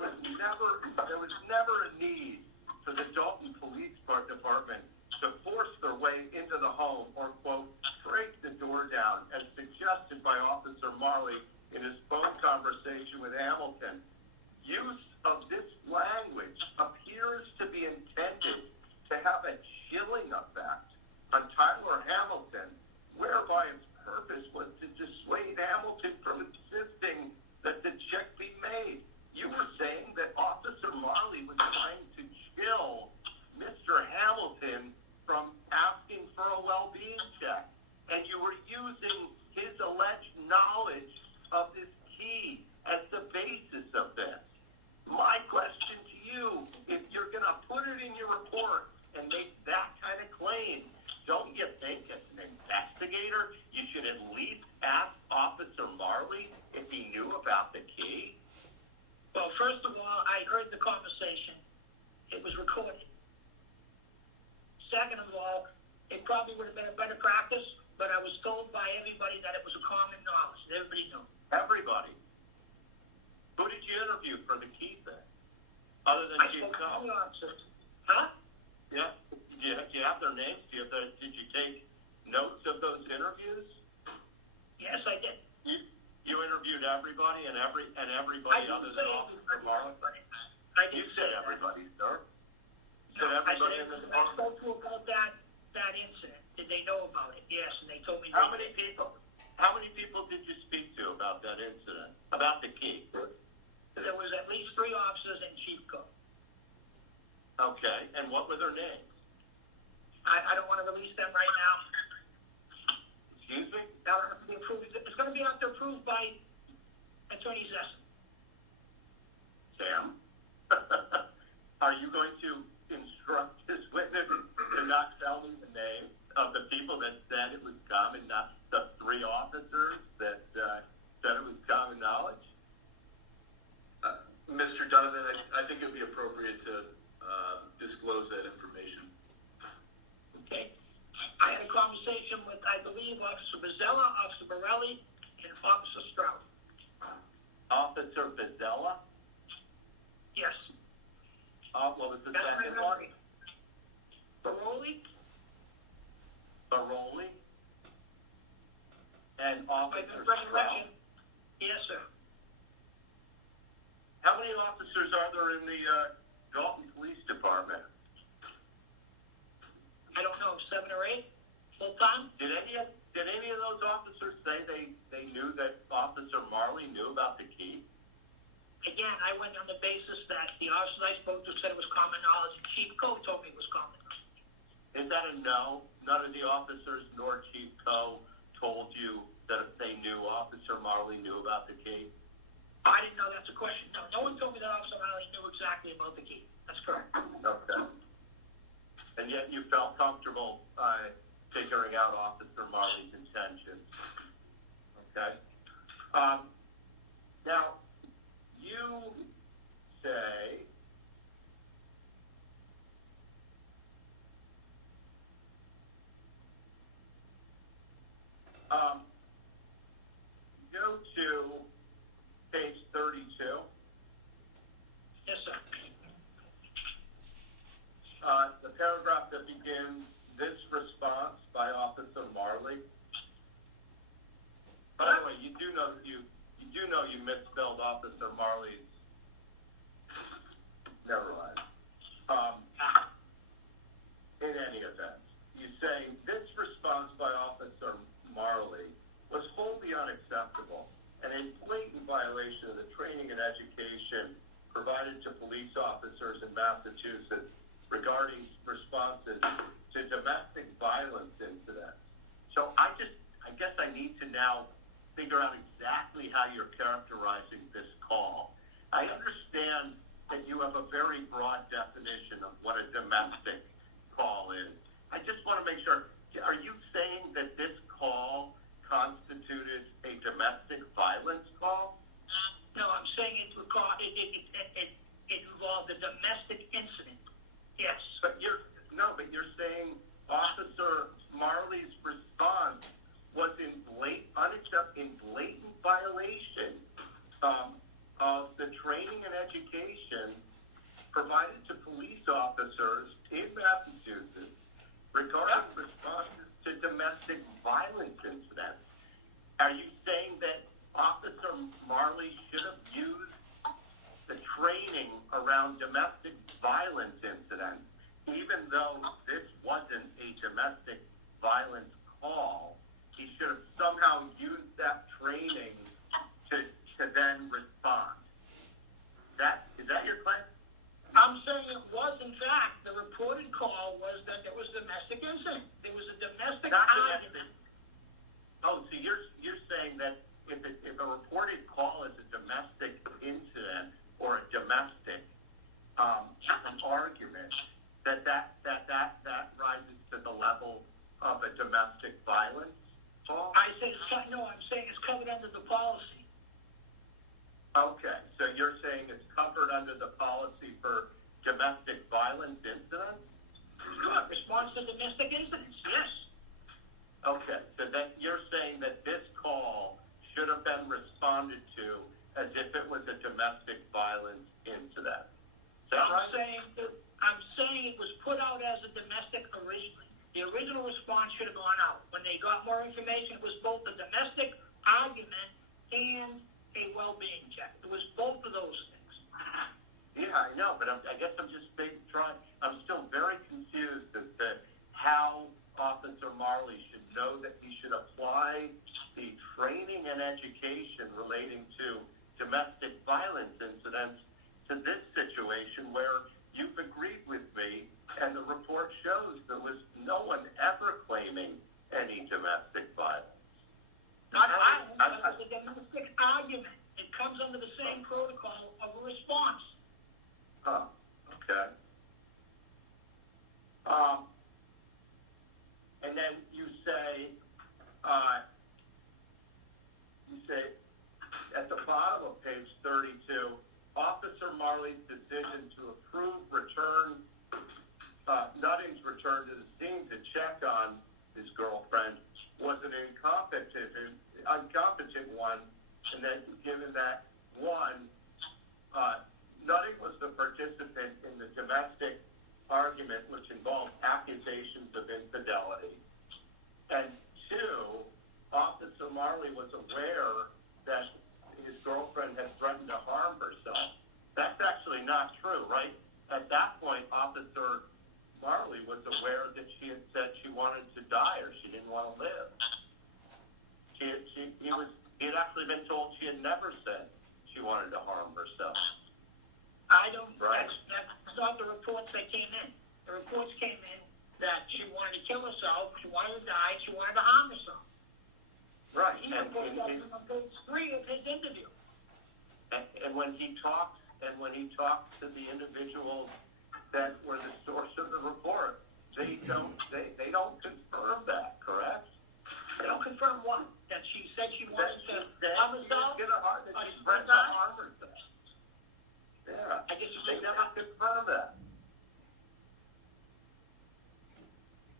was never a need for the Dalton Police Department to force their way into the home or, quote, break the door down, as suggested by Officer Marley in his phone conversation with Hamilton. Use of this language appears to be intended to have a chilling effect report and make that kind of claim, don't you think as an investigator, you should at least ask Officer Marley if he knew about the key? Well, first of all, I heard the conversation. It was recorded. Second of all, it probably would have been a better practice, but I was told by everybody that it was a common knowledge. Everybody knew. Everybody. Who did you interview for the key thing? Other than I Chief spoke to all Coe? the officers. Huh? Yeah. Do you have their names? Did you take notes of those interviews? Yes, I did. You interviewed everybody and everybody I other didn't than say Officer Marley? I You didn't said say that. everybody, sir. You No, said I everybody said in the I department. spoke to about that incident. Did they know about it? Yes, and they told me. How they many did. people? How many people did you speak to about that incident? About the key? There was at least 3 officers and Chief Coe. Okay, and what were their names? I don't want to release them right now. Excuse me? That'll have to be approved. It's going to be after approved by Attorney Zesson. Sam? Are you going to instruct this witness to not tell me the name of the people that said it was common, not the 3 officers that said it was common knowledge? Mr. Donovan, I think it would be appropriate to disclose that information. Okay. I had a conversation with, I believe, Officer Bozzella, Officer Borelli, and Officer Stroud. Officer Bozzella? Yes. What was the That's second my one? memory. Baroli, Baroli? And by Officer the Stroud? recollection. Yes, sir. How many officers are there in the Dalton Police Department? I don't know, 7 or 8 full time. Did any of those officers say they knew that Officer Marley knew about the key? Again, I went on the basis that the officers I spoke to said it was common knowledge, and Chief Coe told me it was common knowledge. Is that a no? None of the officers nor Chief Coe told you that they knew Officer Marley knew about the key? I didn't know that's a question. No, no one told me that Officer Riley knew exactly about the key. That's correct. Okay. And yet you felt comfortable figuring out Officer Marley's intentions. Okay. Now, you say go to page 32. Yes, sir. The paragraph that begins, this response by Officer Marley. By the way, you do know you misspelled Officer Marley's. Never mind. In any event, you say this response by Officer Marley was wholly unacceptable and a blatant violation of the training and education provided to police officers in Massachusetts regarding responses to domestic violence incidents. So I guess I need to now figure out exactly how you're characterizing this call. I understand that you have a very broad definition of what a domestic call is. I just want to make sure, are you saying that this call constituted a domestic violence call? No, I'm saying it involved a domestic incident. Yes. But you're saying Officer Marley's response was in blatant violation of the training and education provided to police officers in Massachusetts regarding responses to domestic violence incidents. Are you saying that Officer Marley should have used the training around domestic violence incidents, even though this wasn't a domestic violence call? He should have somehow used that training to then respond. Is that your claim? I'm saying it was, in fact, the reported call was that there was a domestic incident. There was a domestic argument. Oh, so you're saying that if a reported call is a domestic incident or a domestic argument, that domestic violence, Paul? I say, no, I'm saying it's covered under the policy. Okay, so you're saying it's covered under the policy for domestic violence incidents? Sure, response to domestic incidents, yes. Okay, so that you're saying that this call should have been responded to as if it was a domestic violence incident. Is that right? I'm saying it was put out as a domestic originally. The original response should have gone out. When they got more information, it was both a domestic argument and a well-being check. It was both of those things. Yeah, I know, but I guess I'm just I'm still very confused as to how Officer Marley should know that he should apply the training and education relating to domestic violence incidents to this situation where you've agreed with me and the report shows there was no one ever claiming any domestic violence. Not violence, but it was a domestic argument. It comes under the same protocol of a response. Huh, okay. And then you say at the bottom of page 32, Officer Marley's decision to approve Nutting's return to the scene to check on his girlfriend was an incompetent one, and then given that one, Nutting was the participant in the domestic argument which involved accusations of infidelity. And two, Officer Marley was aware that his girlfriend had threatened to harm herself. That's actually not true, right? At that point, Officer Marley was aware that she had said she wanted to die or she didn't want to live. He had actually been told she had never said she wanted to harm herself. That's not the reports that came in. The reports came in that she wanted to kill herself, she wanted to die, she wanted to harm herself. Right. He reported that on page 3 of his interview. And when he talks to the individuals that were the source of the report, they don't confirm that, correct? They don't confirm what? That she said she wanted to harm herself? That she threatened to harm herself. Yeah. I disagree They with never that. confirm that.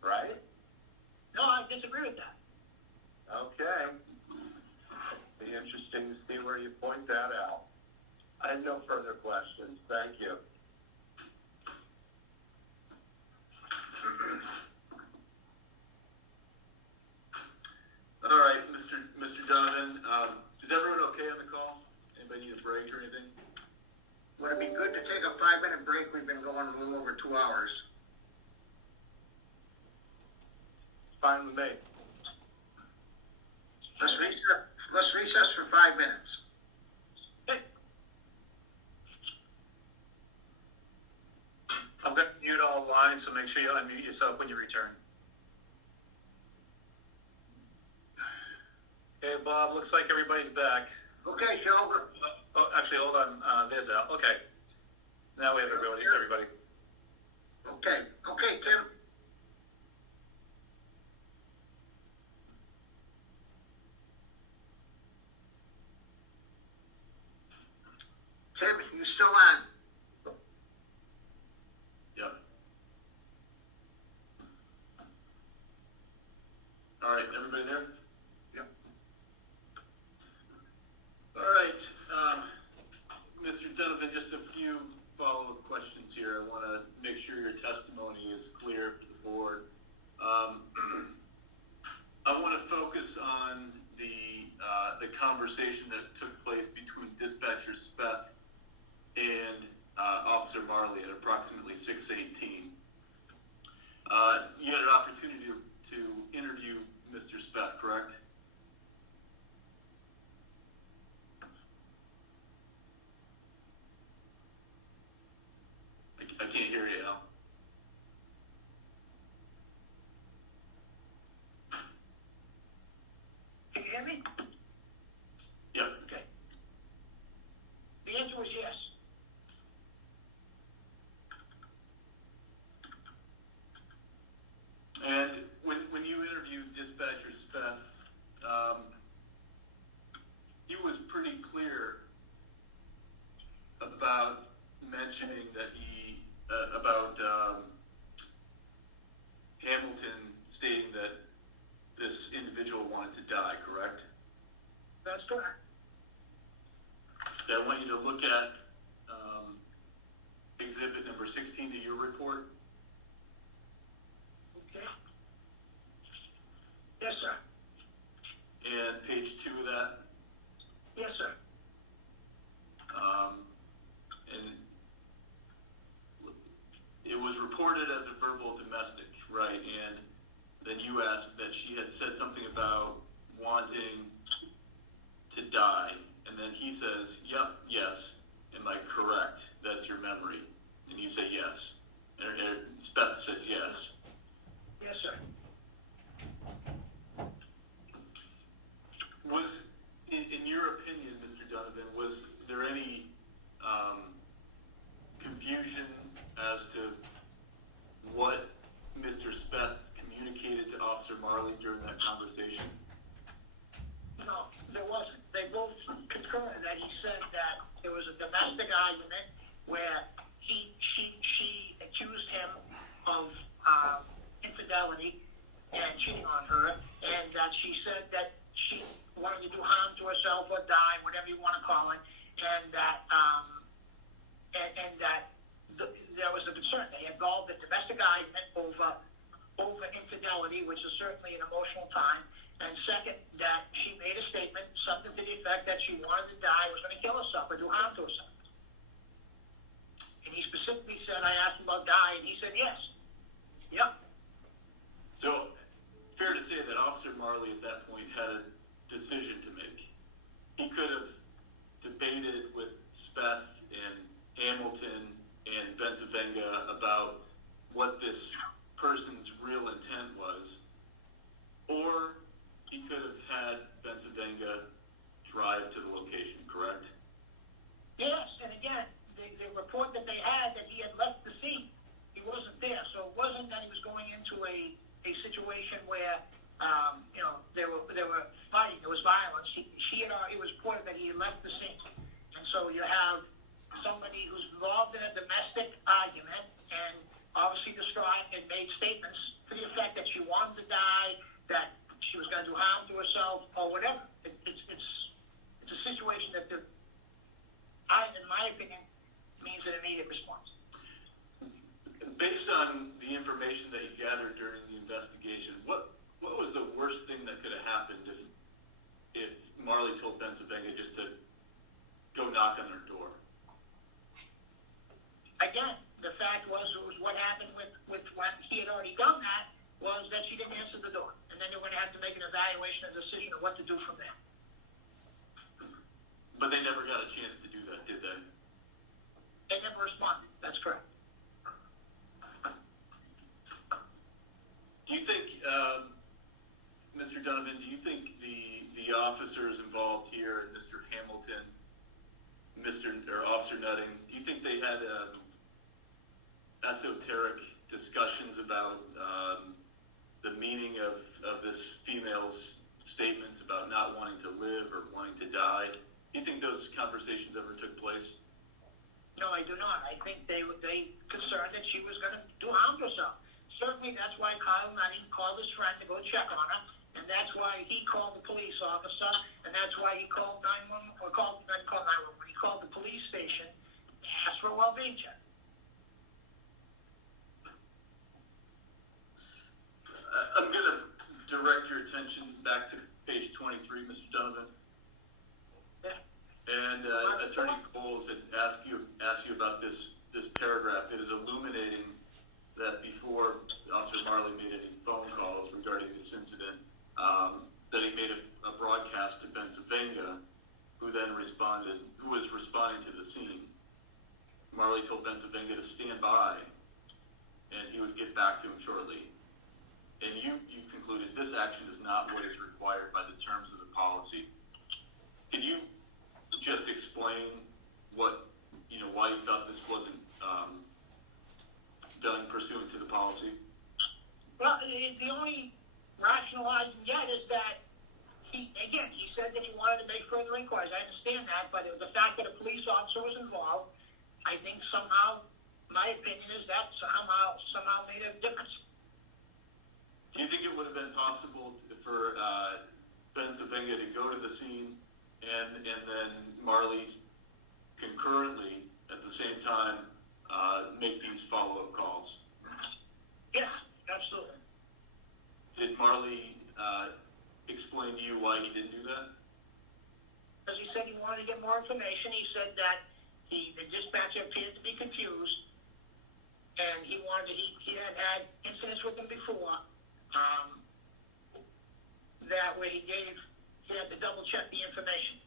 Right? No, I disagree with that. Okay. Be interesting to see where you point that out. I have no further questions. Thank you. All right, Mr. Donovan, is everyone okay on the call? Anybody need a break or anything? Would it be good to take a 5-minute break? We've been going a little over 2 hours. Fine with me. Let's recess for 5 minutes. I'm going to mute all lines, so make sure you unmute yourself when you return. Okay, Bob, looks like everybody's back. Okay, Joe. Oh, actually, hold on. There's Al. Okay. Now we have everybody. Okay, Tim. Tim, you still on? Yep. All right, everybody there? Yep. All right, Mr. Donovan, just a few follow-up questions here. I want to make sure your testimony is clear for the board. I want to focus on the conversation that took place between dispatcher Speth and Officer Marley at approximately 6:18. You had an opportunity to interview Mr. Speth, correct? I can't hear you, Al. Can you hear me? Yep. Okay. The answer was yes. And when you interviewed dispatcher wanted to die, correct? That's correct. I want you to look at exhibit number 16 to your report. Okay. Yes, sir. And page 2 of that. Yes, sir. And it was reported as a verbal domestic, right? And then you asked that she had said something about wanting to die. And then he says, yep, yes. Am I correct? That's your memory. And you say yes. And Beth says yes. Yes, sir. Was, in your opinion, Mr. Donovan, was there any confusion as to what Mr. Speth communicated to Officer Marley during that conversation? No, there wasn't. They both concurred that he said that there was a domestic argument where she accused him of infidelity and cheating on her, and that she said that she wanted to do harm to herself or die, whatever you want to call it, and that there was a concern. They involved a domestic argument over infidelity, which is certainly an emotional time. And second, that she made a statement, something to the effect that she wanted to die, was going to kill herself or do harm to herself. And he specifically said, I asked him about die, and he said yes. Yep. So, fair to say that Officer Marley at that point had a decision to make. He could have debated with Speth and Hamilton and Benzavenga about what this person's real intent was, or he could have had Benzavenga drive to the location, correct? Yes, and again, the report that they had that he had left the scene, he wasn't there, so it wasn't that he was going into a situation where they were fighting, there was violence. It was reported that he had left the scene, and so you have somebody who's involved in a domestic argument and obviously distraught and made statements to the effect that she wanted to die, that she was going to do harm to herself or whatever. It's a situation that in my opinion, means an immediate response. Based on the information that you gathered during the investigation, what was the worst thing that could have happened if Marley told Benzavenga just to go knock on their door? Again, the fact was what happened with when he had already done that was that she didn't answer the door, and then they were going to have to make an evaluation and decision of what to do from there. But they never got a chance to do that, did they? They never responded. That's correct. Do you think, Mr. Donovan, do you think the officers involved here, Mr. Hamilton, Officer Nutting, do you think they had esoteric discussions about the meaning of this female's statements about not wanting to live or wanting to die? Do you think those conversations ever took place? No, I do not. I think they concerned that she was going to do harm to herself. Certainly, that's why Kyle Nutting called his friend to go check on her, and that's why he called the police officer, and that's why he called 911, or not called 911, he called the police station to ask for a well-being check. I'm going to direct your attention back to page 23, Mr. Donovan. Yeah. And Attorney Coles had asked you about this paragraph. It is illuminating that before Officer Marley made any phone calls regarding this incident, that he made a broadcast to Benzavenga, who was responding to the scene. Marley told Benzavenga to stand by, and he would get back to him shortly. And you concluded this action is not what is required by the terms of the policy. Can you just explain why you thought this wasn't done pursuant to the policy? Well, the only rationalizing yet is that he said that he wanted to make further inquiries. I understand that, but the fact that a police officer was involved, I think somehow, my opinion is that somehow made a difference. Do you think it would have been possible for Pennsylvania to go to the scene, and then Marley's concurrently at the same time make these follow-up calls. Yeah, absolutely. Did Marley explain to you why he didn't do that? Because he said he wanted to get more information. He said that the dispatcher appeared to be confused, and he had had incidents with him before, that where he had to double check the information.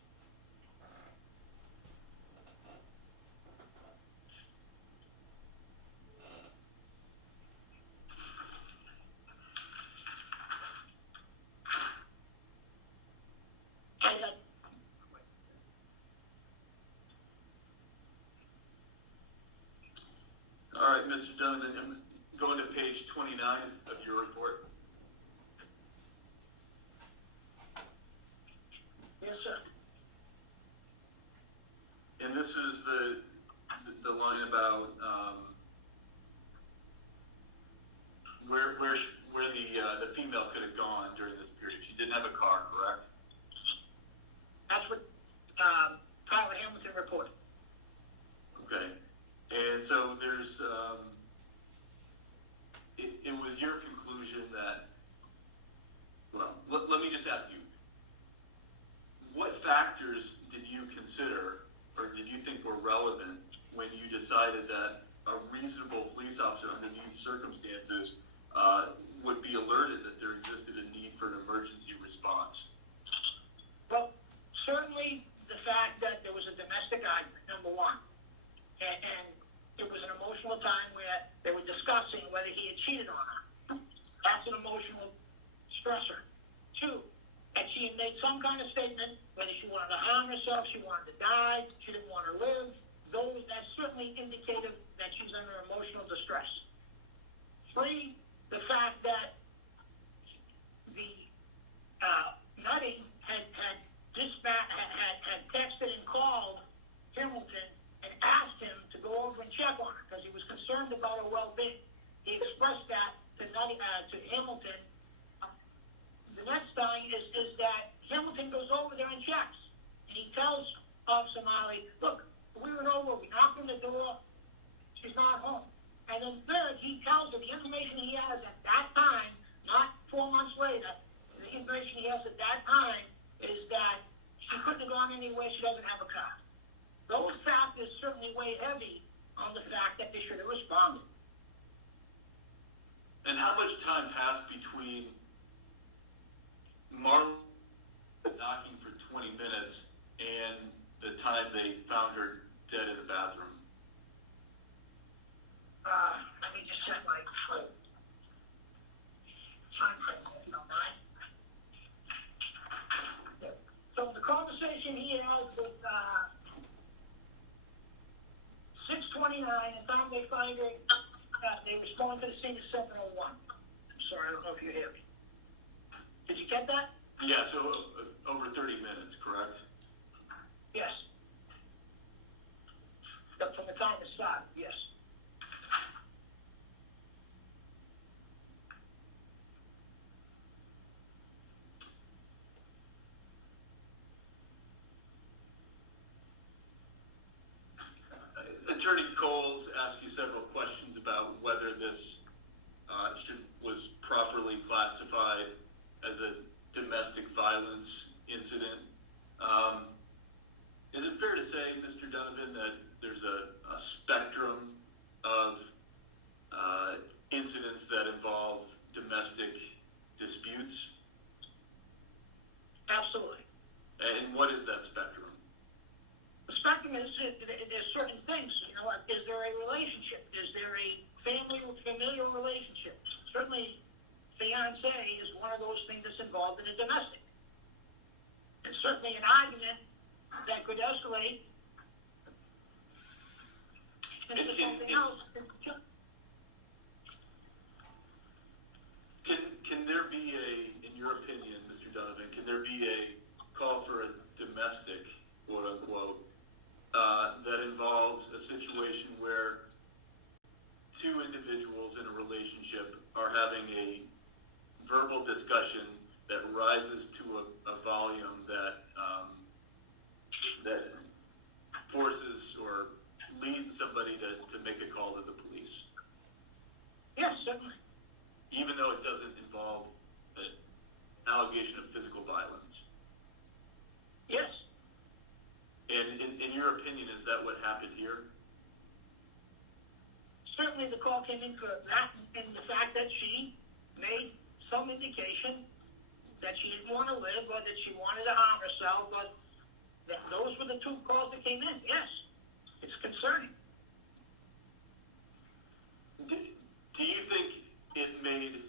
All right, Mr. Donovan, I'm going to page 29 of your report. Yes, sir. And this is the line about where the female could have gone during this period. She didn't have a car, correct? That's what Tyler Hamilton reported. Okay. And so there's, it was your conclusion that, well, let me just ask you, what factors did you consider or did you think were relevant when you decided that a reasonable police officer under these circumstances would be alerted that there existed a need for an emergency response? Well, certainly the fact that there was a domestic argument, number one, and it was an emotional time where they were discussing whether he had cheated on her. That's an emotional stressor. Two, that she had made some kind of statement, whether she wanted to harm herself, she wanted to die, she didn't want to live. That's certainly indicative that she's under emotional distress. Three, the fact that the Nutty had texted and called Hamilton and asked him to go over and check on her because he was concerned about her well-being. He expressed that to Hamilton. The next thing is that Hamilton goes over there and checks, and he tells Officer Marley, look, we went over, we knocked on the door, she's not home. And then third, he tells her the information he has at that time, not 4 months later, the information he has at that time is that she couldn't have gone anywhere, she doesn't have a car. Those factors certainly weigh heavy on the fact that they should have responded. And how much time passed between Marley knocking for 20 minutes and the time they found her dead in the bathroom? Let me just set my time frame, if you don't mind. So the conversation he had with 6:29, and time they find her, they respond to the scene at 7:01. I'm sorry, I don't know if you hear me. Did you get that? Yeah, so over 30 minutes, correct? Yes. But from the time it started, yes. Attorney Coles asked you several questions about whether this was properly classified as a domestic violence incident. Is it fair to say, Mr. Donovan, that there's a spectrum of incidents that involve domestic disputes? Absolutely. And what is that spectrum? The spectrum is, there's certain things, is there a relationship? Is there a familial relationship? Certainly, fiancé is one of those things that's involved in a domestic. And certainly an argument that could escalate into something else. Can there be in your opinion, Mr. Donovan, can there be a call for a domestic, quote unquote, that involves a situation where two individuals in a relationship are having a verbal discussion that rises to a volume that that forces or leads somebody to make a call to the police, Yes, certainly. even though it doesn't involve an allegation of physical violence. Yes. And in your opinion, is that what happened here? Certainly the call came in for that and the fact that she made some indication that she didn't want to live or that she wanted to harm herself, but those were the two calls that came in. Yes, it's concerning. Do you think it made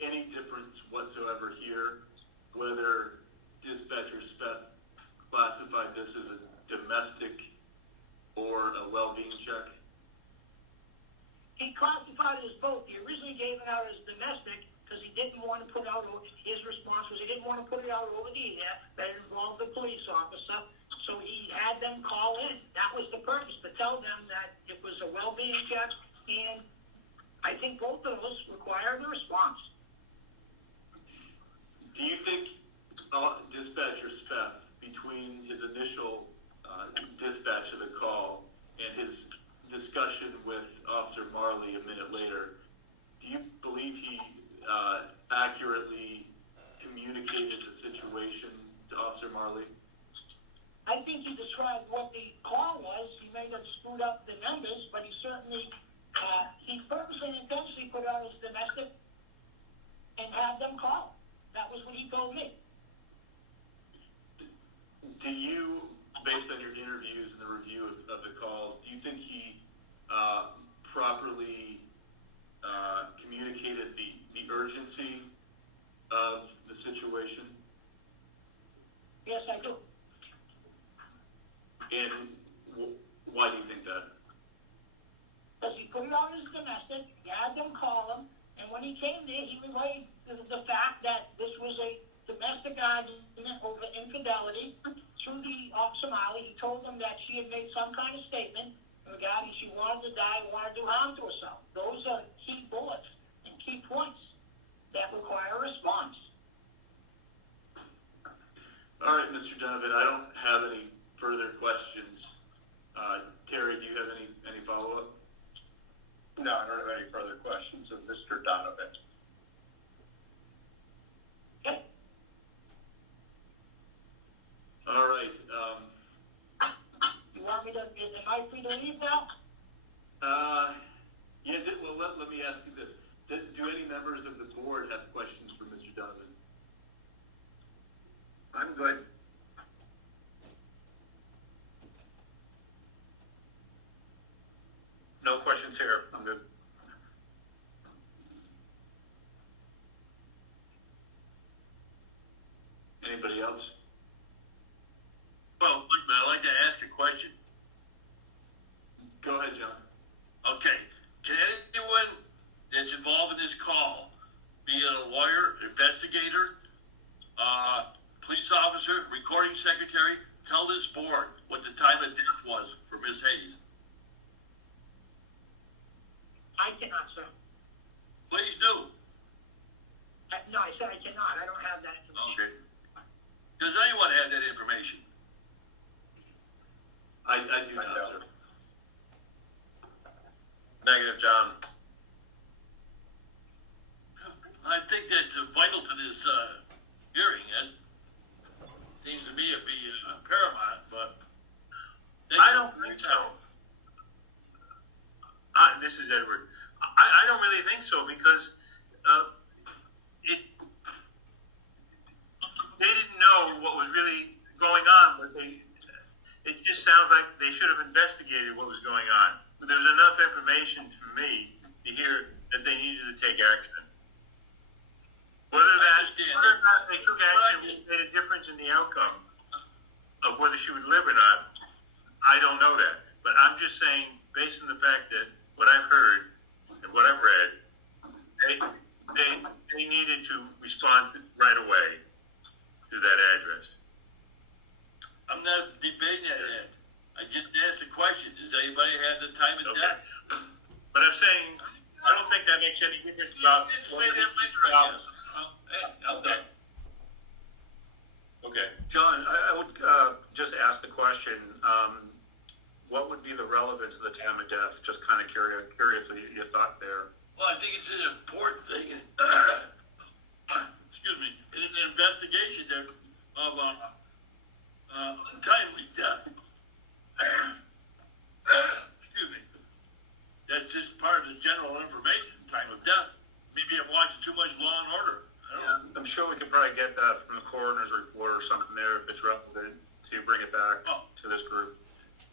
any difference whatsoever here whether dispatcher Speth classified this as a domestic or a well-being check? He classified it as both. He originally gave it out as domestic because he didn't want to put out, his response was he didn't want to put it out over the air that it involved the police officer. So he had them call in. That was the purpose, to tell them that it was a well-being check, and I think both of those required a response. Do you think dispatcher Speth, between his initial dispatch of the call and his discussion with Officer Marley a minute later, do you believe he accurately communicated the situation to Officer Marley? I think he described what the call was. He may have screwed up the numbers, but he certainly, he purposely and intentionally put out as domestic and had them call. That was what he told me. Do you, based on your interviews and the review of the calls, do you think he properly communicated the urgency of the situation? Yes, I do. And why do you think that? Because he put it out as domestic, he had them call him, and when he came there, he relayed the fact that this was a domestic argument over infidelity to the Officer Marley. He told them that she had made some kind of statement regarding she wanted to die and wanted to do harm to herself. Those are key bullets and key points that require a response. All right, Mr. Donovan, I don't have any further questions. Terry, do you have any follow-up? No, I don't have any further questions of Mr. Donovan. Okay. All right. You want me to, am I free to leave now? Yeah, well, let me ask you this. Do any members of the board have questions for Mr. Donovan? I'm good. No questions here. I'm good. Anybody else? Well, I'd like to ask a question. Go ahead, John. Okay, can anyone that's involved in this call, be it a lawyer, investigator, police officer, recording secretary, tell this board what the time of death was for Ms. Hayes? I cannot, sir. Please do. No, I said I cannot. I don't have that information. Okay. Does anyone have that information? I do not, sir. Negative, John. I think that's vital to this hearing, Ed. Seems to me to be paramount, but... I don't think so. This is Edward. I don't really think so because they didn't know what was really going on, but it just sounds like they should have investigated what was going on. But there was enough information for me to hear that they needed to take action. Whether or not they took action made a difference in the outcome of whether she would live or not, I don't know that. But I'm just saying, based on the fact that what I've heard and what I've read, they needed to respond right away to that address. I'm not debating that, Ed. I just asked a question. Does anybody have the time of death? But I'm saying, I don't think that makes any difference about... You didn't say that later, I guess. Hey, I'm done. Okay, John, I would just ask the question, what would be the relevance of the time of death? Just kind of curious of your thought there. Well, I think it's an important thing. Excuse me, in an investigation there of untimely death. Excuse me. That's just part of the general information, time of death. Maybe I'm watching too much Law and Order. I don't know. I'm sure we could probably get that from the coroner's report or something there if it's relevant to bring it back to this group.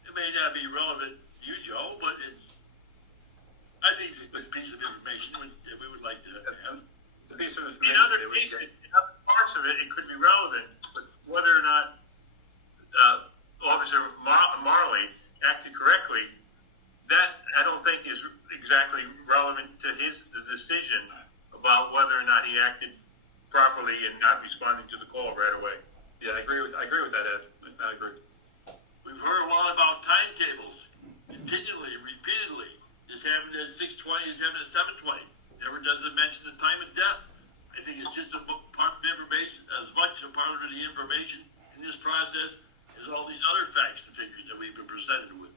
It may not be relevant to you, Joe, but I think it's a good piece of information that we would like to have. It's a piece of In information. other cases, in other parts of it, it could be relevant, but whether or not Officer Marley acted correctly, that I don't think is exactly relevant to the decision about whether or not he acted properly and not responding to the call right away. Yeah, I agree with that, Ed. I agree. We've heard a lot about timetables, continually, repeatedly. This happened at 6:20, this happened at 7:20. Never does it mention the time of death. I think it's just a part of information, as much a part of the information in this process as all these other facts and figures that we've been presented with.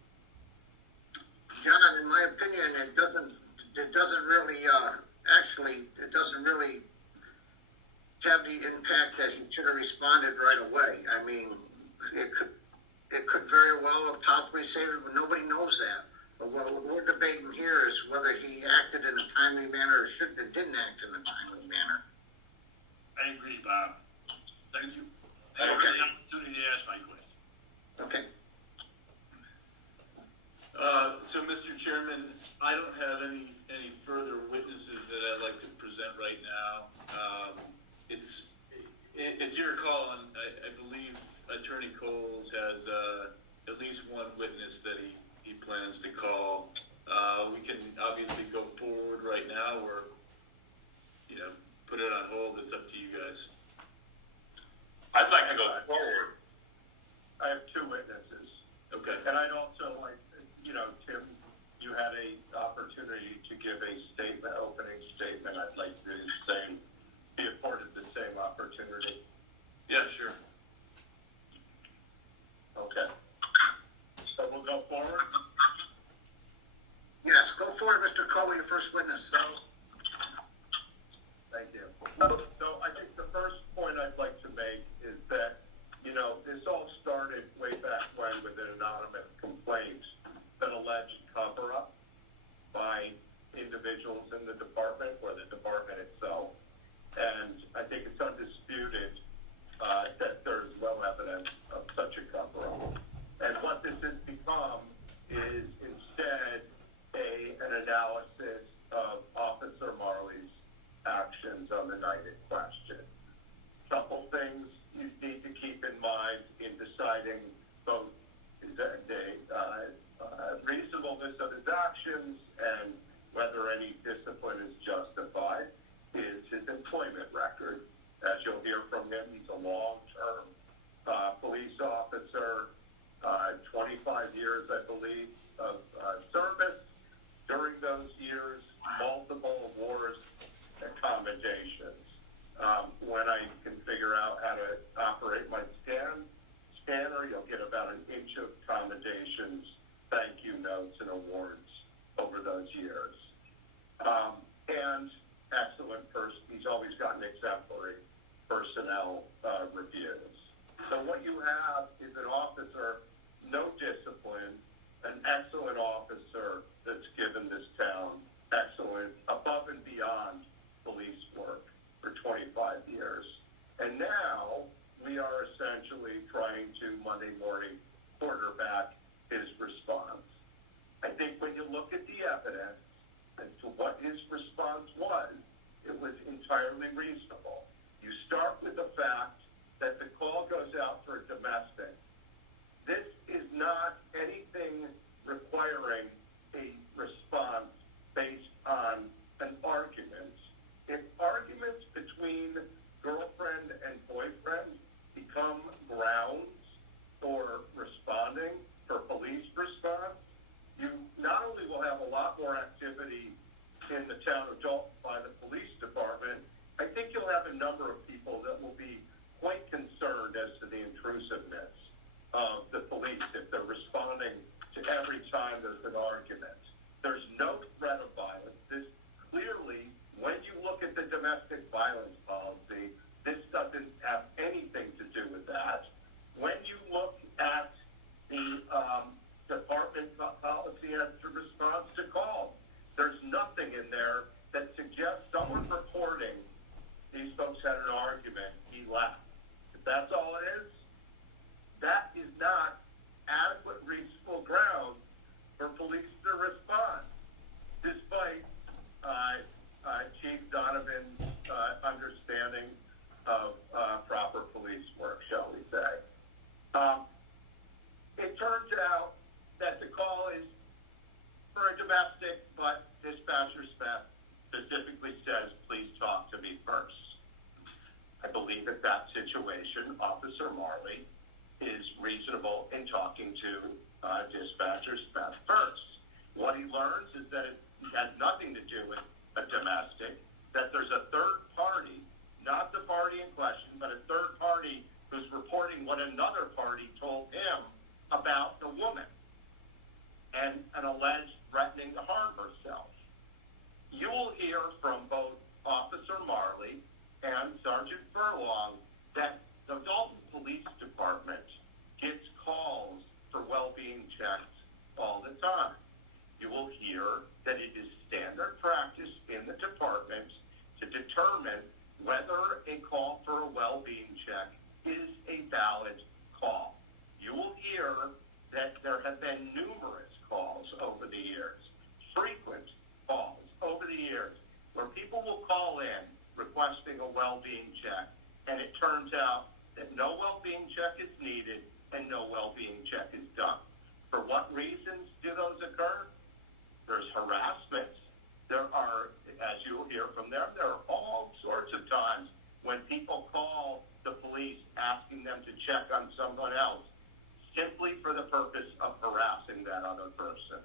John, in my opinion, it doesn't really have the impact that he should have responded right away. I mean, it could very well have possibly saved it, but nobody knows that. But what we're debating here is whether he acted in a timely manner or didn't act in a timely manner. I agree, Bob. Thank you. I Okay. have the opportunity to ask my question. Okay. So, Mr. Chairman, I don't have any further witnesses that I'd like to present right now. It's your call, and I believe Attorney Coles has at least one witness that he plans to call. We can obviously go forward right now, or put it on hold. It's up to you guys. I'd like to go forward. I have two witnesses. Okay. And I'd also like, Tim, you had a opportunity to give a statement, opening statement. I'd like to be afforded the same opportunity. Yeah, sure. Okay. So we'll go forward. Yes, go forward, Mr. Coley, the first witness. Thank you. So I think the first point I'd like to make is that, this all started way back when with an anonymous complaint domestic violence policy. This doesn't have anything to do with that. When you look at the department policy as to response to calls, there's nothing in there that suggests someone reporting these folks had an argument, he left. If that's all it is, that is not adequate reasonable ground for police to respond, despite Chief Donovan's understanding of proper police work, shall we say. It turns out that the call is for a domestic, but dispatcher specifically says, please talk to me first. I believe that situation, Officer Marley is reasonable in talking to dispatcher first. What he learns is that it has nothing to do with a domestic, that there's a third party, not the party in question, but a third party who's reporting what another party told him about the woman and an alleged threatening to harm herself. You will hear from both Officer Marley and Sergeant Furlong that the Dalton Police Department gets calls for well-being checks all the time. You will hear that it is standard practice in the department to determine whether a call for a well-being check is a valid call. You will hear that there have been numerous calls over the years, frequent calls over the years, where people will call in requesting a well-being check, and it turns out that no well-being check is needed and no well-being check is done. For what reasons do those occur? There's harassment. There are, as you'll hear from them, there are all sorts of times when people call the police asking them to check on someone else simply for the purpose of harassing that other person.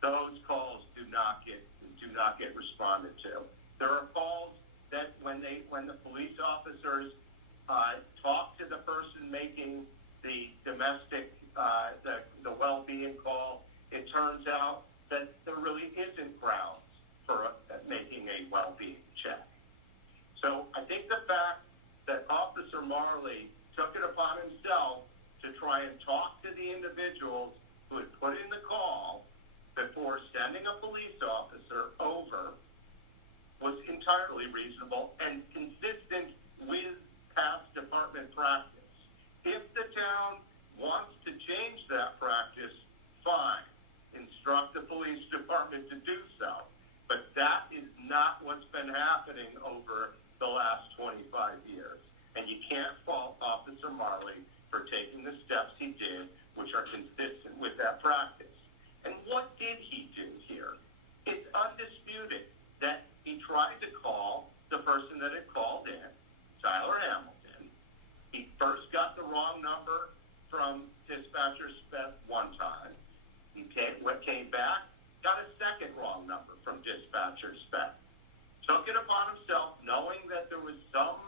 Those calls do not get responded to. There are calls that when the police officers talk to the person making the domestic, the well-being call, it turns out that there really isn't grounds for making a well-being check. So I think the fact that Officer Marley took it upon himself to try and talk to the individuals who had put in the call before sending a police officer over was entirely reasonable and consistent with past department practice. If the town wants to change that practice, fine. Instruct the police department to do so. But that is not what's been happening over the last 25 years. And you can't fault Officer Marley for taking the steps he did, which are consistent with that practice. And what did he do here? It's undisputed that he tried to call the person that had called in, Tyler Hamilton. He first got the wrong number from dispatcher Speth one time. He came back, got a second wrong number from dispatcher Speth. Took it upon himself, knowing that there was some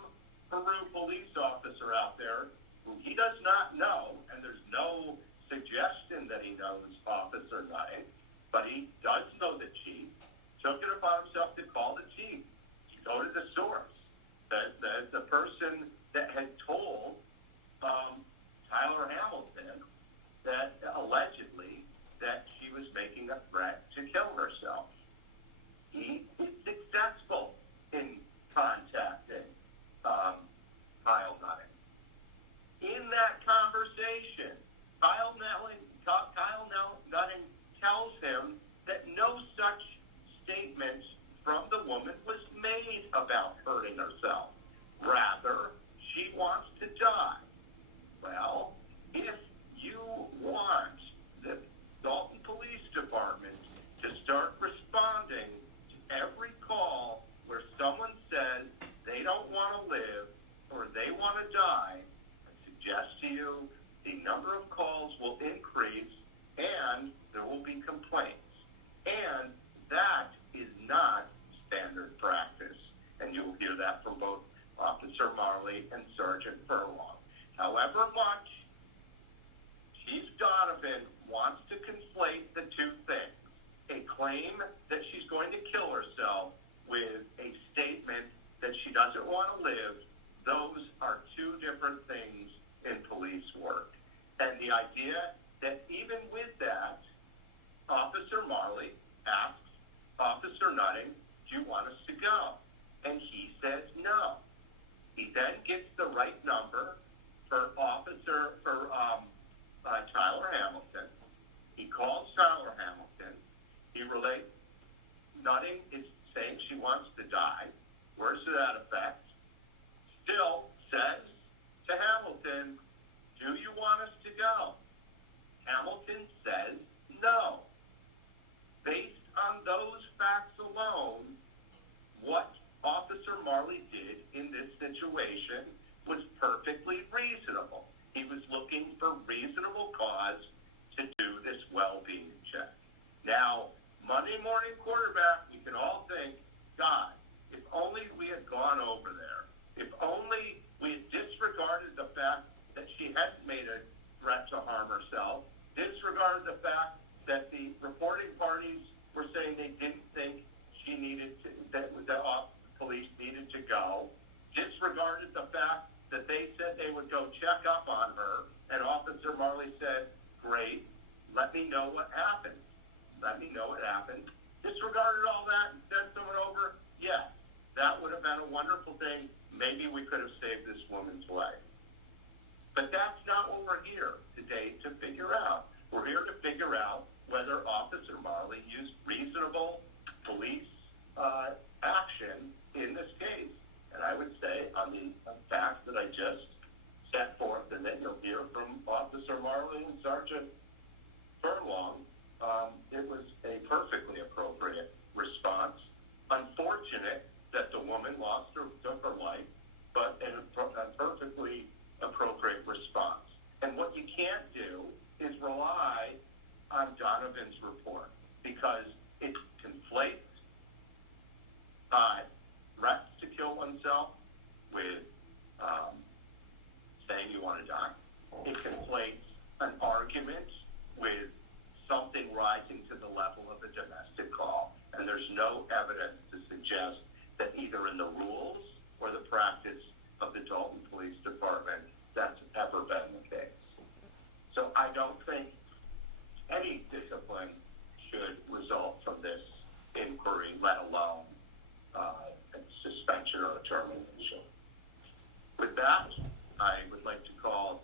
Peru police officer out there who he does not know, and there's no suggestion that he knows Officer Nutting, but he does know the chief. Took it upon himself to call the chief, to go to the source, the person that had told Tyler Hamilton that allegedly that she was making a threat to kill herself. He is successful in contacting Kyle Nutting. In that conversation, Kyle Nutting tells him that no such statement from the woman was made about hurting herself. Rather, she wants to die. Well, if you want the Dalton Police Department to start responding to every call where someone says they don't want to live or they want to die, I suggest to you the number of calls will increase and there will be complaints. And that is not standard practice. And you'll hear that from both Officer Marley and Sergeant Furlong. However much Chief Donovan wants to conflate the two things, a claim that she's going to kill herself with a statement live, those are two different things in police work. And the idea that even with that, Officer Marley asks Officer Nutting, do you want us to go? And he says no. He then gets the right number for Tyler Hamilton. He calls Tyler Hamilton. He relates, Nutting is saying she wants to die. Words to that effect. Still says to Hamilton, do you want us to go? Hamilton says no. Based on those facts alone, what Officer Marley did in this situation was perfectly reasonable. He was looking for reasonable cause to do this well-being check. Now, Monday morning quarterback, we can all think, God, if only we had gone over there. If only we had disregarded the fact that she hadn't made a threat to harm herself, disregarded the fact that the reporting parties were saying they didn't think she needed to, that the police needed to go, disregarded the fact that they said they would go check up on her, and Officer Marley said, great, let me know what happened. Let me know what happened. Disregarded all that and sent someone over, yes, that would have been a wonderful thing. Maybe we could have saved this woman's life. But that's not what we're here today to figure out. We're here to figure out whether Officer Marley used reasonable police action in this case. And I would say on the facts that I just set forth, and then you'll hear from Officer Marley and Sergeant Furlong, it was a perfectly appropriate response. Unfortunate that the woman took her life, but a perfectly appropriate response. And what you can't do is rely on Donovan's report, because it conflates threats to kill oneself with saying you want to die. It conflates an argument with something rising to the level of a domestic call. And there's no evidence to suggest that either in the rules or the practice of the Dalton Police Department that's ever been the case. So I don't think any discipline should result from this inquiry, let alone suspension or termination. With that, I would like to call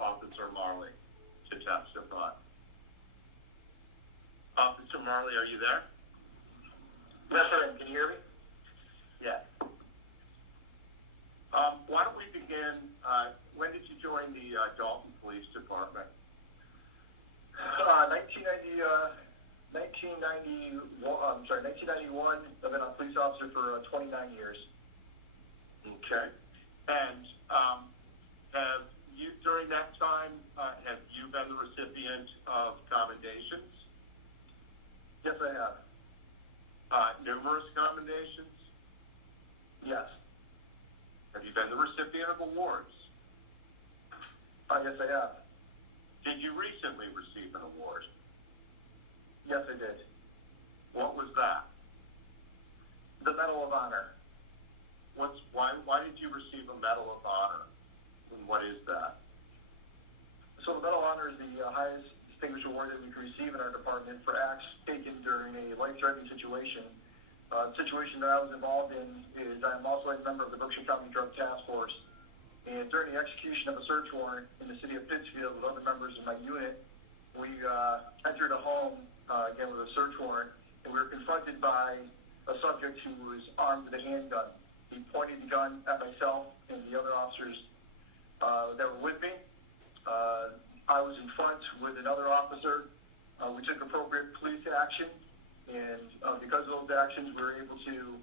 Officer Marley to testify. Officer Marley, are you there? Yes, sir. Can you hear me? Yeah. Why don't we begin? When did you join the Dalton Police Department? 1991. I've been a police officer for 29 years. Okay. And have you, during that time, have you been the recipient of commendations? Yes, I have. Numerous commendations? Yes. Have you been the recipient of awards? Yes, I have. Did you recently receive an award? Yes, I did. What was that? The Medal of Honor. Why did you receive a Medal of Honor? And what is that? So the Medal of Honor is the highest distinguished award that we can receive in our department for acts taken during a life-threatening situation. The situation that I was involved in is I'm also a member of the Berkshire County Drug Task Force. And during the execution of a search warrant in the city of Pittsfield with other members of my unit, we entered a home, again with a search warrant, and we were confronted by a subject who was armed with a handgun. He pointed the gun at myself and the other officers that were with me. I was in front with another officer. We took appropriate police action, and because of those actions, we were able to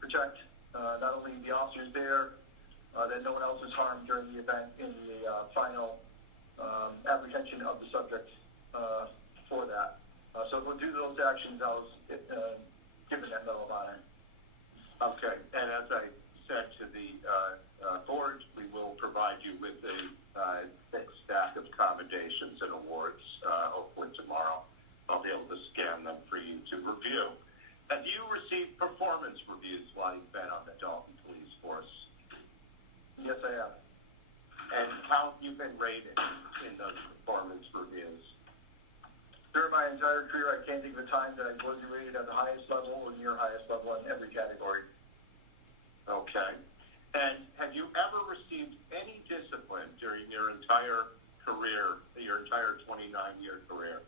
protect not only the officers there, that no one else was harmed during the event in the final apprehension of the subject for that. So due to those actions, I was given that Medal of Honor. Okay, and as I said to the board, we will provide you with a thick stack of commendations and awards, hopefully tomorrow. I'll be able to scan them for you to review. Have you received performance reviews while you've been on the Dalton Police can't think of a time that I wasn't rated at the highest level or near highest level in every category. Okay. And have you ever received any discipline during your entire career, your entire 29-year career?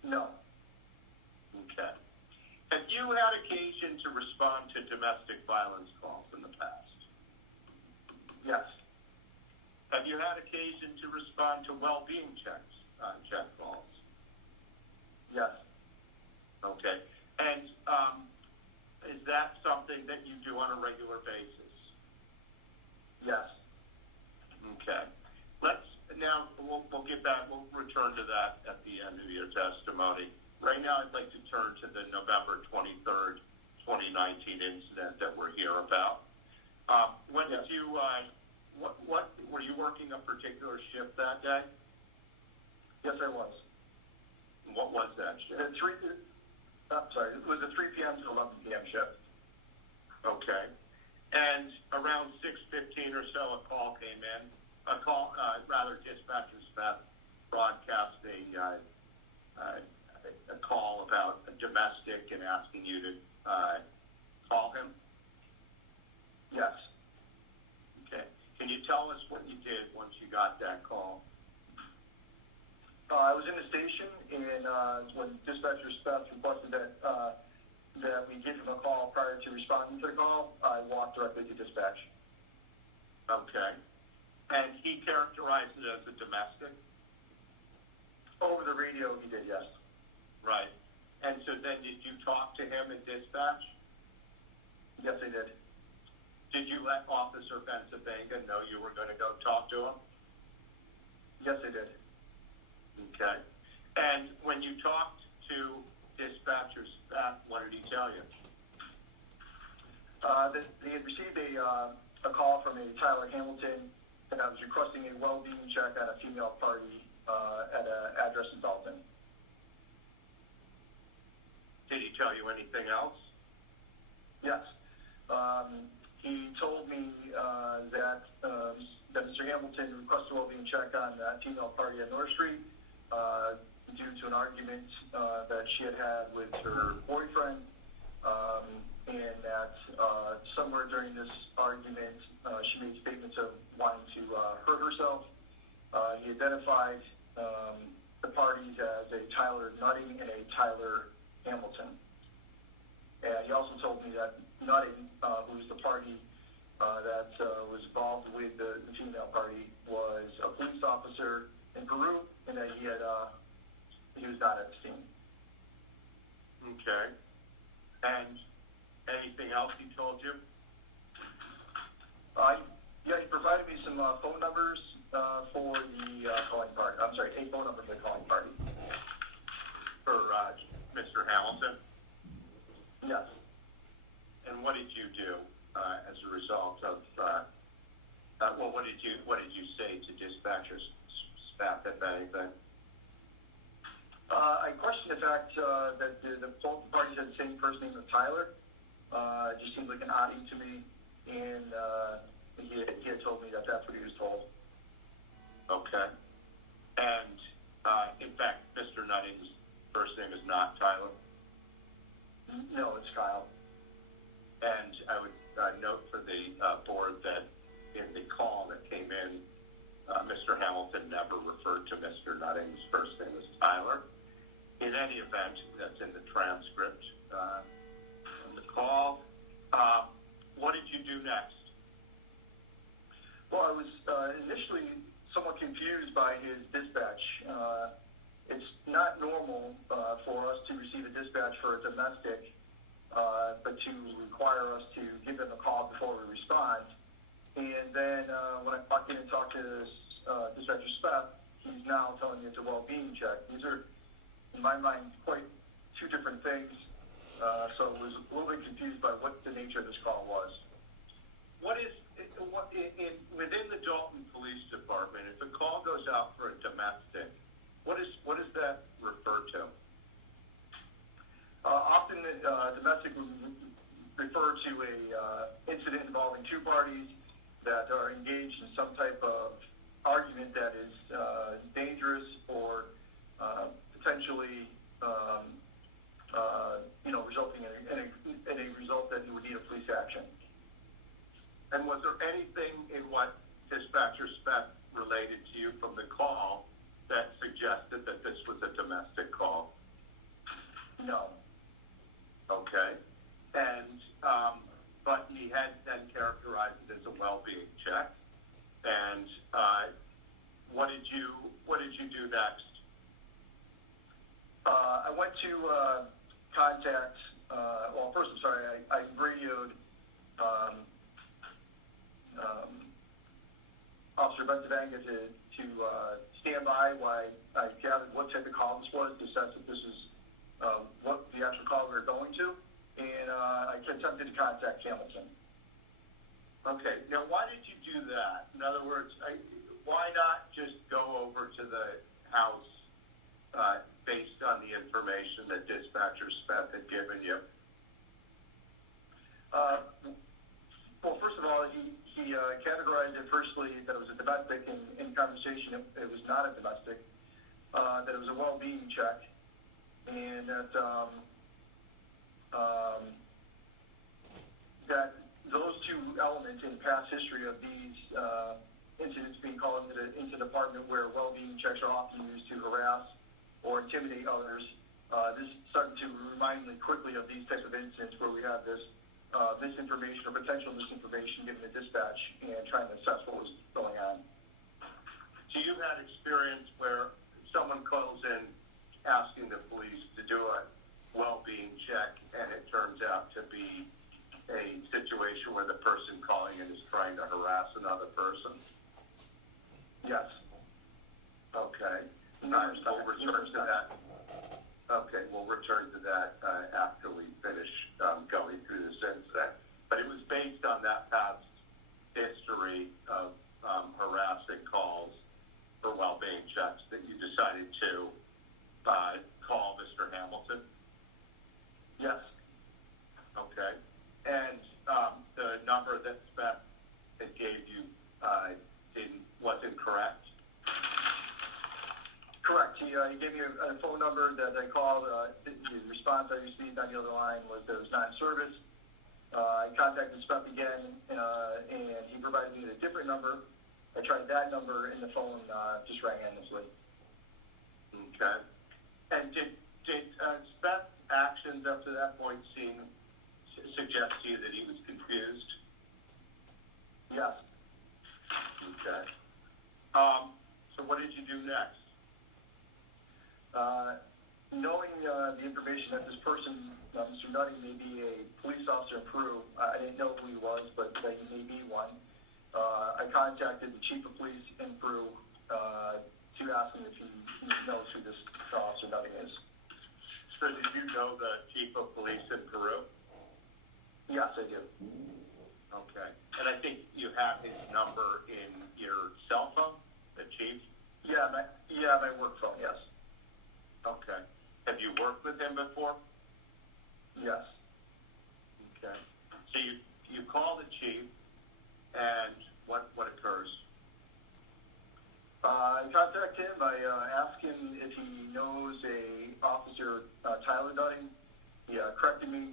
No. Okay. Have you had occasion to respond to domestic violence calls in the past? Yes. Have you had occasion to respond to well-being check calls? Yes. Okay. And is that something that you do on a regular basis? Yes. Okay. We'll get back, we'll return to that at the end of your testimony. Right now, I'd like to turn to the November 23rd, 2019 incident that we're here about. When Yes. did you, what, were you working a particular shift that day? Yes, I was. What was that shift? It was a 3 p.m. to 11 p.m. shift. Okay. And around 6:15 or so, dispatcher Beth broadcast a call about a domestic and asking you to call him? Yes. Okay. Can you tell us what you did once you got that call? I was in the station, and when dispatcher staff requested that we give him a call prior to responding to the call, I walked directly to dispatch. Okay. And he characterized it as a domestic? Over the radio, he did, yes. Right. And so then did you talk to him in dispatch? Yes, I did. Did you let Officer Pennsylvania know you were going to go talk to him? Yes, I did. Okay. And when you talked to dispatcher staff, what did he tell you? They had received a call from a Tyler Hamilton, and I was requesting a well-being check on a female party at an address in Dalton. Did he tell you anything else? Yes. He told me that Mr. Hamilton requested a well-being check on a female party at North Street due to an argument that she had with her boyfriend, and that somewhere during this argument she made statements of wanting to hurt herself. He identified the parties as a Tyler Nutting and a Tyler Hamilton. And he also told me that Nutting, who's the party that was involved with the female party, was a police officer in Peru, and that he was not at the scene. Okay. And anything else he told you? Yeah, he provided me some phone numbers for the calling party. I'm sorry, a phone number for the calling party. For Mr. Hamilton? Yes. And what did you do as a result of, what did you say to dispatchers staff, if anything? I question the fact that both parties had the same first name of Tyler. It just seemed like an oddity to me, and he had told me that that's what he was told. Okay. And, in fact, Mr. Nutting's first name is not Tyler? No, it's Kyle. And I would note for the board that in the call that came in, Mr. Hamilton never referred to Mr. Nutting's first name as Tyler. In any event, that's in the transcript of the call. What did you do next? Well, I was initially somewhat confused by his dispatch. It's not normal for us to receive a dispatch for a domestic, but to require us to give them a call before we respond. And then when I walked in and talked to dispatcher Speth, he's now telling me it's a well-being check. These are, in my mind, quite two different things. So I was a little bit confused by what the nature of this call was. Within the Dalton Police Department, if a call goes out for a domestic, what does that refer to? Often domestic would refer to a incident involving two parties that are engaged in some type of argument that is dangerous or potentially was there anything in what dispatcher spec related to you from the call that suggested that this was a domestic call? No. Okay. And, but he had then characterized it as a well-being check. And, what did you do next? I went to contact. Well, first, I'm sorry. I radioed Officer Benzavanga to stand by while I gathered what type of call this was to assess if this is what the actual call we were going to, and I attempted to contact Hamilton. Okay. Now, why did you do that? In other words, why not just go over to the house based on the information that dispatcher spec had given you? Well, first of all, he categorized it firstly that it was a domestic, and in conversation it was not a domestic, that it was a well-being check, and that that those two elements in past history of these incidents being called into the department where well-being checks are often used to harass or intimidate others, this started to remind me quickly of these types of incidents where we have this misinformation or potential misinformation given to dispatch and trying to assess what was going on. So you've had experience where someone calls in asking the police to do a well-being check, and it turns out to be a situation where the person calling in is trying to harass another person? Yes. Okay. We'll return to that. Okay, we'll return to that after we finish going through this incident. But it was based on that past history of harassing calls for well-being checks that you decided to call Mr. Hamilton? Yes. Okay. And the number that Spec had gave you wasn't correct? Correct. He gave me a phone number that I called. The response I received on the other line was that it was not in service. I contacted Spec again, and he provided me with a different number. I tried that number, and the phone just rang endlessly. Okay. And did Spec's actions up to that point suggest to you that he was confused? Yes. Okay. So what did you do next? Knowing the information that this person, Mr. Nutty, may be a police officer in Peru, I didn't know who he was, but that he may be one. I contacted the chief of police in Peru to ask him if he knows who this officer Nutty is. So did you know the chief of police in Peru? Yes, I do. Okay. And I think you have his number in your cell phone, the chief? Yeah, my work phone, yes. Okay. Have you worked with him before? Yes. Okay. So you call the chief, and what occurs? I contact him. I ask him if he knows a officer, Tyler Nutting. He corrected me,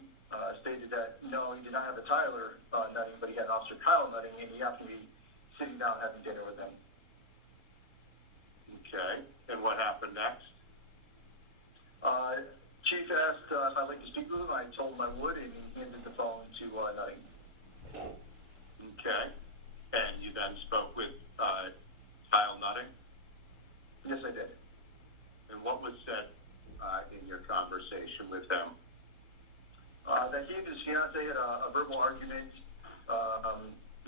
stated that no, he did not have a Tyler Nutting, but he had Officer Kyle Nutting, and he happened to be sitting down having dinner with him. Okay. And what happened next? Chief asked if I'd like to speak with him. I told him I would, and he handed the phone to Nutting. Okay. And you then spoke with Kyle Nutting? Yes, I did. And what was said in your conversation with him? That he and his fiance had a verbal argument.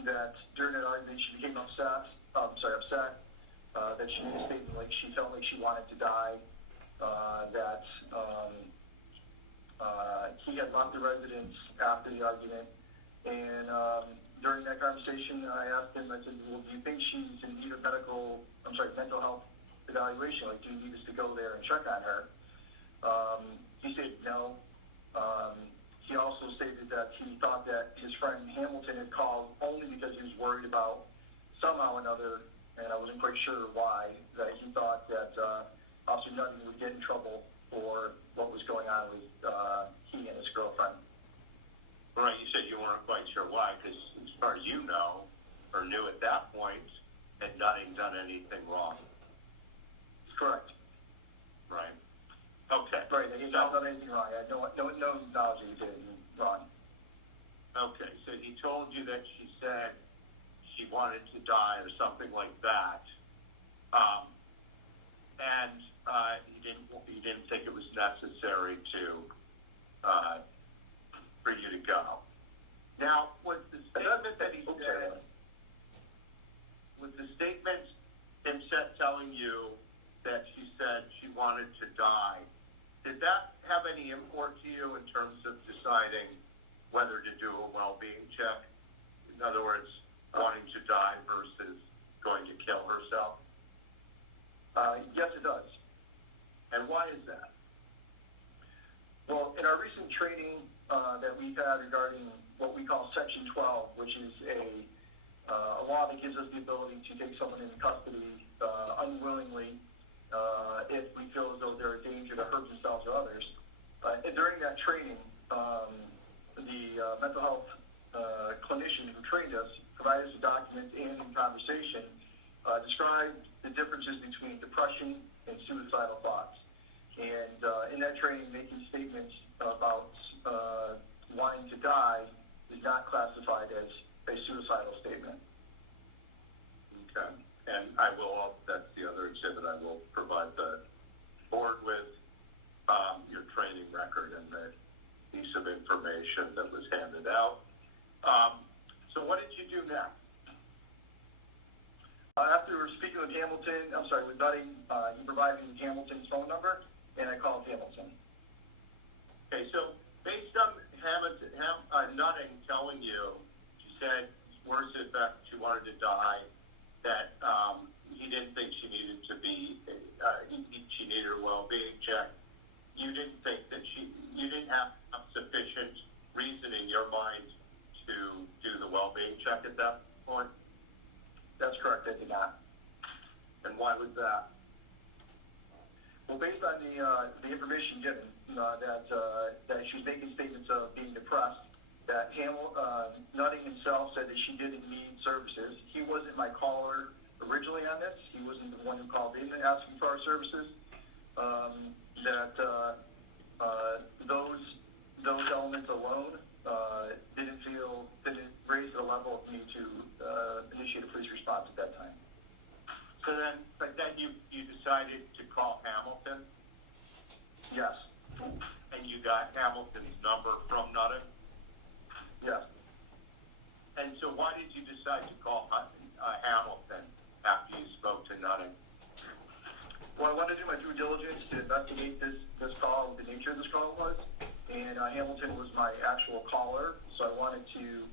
That during that argument she became upset. That she made a statement like she felt like she wanted to die. That he had left the residence after the argument, and during that conversation, I asked him. I said, "Well, do you think she's in need of mental health evaluation? Like, do you need us to go there and check on her?" He said no. He also stated that he thought that his friend Hamilton had called only because he was worried about somehow or another, and I wasn't quite sure why, that he thought that Officer Nutting would get in trouble for what was going on with he and his girlfriend. Right, you said you weren't quite sure why, because as far as you know, or knew at that point had Nutting done anything wrong. Correct. Right. Okay. Right, that he's not done anything wrong. I had no knowledge that he did anything wrong. Okay, so he told you that she said she wanted to die or something like that, and he didn't think it was necessary for you to go. Now, was the statement that he said, was the statement him telling you that she said she wanted to die, did that have any import to you in terms of deciding whether to do a well-being check? In other words, wanting to die versus going to kill herself? Yes, it does. And why is that? Well, in our recent training that we've had regarding what we call Section 12, which is a law that gives us the ability to take someone into custody unwillingly if we feel as though they're a danger to hurt themselves or others. And during that training, the mental health clinician who trained us provided us a document and in conversation described the differences between depression and suicidal thoughts. And in that training, making statements about wanting to die is not classified as a suicidal statement. Okay. And that's the other exhibit I will provide the board with your training record and the piece of information that was handed out. So what did you do next? After speaking with with Nutting, he provided me Hamilton's phone number, and I called Hamilton. Okay, so based on Nutting telling you, she said, words to the effect, she wanted to die, that he didn't think she needed to be, she needed a well-being check. You didn't think that you didn't have sufficient reason in your mind to do the well-being check at that point? That's correct, I did not. And why was that? Well, based on the information given, that she's making statements of being depressed, that Nutting himself said that she didn't need services. He wasn't my caller originally on this. He wasn't the one who called in asking for our services. Those elements alone didn't raise the level of me to initiate a police response at that time. So then you decided to call Hamilton? Yes. And you got Hamilton's number from Nutting? Yes. And so why did you decide to call Hamilton after you spoke to Nutting? Well, I wanted to do my due diligence to investigate this call, what the nature of this call was, and Hamilton was my actual caller, so I wanted to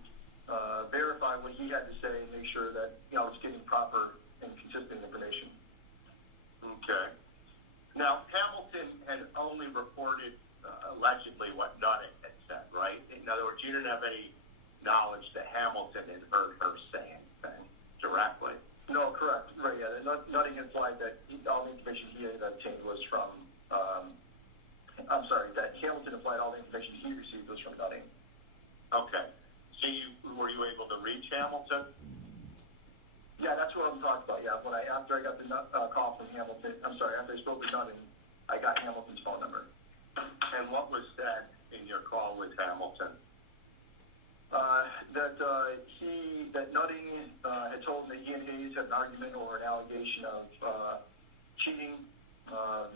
verify what he had to say and make sure that I was getting proper and consistent information. Okay. Now, Hamilton had only reported allegedly what Nutting had said, right? In other words, you didn't have any knowledge that Hamilton had heard her say anything directly. No, correct. Right, yeah. Nutting implied that all the information he had obtained was from, that Hamilton implied all the information he received was from Nutting. Okay. So were you able to reach Hamilton? Yeah, that's what I'm talking about, yeah. After I got the call from Hamilton, after I spoke with Nutting, I got Hamilton's phone number. And what was said in your call with Hamilton? That Nutting had told him that he and Hayes had an argument over an allegation of cheating,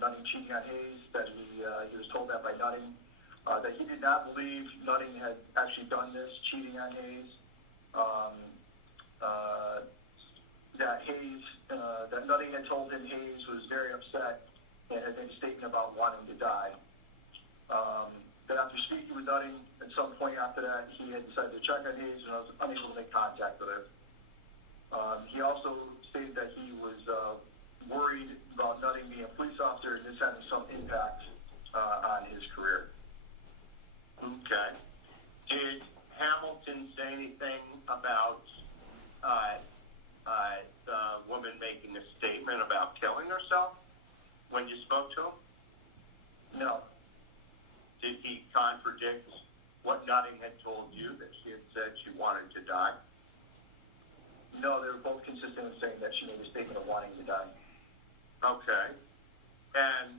Nutting cheating on Hayes, that he was told that by Nutting, that he did not believe Nutting had actually done this, cheating on Hayes, that Nutting had told him Hayes was very upset and had made a statement about wanting to die. That after speaking with Nutting, at some point after that, he had decided to check on Hayes and I was unable to make contact with her. He also stated that he was worried about Nutting being a police officer and this having some impact on his career. Okay. Did Hamilton say anything about the woman making a statement about killing herself when you spoke to him? No. Did he contradict what Nutting had told you, that she had said she wanted to die? No, Hamilton saying that she made a statement of wanting to die. Okay. And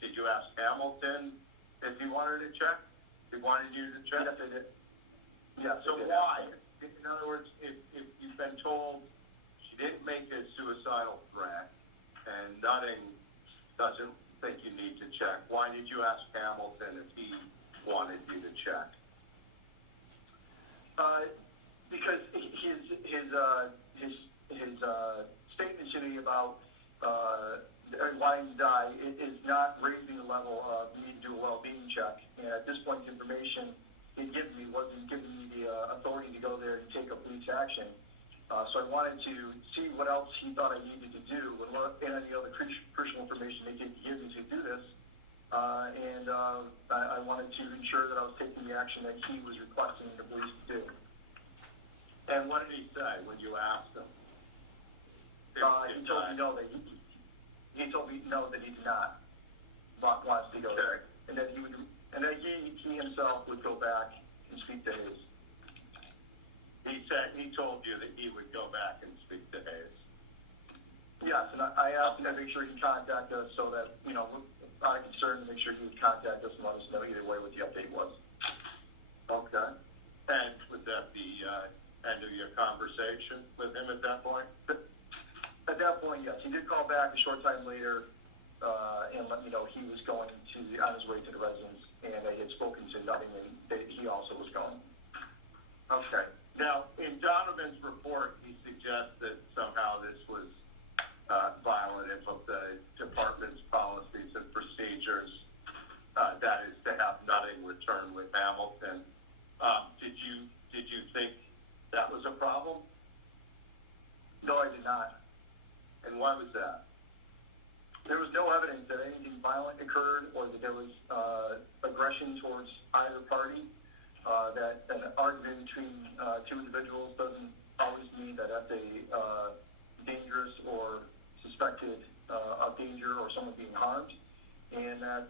did you ask Hamilton if he wanted to check? He wanted you to check? Yes, I did. Yes, So I did. why? In other words, if you've been told she didn't make a suicidal threat and Nutting doesn't think you need to check, why did you ask Hamilton if he wanted you to check? Because his statement to me about wanting to die is not raising the level of me to do a well-being check. And at this point, the information he given me wasn't giving me the authority to go there and take a police action. So I wanted to see what else he thought I needed to do and any other crucial information they could give me to do this. I wanted to ensure that I was taking the action that he was requesting the police to do. And what did he say when you asked him? He told me no, that he told me no, that he did not want us to go there, and that he himself would go back and speak to Hayes. He told you that he would go back and speak to Hayes. Yes, and I asked him to make sure he contact us so that, out of concern, to make sure he would contact us and let us know either way what the update was. Okay. And would that be end of your conversation with him at that point? At that point, yes. He did call back a short time later and let me know he was going on his way to the residence, and I had spoken to Nutting, and he also was going. Okay. Now, in Donovan's report, he suggests that somehow this was violative of the department's policies and procedures. That is to have Nutting return with Hamilton. Did you think that was a problem? No, I did not. And why was that? There was no evidence that anything violent occurred or that there was aggression towards either party. That an argument between two individuals doesn't always mean that that's a dangerous or suspected of danger or someone being harmed. And that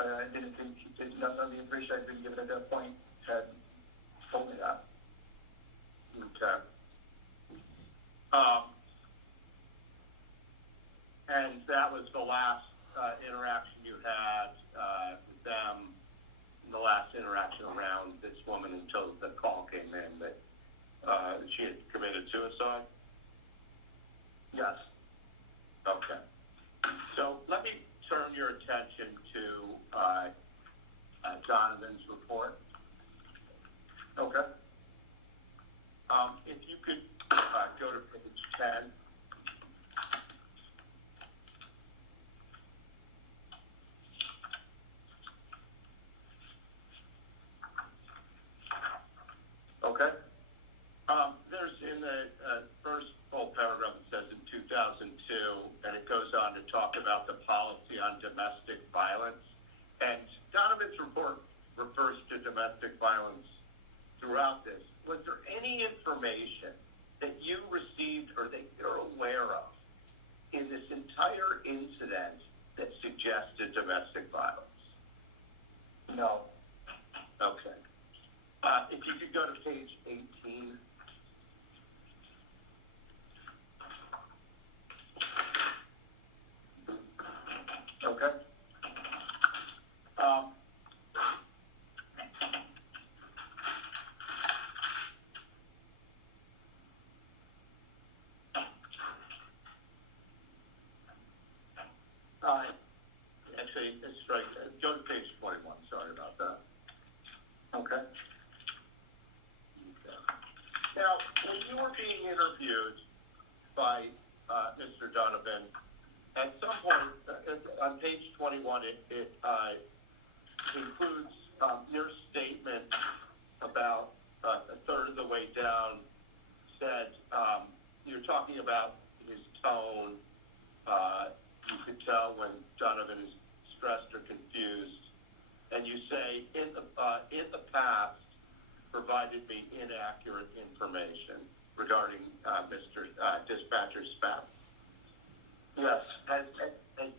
I didn't think none of the information I'd been given at that point had told me that. Okay. And that was the last interaction you had with them, the last interaction around this woman until the call came in that she had committed suicide? Yes. Okay. So let me turn your attention to Donovan's report. Okay. If you could go to page 10. Okay. There's in the first full paragraph, it says in 2002, and it goes on to talk about the policy on domestic violence. And Donovan's report refers to domestic violence throughout this. Was there any information that you received or that you're aware of in this entire incident that suggested domestic violence? No. Okay. If you could go to page 18. Okay. Actually, it's right. Go to page 21. Sorry about that. Okay. Now, when you were being interviewed by Mr. Donovan, at some point on page 21, it includes your statement about a third of the way down. Said you're talking about his tone. You could tell when Donovan is stressed or confused, and you say in the past provided me inaccurate information regarding Mr. Dispatcher Speck. Yes. Has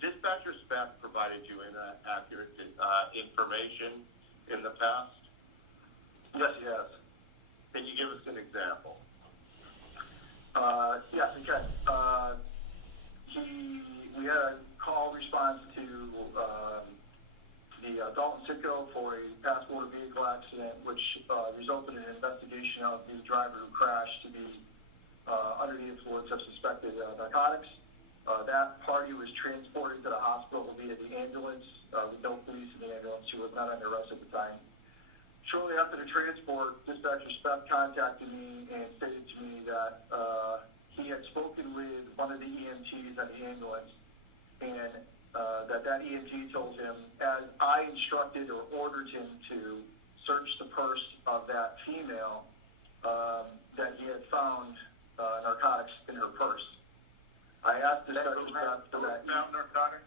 Dispatcher Speck provided you inaccurate information in the past? Yes, he has. Can you give us an example? Yes, I can. We had a call response to the Dalton Citgo for a past motor vehicle accident, which resulted in an investigation of the driver who crashed to be under the influence of suspected narcotics. That party was transported to the hospital via the ambulance with no police in the ambulance. She was not under arrest at the time. Shortly after the transport, dispatcher Speth contacted me and stated to me that he had spoken with one of the EMTs on the ambulance, and that EMT told him, as I instructed or ordered him to search the purse of that female, that he had found narcotics in her purse. I asked dispatcher Speth for that. Found narcotics?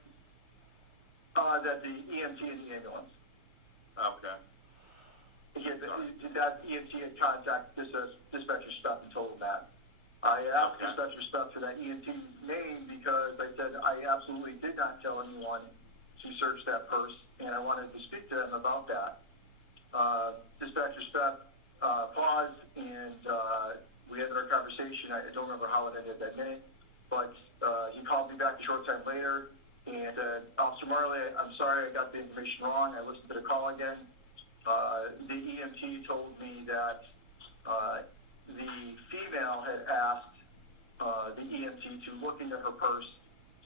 That the EMT in the ambulance. Okay. That EMT had contacted dispatcher Speth and told him that. I asked dispatcher Speth for that EMT's name because I said I absolutely did not tell anyone to search that purse, and I wanted to speak to them about that. Dispatcher Speth paused, and we ended our conversation. I don't remember how it ended that minute, but he called me back a short time later, and Officer Marley, I'm sorry I got the information wrong. I listened to the call again. The EMT told me that the female had asked the EMT to look into her purse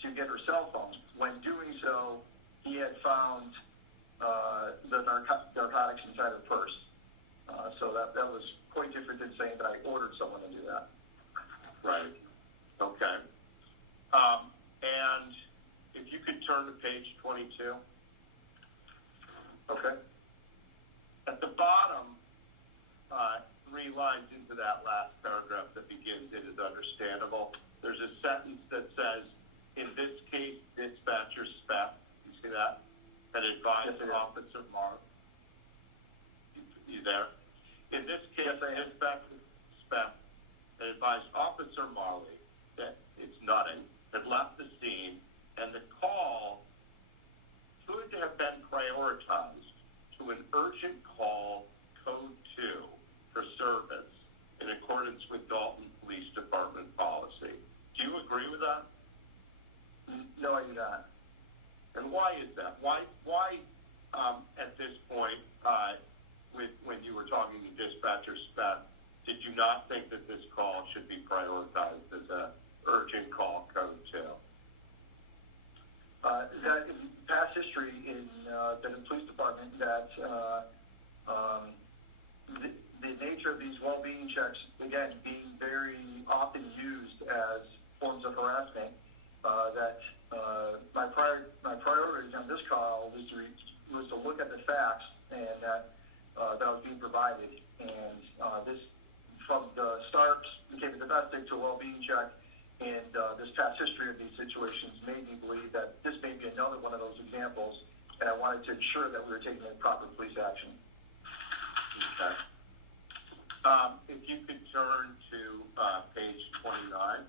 to get her cell phone. When doing so, he had found the narcotics inside her purse. So that was quite different than saying that I ordered someone to do that. Right. Okay. And if you could turn to page 22. Okay. At the bottom, 3 lines into that last paragraph that begins, it is understandable. There's a sentence that says, in this case, dispatcher Speth, you see that? Had advised Officer Mark. You there? In this case, dispatcher Speth had advised Officer Marley that it's nutting, had left the scene, and the call could have been prioritized to an urgent call code 2 for service in accordance with Dalton Police Department policy. Do you agree with that? No, I do not. And why is that? Why at this point, when you were talking to dispatcher Speth, did you not think that this call should be prioritized as an urgent call code 2? That in past history in the police department, that the nature of these well-being checks, again, being very often used as forms of harassment, that my priorities on this call was to look at the facts and that was being provided. And this, from the start, became a domestic to a well-being check. And this past history of these situations made me believe that this may be another one of those examples, and I wanted to ensure that we were taking the proper police action. Okay. If you could turn to page 29.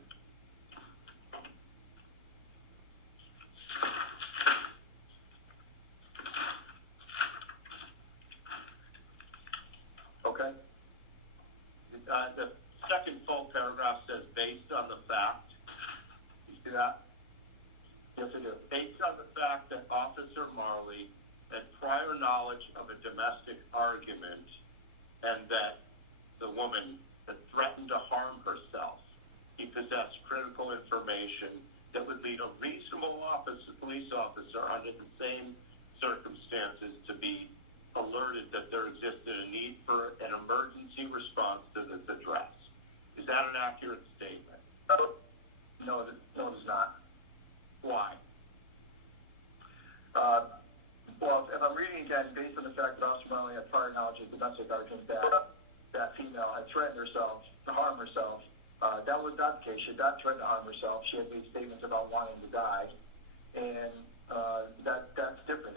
Okay. The second full paragraph says, based on the fact. You see that? Yes, I do. Based on the fact that Officer Marley had prior knowledge of a domestic argument and that the woman had threatened to harm herself, he possessed critical information that would lead a reasonable police officer under the same circumstances to be alerted that there existed a need for an emergency response to this address. Is that an accurate statement? No, it is not. Why? Well, if I'm reading again, based on the fact that Officer Marley had prior knowledge of domestic argument that female had threatened herself to harm herself, that was not the case. She had not threatened to harm herself. She had made statements about wanting to die, and that's different.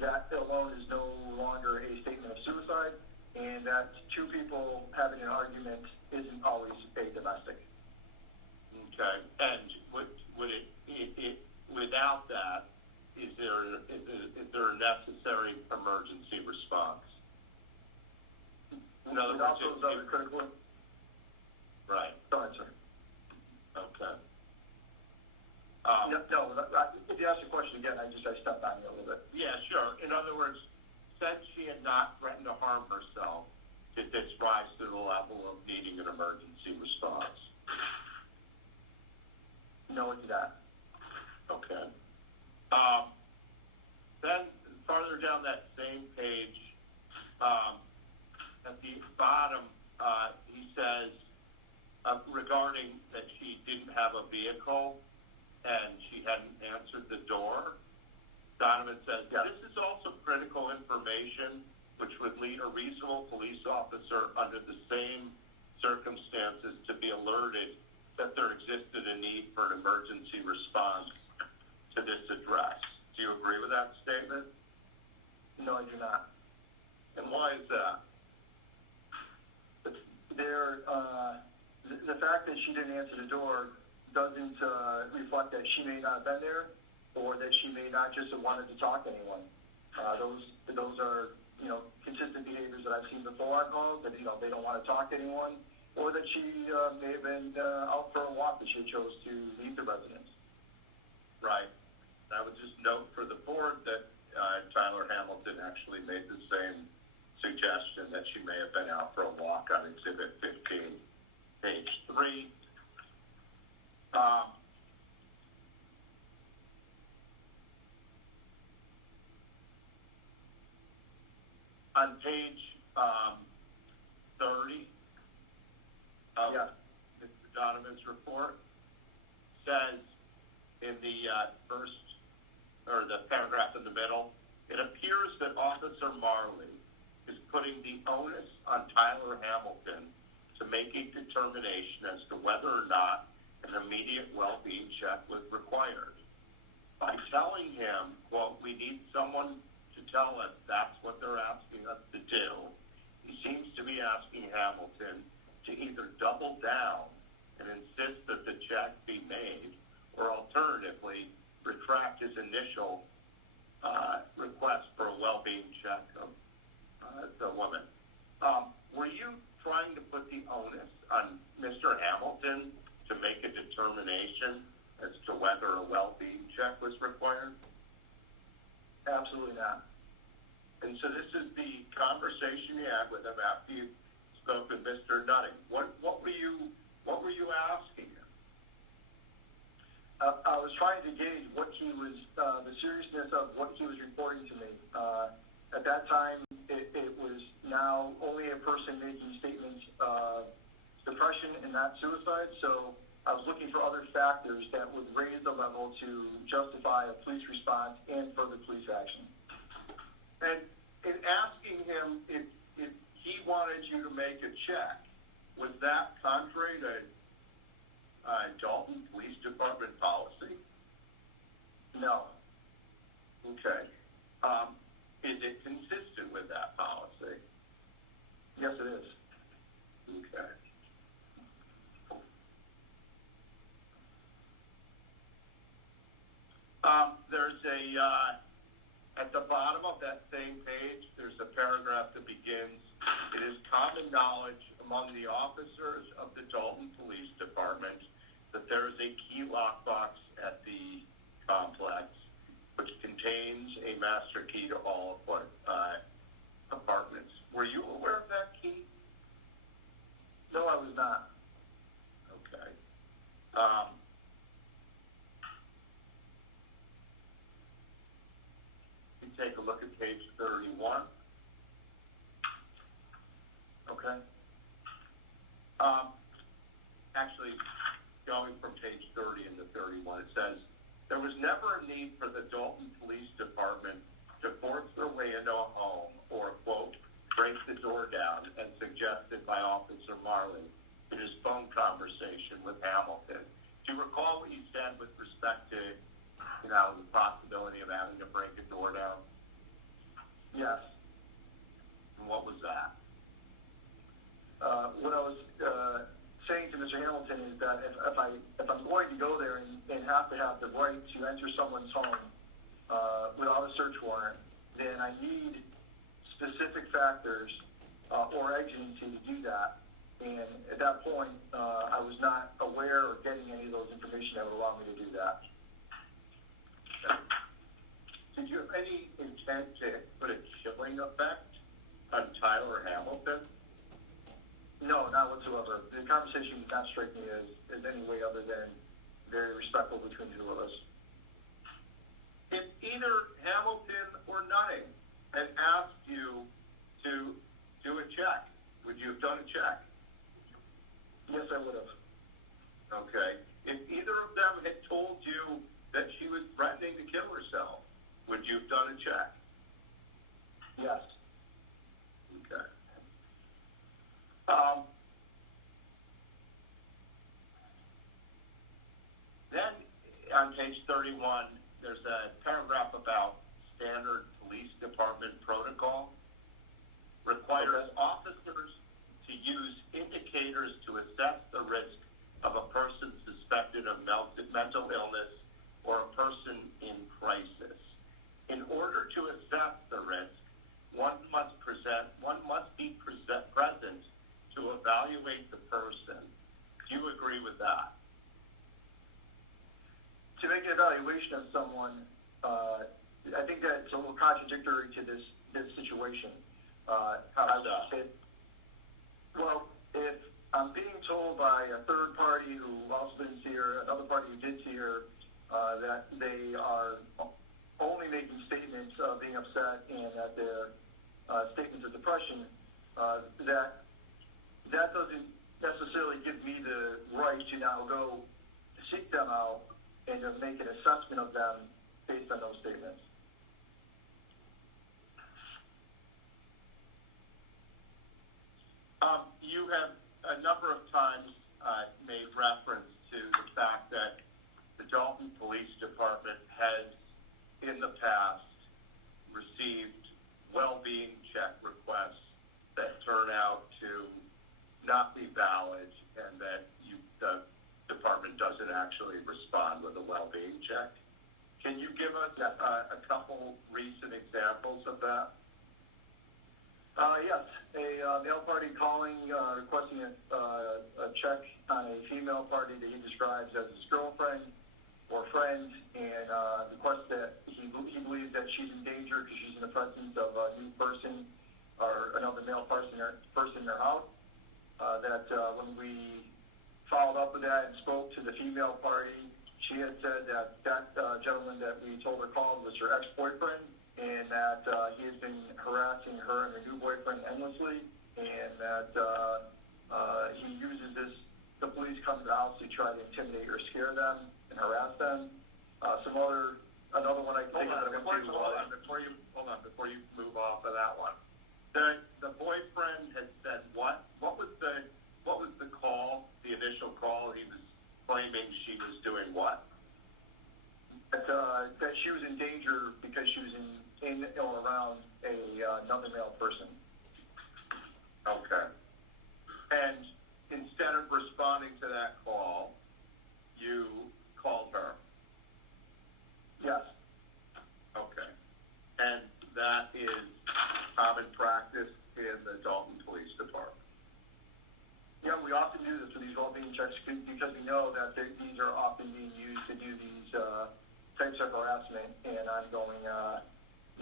That alone is no longer a statement of suicide, and that two people having an argument isn't always a domestic. Okay, and would it without that, is there a necessary emergency response? In other without words, those other critical, right, go ahead, sir. okay. If you ask the question again, I stepped on you a little bit. Yeah, sure. In other words, since she had not threatened to harm herself, did this rise to the level of needing an emergency response? No, it did not. Okay. Then farther down that same page, at the bottom, he says regarding that she didn't have a vehicle and she hadn't answered the door. Donovan says, this is also critical information which would lead a reasonable police officer under the same circumstances to be alerted that there existed a need for an emergency response to this address. Do you agree with that statement? No, I do not. And why is that? The fact that she didn't answer the door doesn't reflect that she may not have been there, or that she may not just have wanted to talk to anyone. Those are consistent behaviors that I've seen before on calls, that they don't want to talk to anyone, or that she may have been out for a walk that she chose to leave the residence. Right. I would just note for the board that Tyler Hamilton actually made the same suggestion that she may have been out for a walk on Exhibit 15, page 3. On page 30 of Mr. Donovan's report, says in the first, or the paragraph in the middle, it appears that Officer Marley is putting the onus on Tyler Hamilton to make a determination as to whether or not an immediate well-being check was required. By telling him, quote, we need someone to tell us that's what they're asking us to do, he seems to be asking Hamilton to either double down and insist that the check be made, or alternatively, retract his initial request for a well-being check of the woman. Were you trying to put the onus on Mr. Hamilton to make a determination as to whether a well-being check was required? Absolutely not. And so this is the conversation you had with him after you spoke with Mr. Nutting. What were you asking him? I was trying to gauge what he was, the seriousness of what he was reporting to me. At that time, it was now only a person making statements of depression and not suicide. So I was looking for other factors that would raise the level to justify a police response and further police action. And in asking him if he wanted you to make a check, was that contrary to Dalton Police Department policy? No. Okay. Is it consistent with that policy? Yes, it is. Okay. There's at the bottom of that same page, there's a paragraph that begins, it is common knowledge among the officers of the Dalton Police Department that there is a key lockbox at the complex which contains a master key to all apartments. Were you aware of that key? No, I was not. Okay. You take a look at page 31. Okay. Actually, going from page 30 into 31, it says, there was never a need for the Dalton Police Department to force their way into a home or, quote, break the door down as suggested by Officer Marley in his phone conversation with Hamilton. Do you recall what you said with respect to, the possibility of having to break a door down? Yes. And what was that? What I was saying to Mr. Hamilton is that if I'm going to go there and have to have the right to enter someone's home without a search warrant, then I need specific factors or exigency to do that. And at that point, I was not aware or getting any of those information that would allow me to do that. Did you have any intent to put a chilling effect on Tyler Hamilton? No, not whatsoever. The conversation did not strike me as any way other than very respectful between the two of us. If either Hamilton or Nutting had asked you to do a check, would you have done a check? Yes, I would have. Okay. If either of them had told you that she was threatening to kill herself, would you have done a check? Yes. Okay. Then on page 31, there's a paragraph about standard police department protocol. Requires officers to use indicators to assess the risk of a person suspected of mental illness or a person in crisis. In order to assess the risk, one must be present to evaluate the person. Do you agree with that? To make an evaluation of someone, I think that it's a little contradictory to this situation. How so? Well, if I'm being told by a third party who also didn't see her, another party who did see her, that they are only making statements of being upset and that they're statements of depression, that doesn't necessarily give me the right to now go seek them out and to make an assessment of them based on those statements. You have a number of times made reference to the fact that the Dalton Police Department has, in the past, received well-being check requests that turn out to not be valid and that the department doesn't actually respond with a well-being check. Can you give us a couple recent examples of that? Yes, a male party calling, requesting a check on a female party that he describes as his girlfriend or friend, and requests that he believes that she's in danger because she's in the presence of a new person or another male person in their house. When we followed up with that and spoke to the female party, she had said that gentleman that we told her called was her ex-boyfriend, and that he has been harassing her and her new boyfriend endlessly, and that he uses the police come to the house to try to intimidate or scare them and harass them. Another one I can think of that I went to was... Before you move off of that one. The boyfriend had said what? What was the call, the initial call? He was claiming she was doing what? That she was in danger because she was in or around another male person. Okay. And instead of responding to that call, you called her? Yes. Okay. And that is common practice in the Dalton Police Department? Yeah, we often do this with these well-being checks because we know that these are often being used to do these types of harassment and ongoing,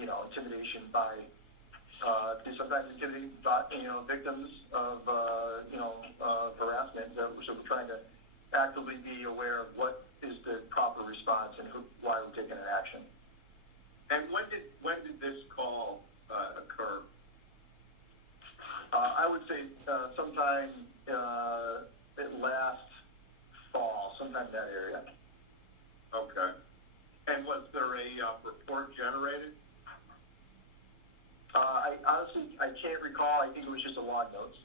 intimidation by, sometimes intimidate, victims of, harassment. So we're trying to actively be aware of what is the proper response and why we're taking an action. And when did this call occur? I would say sometime last fall, sometime in that area. Okay. And was there a report generated? I honestly can't recall. I think it was just a log notes.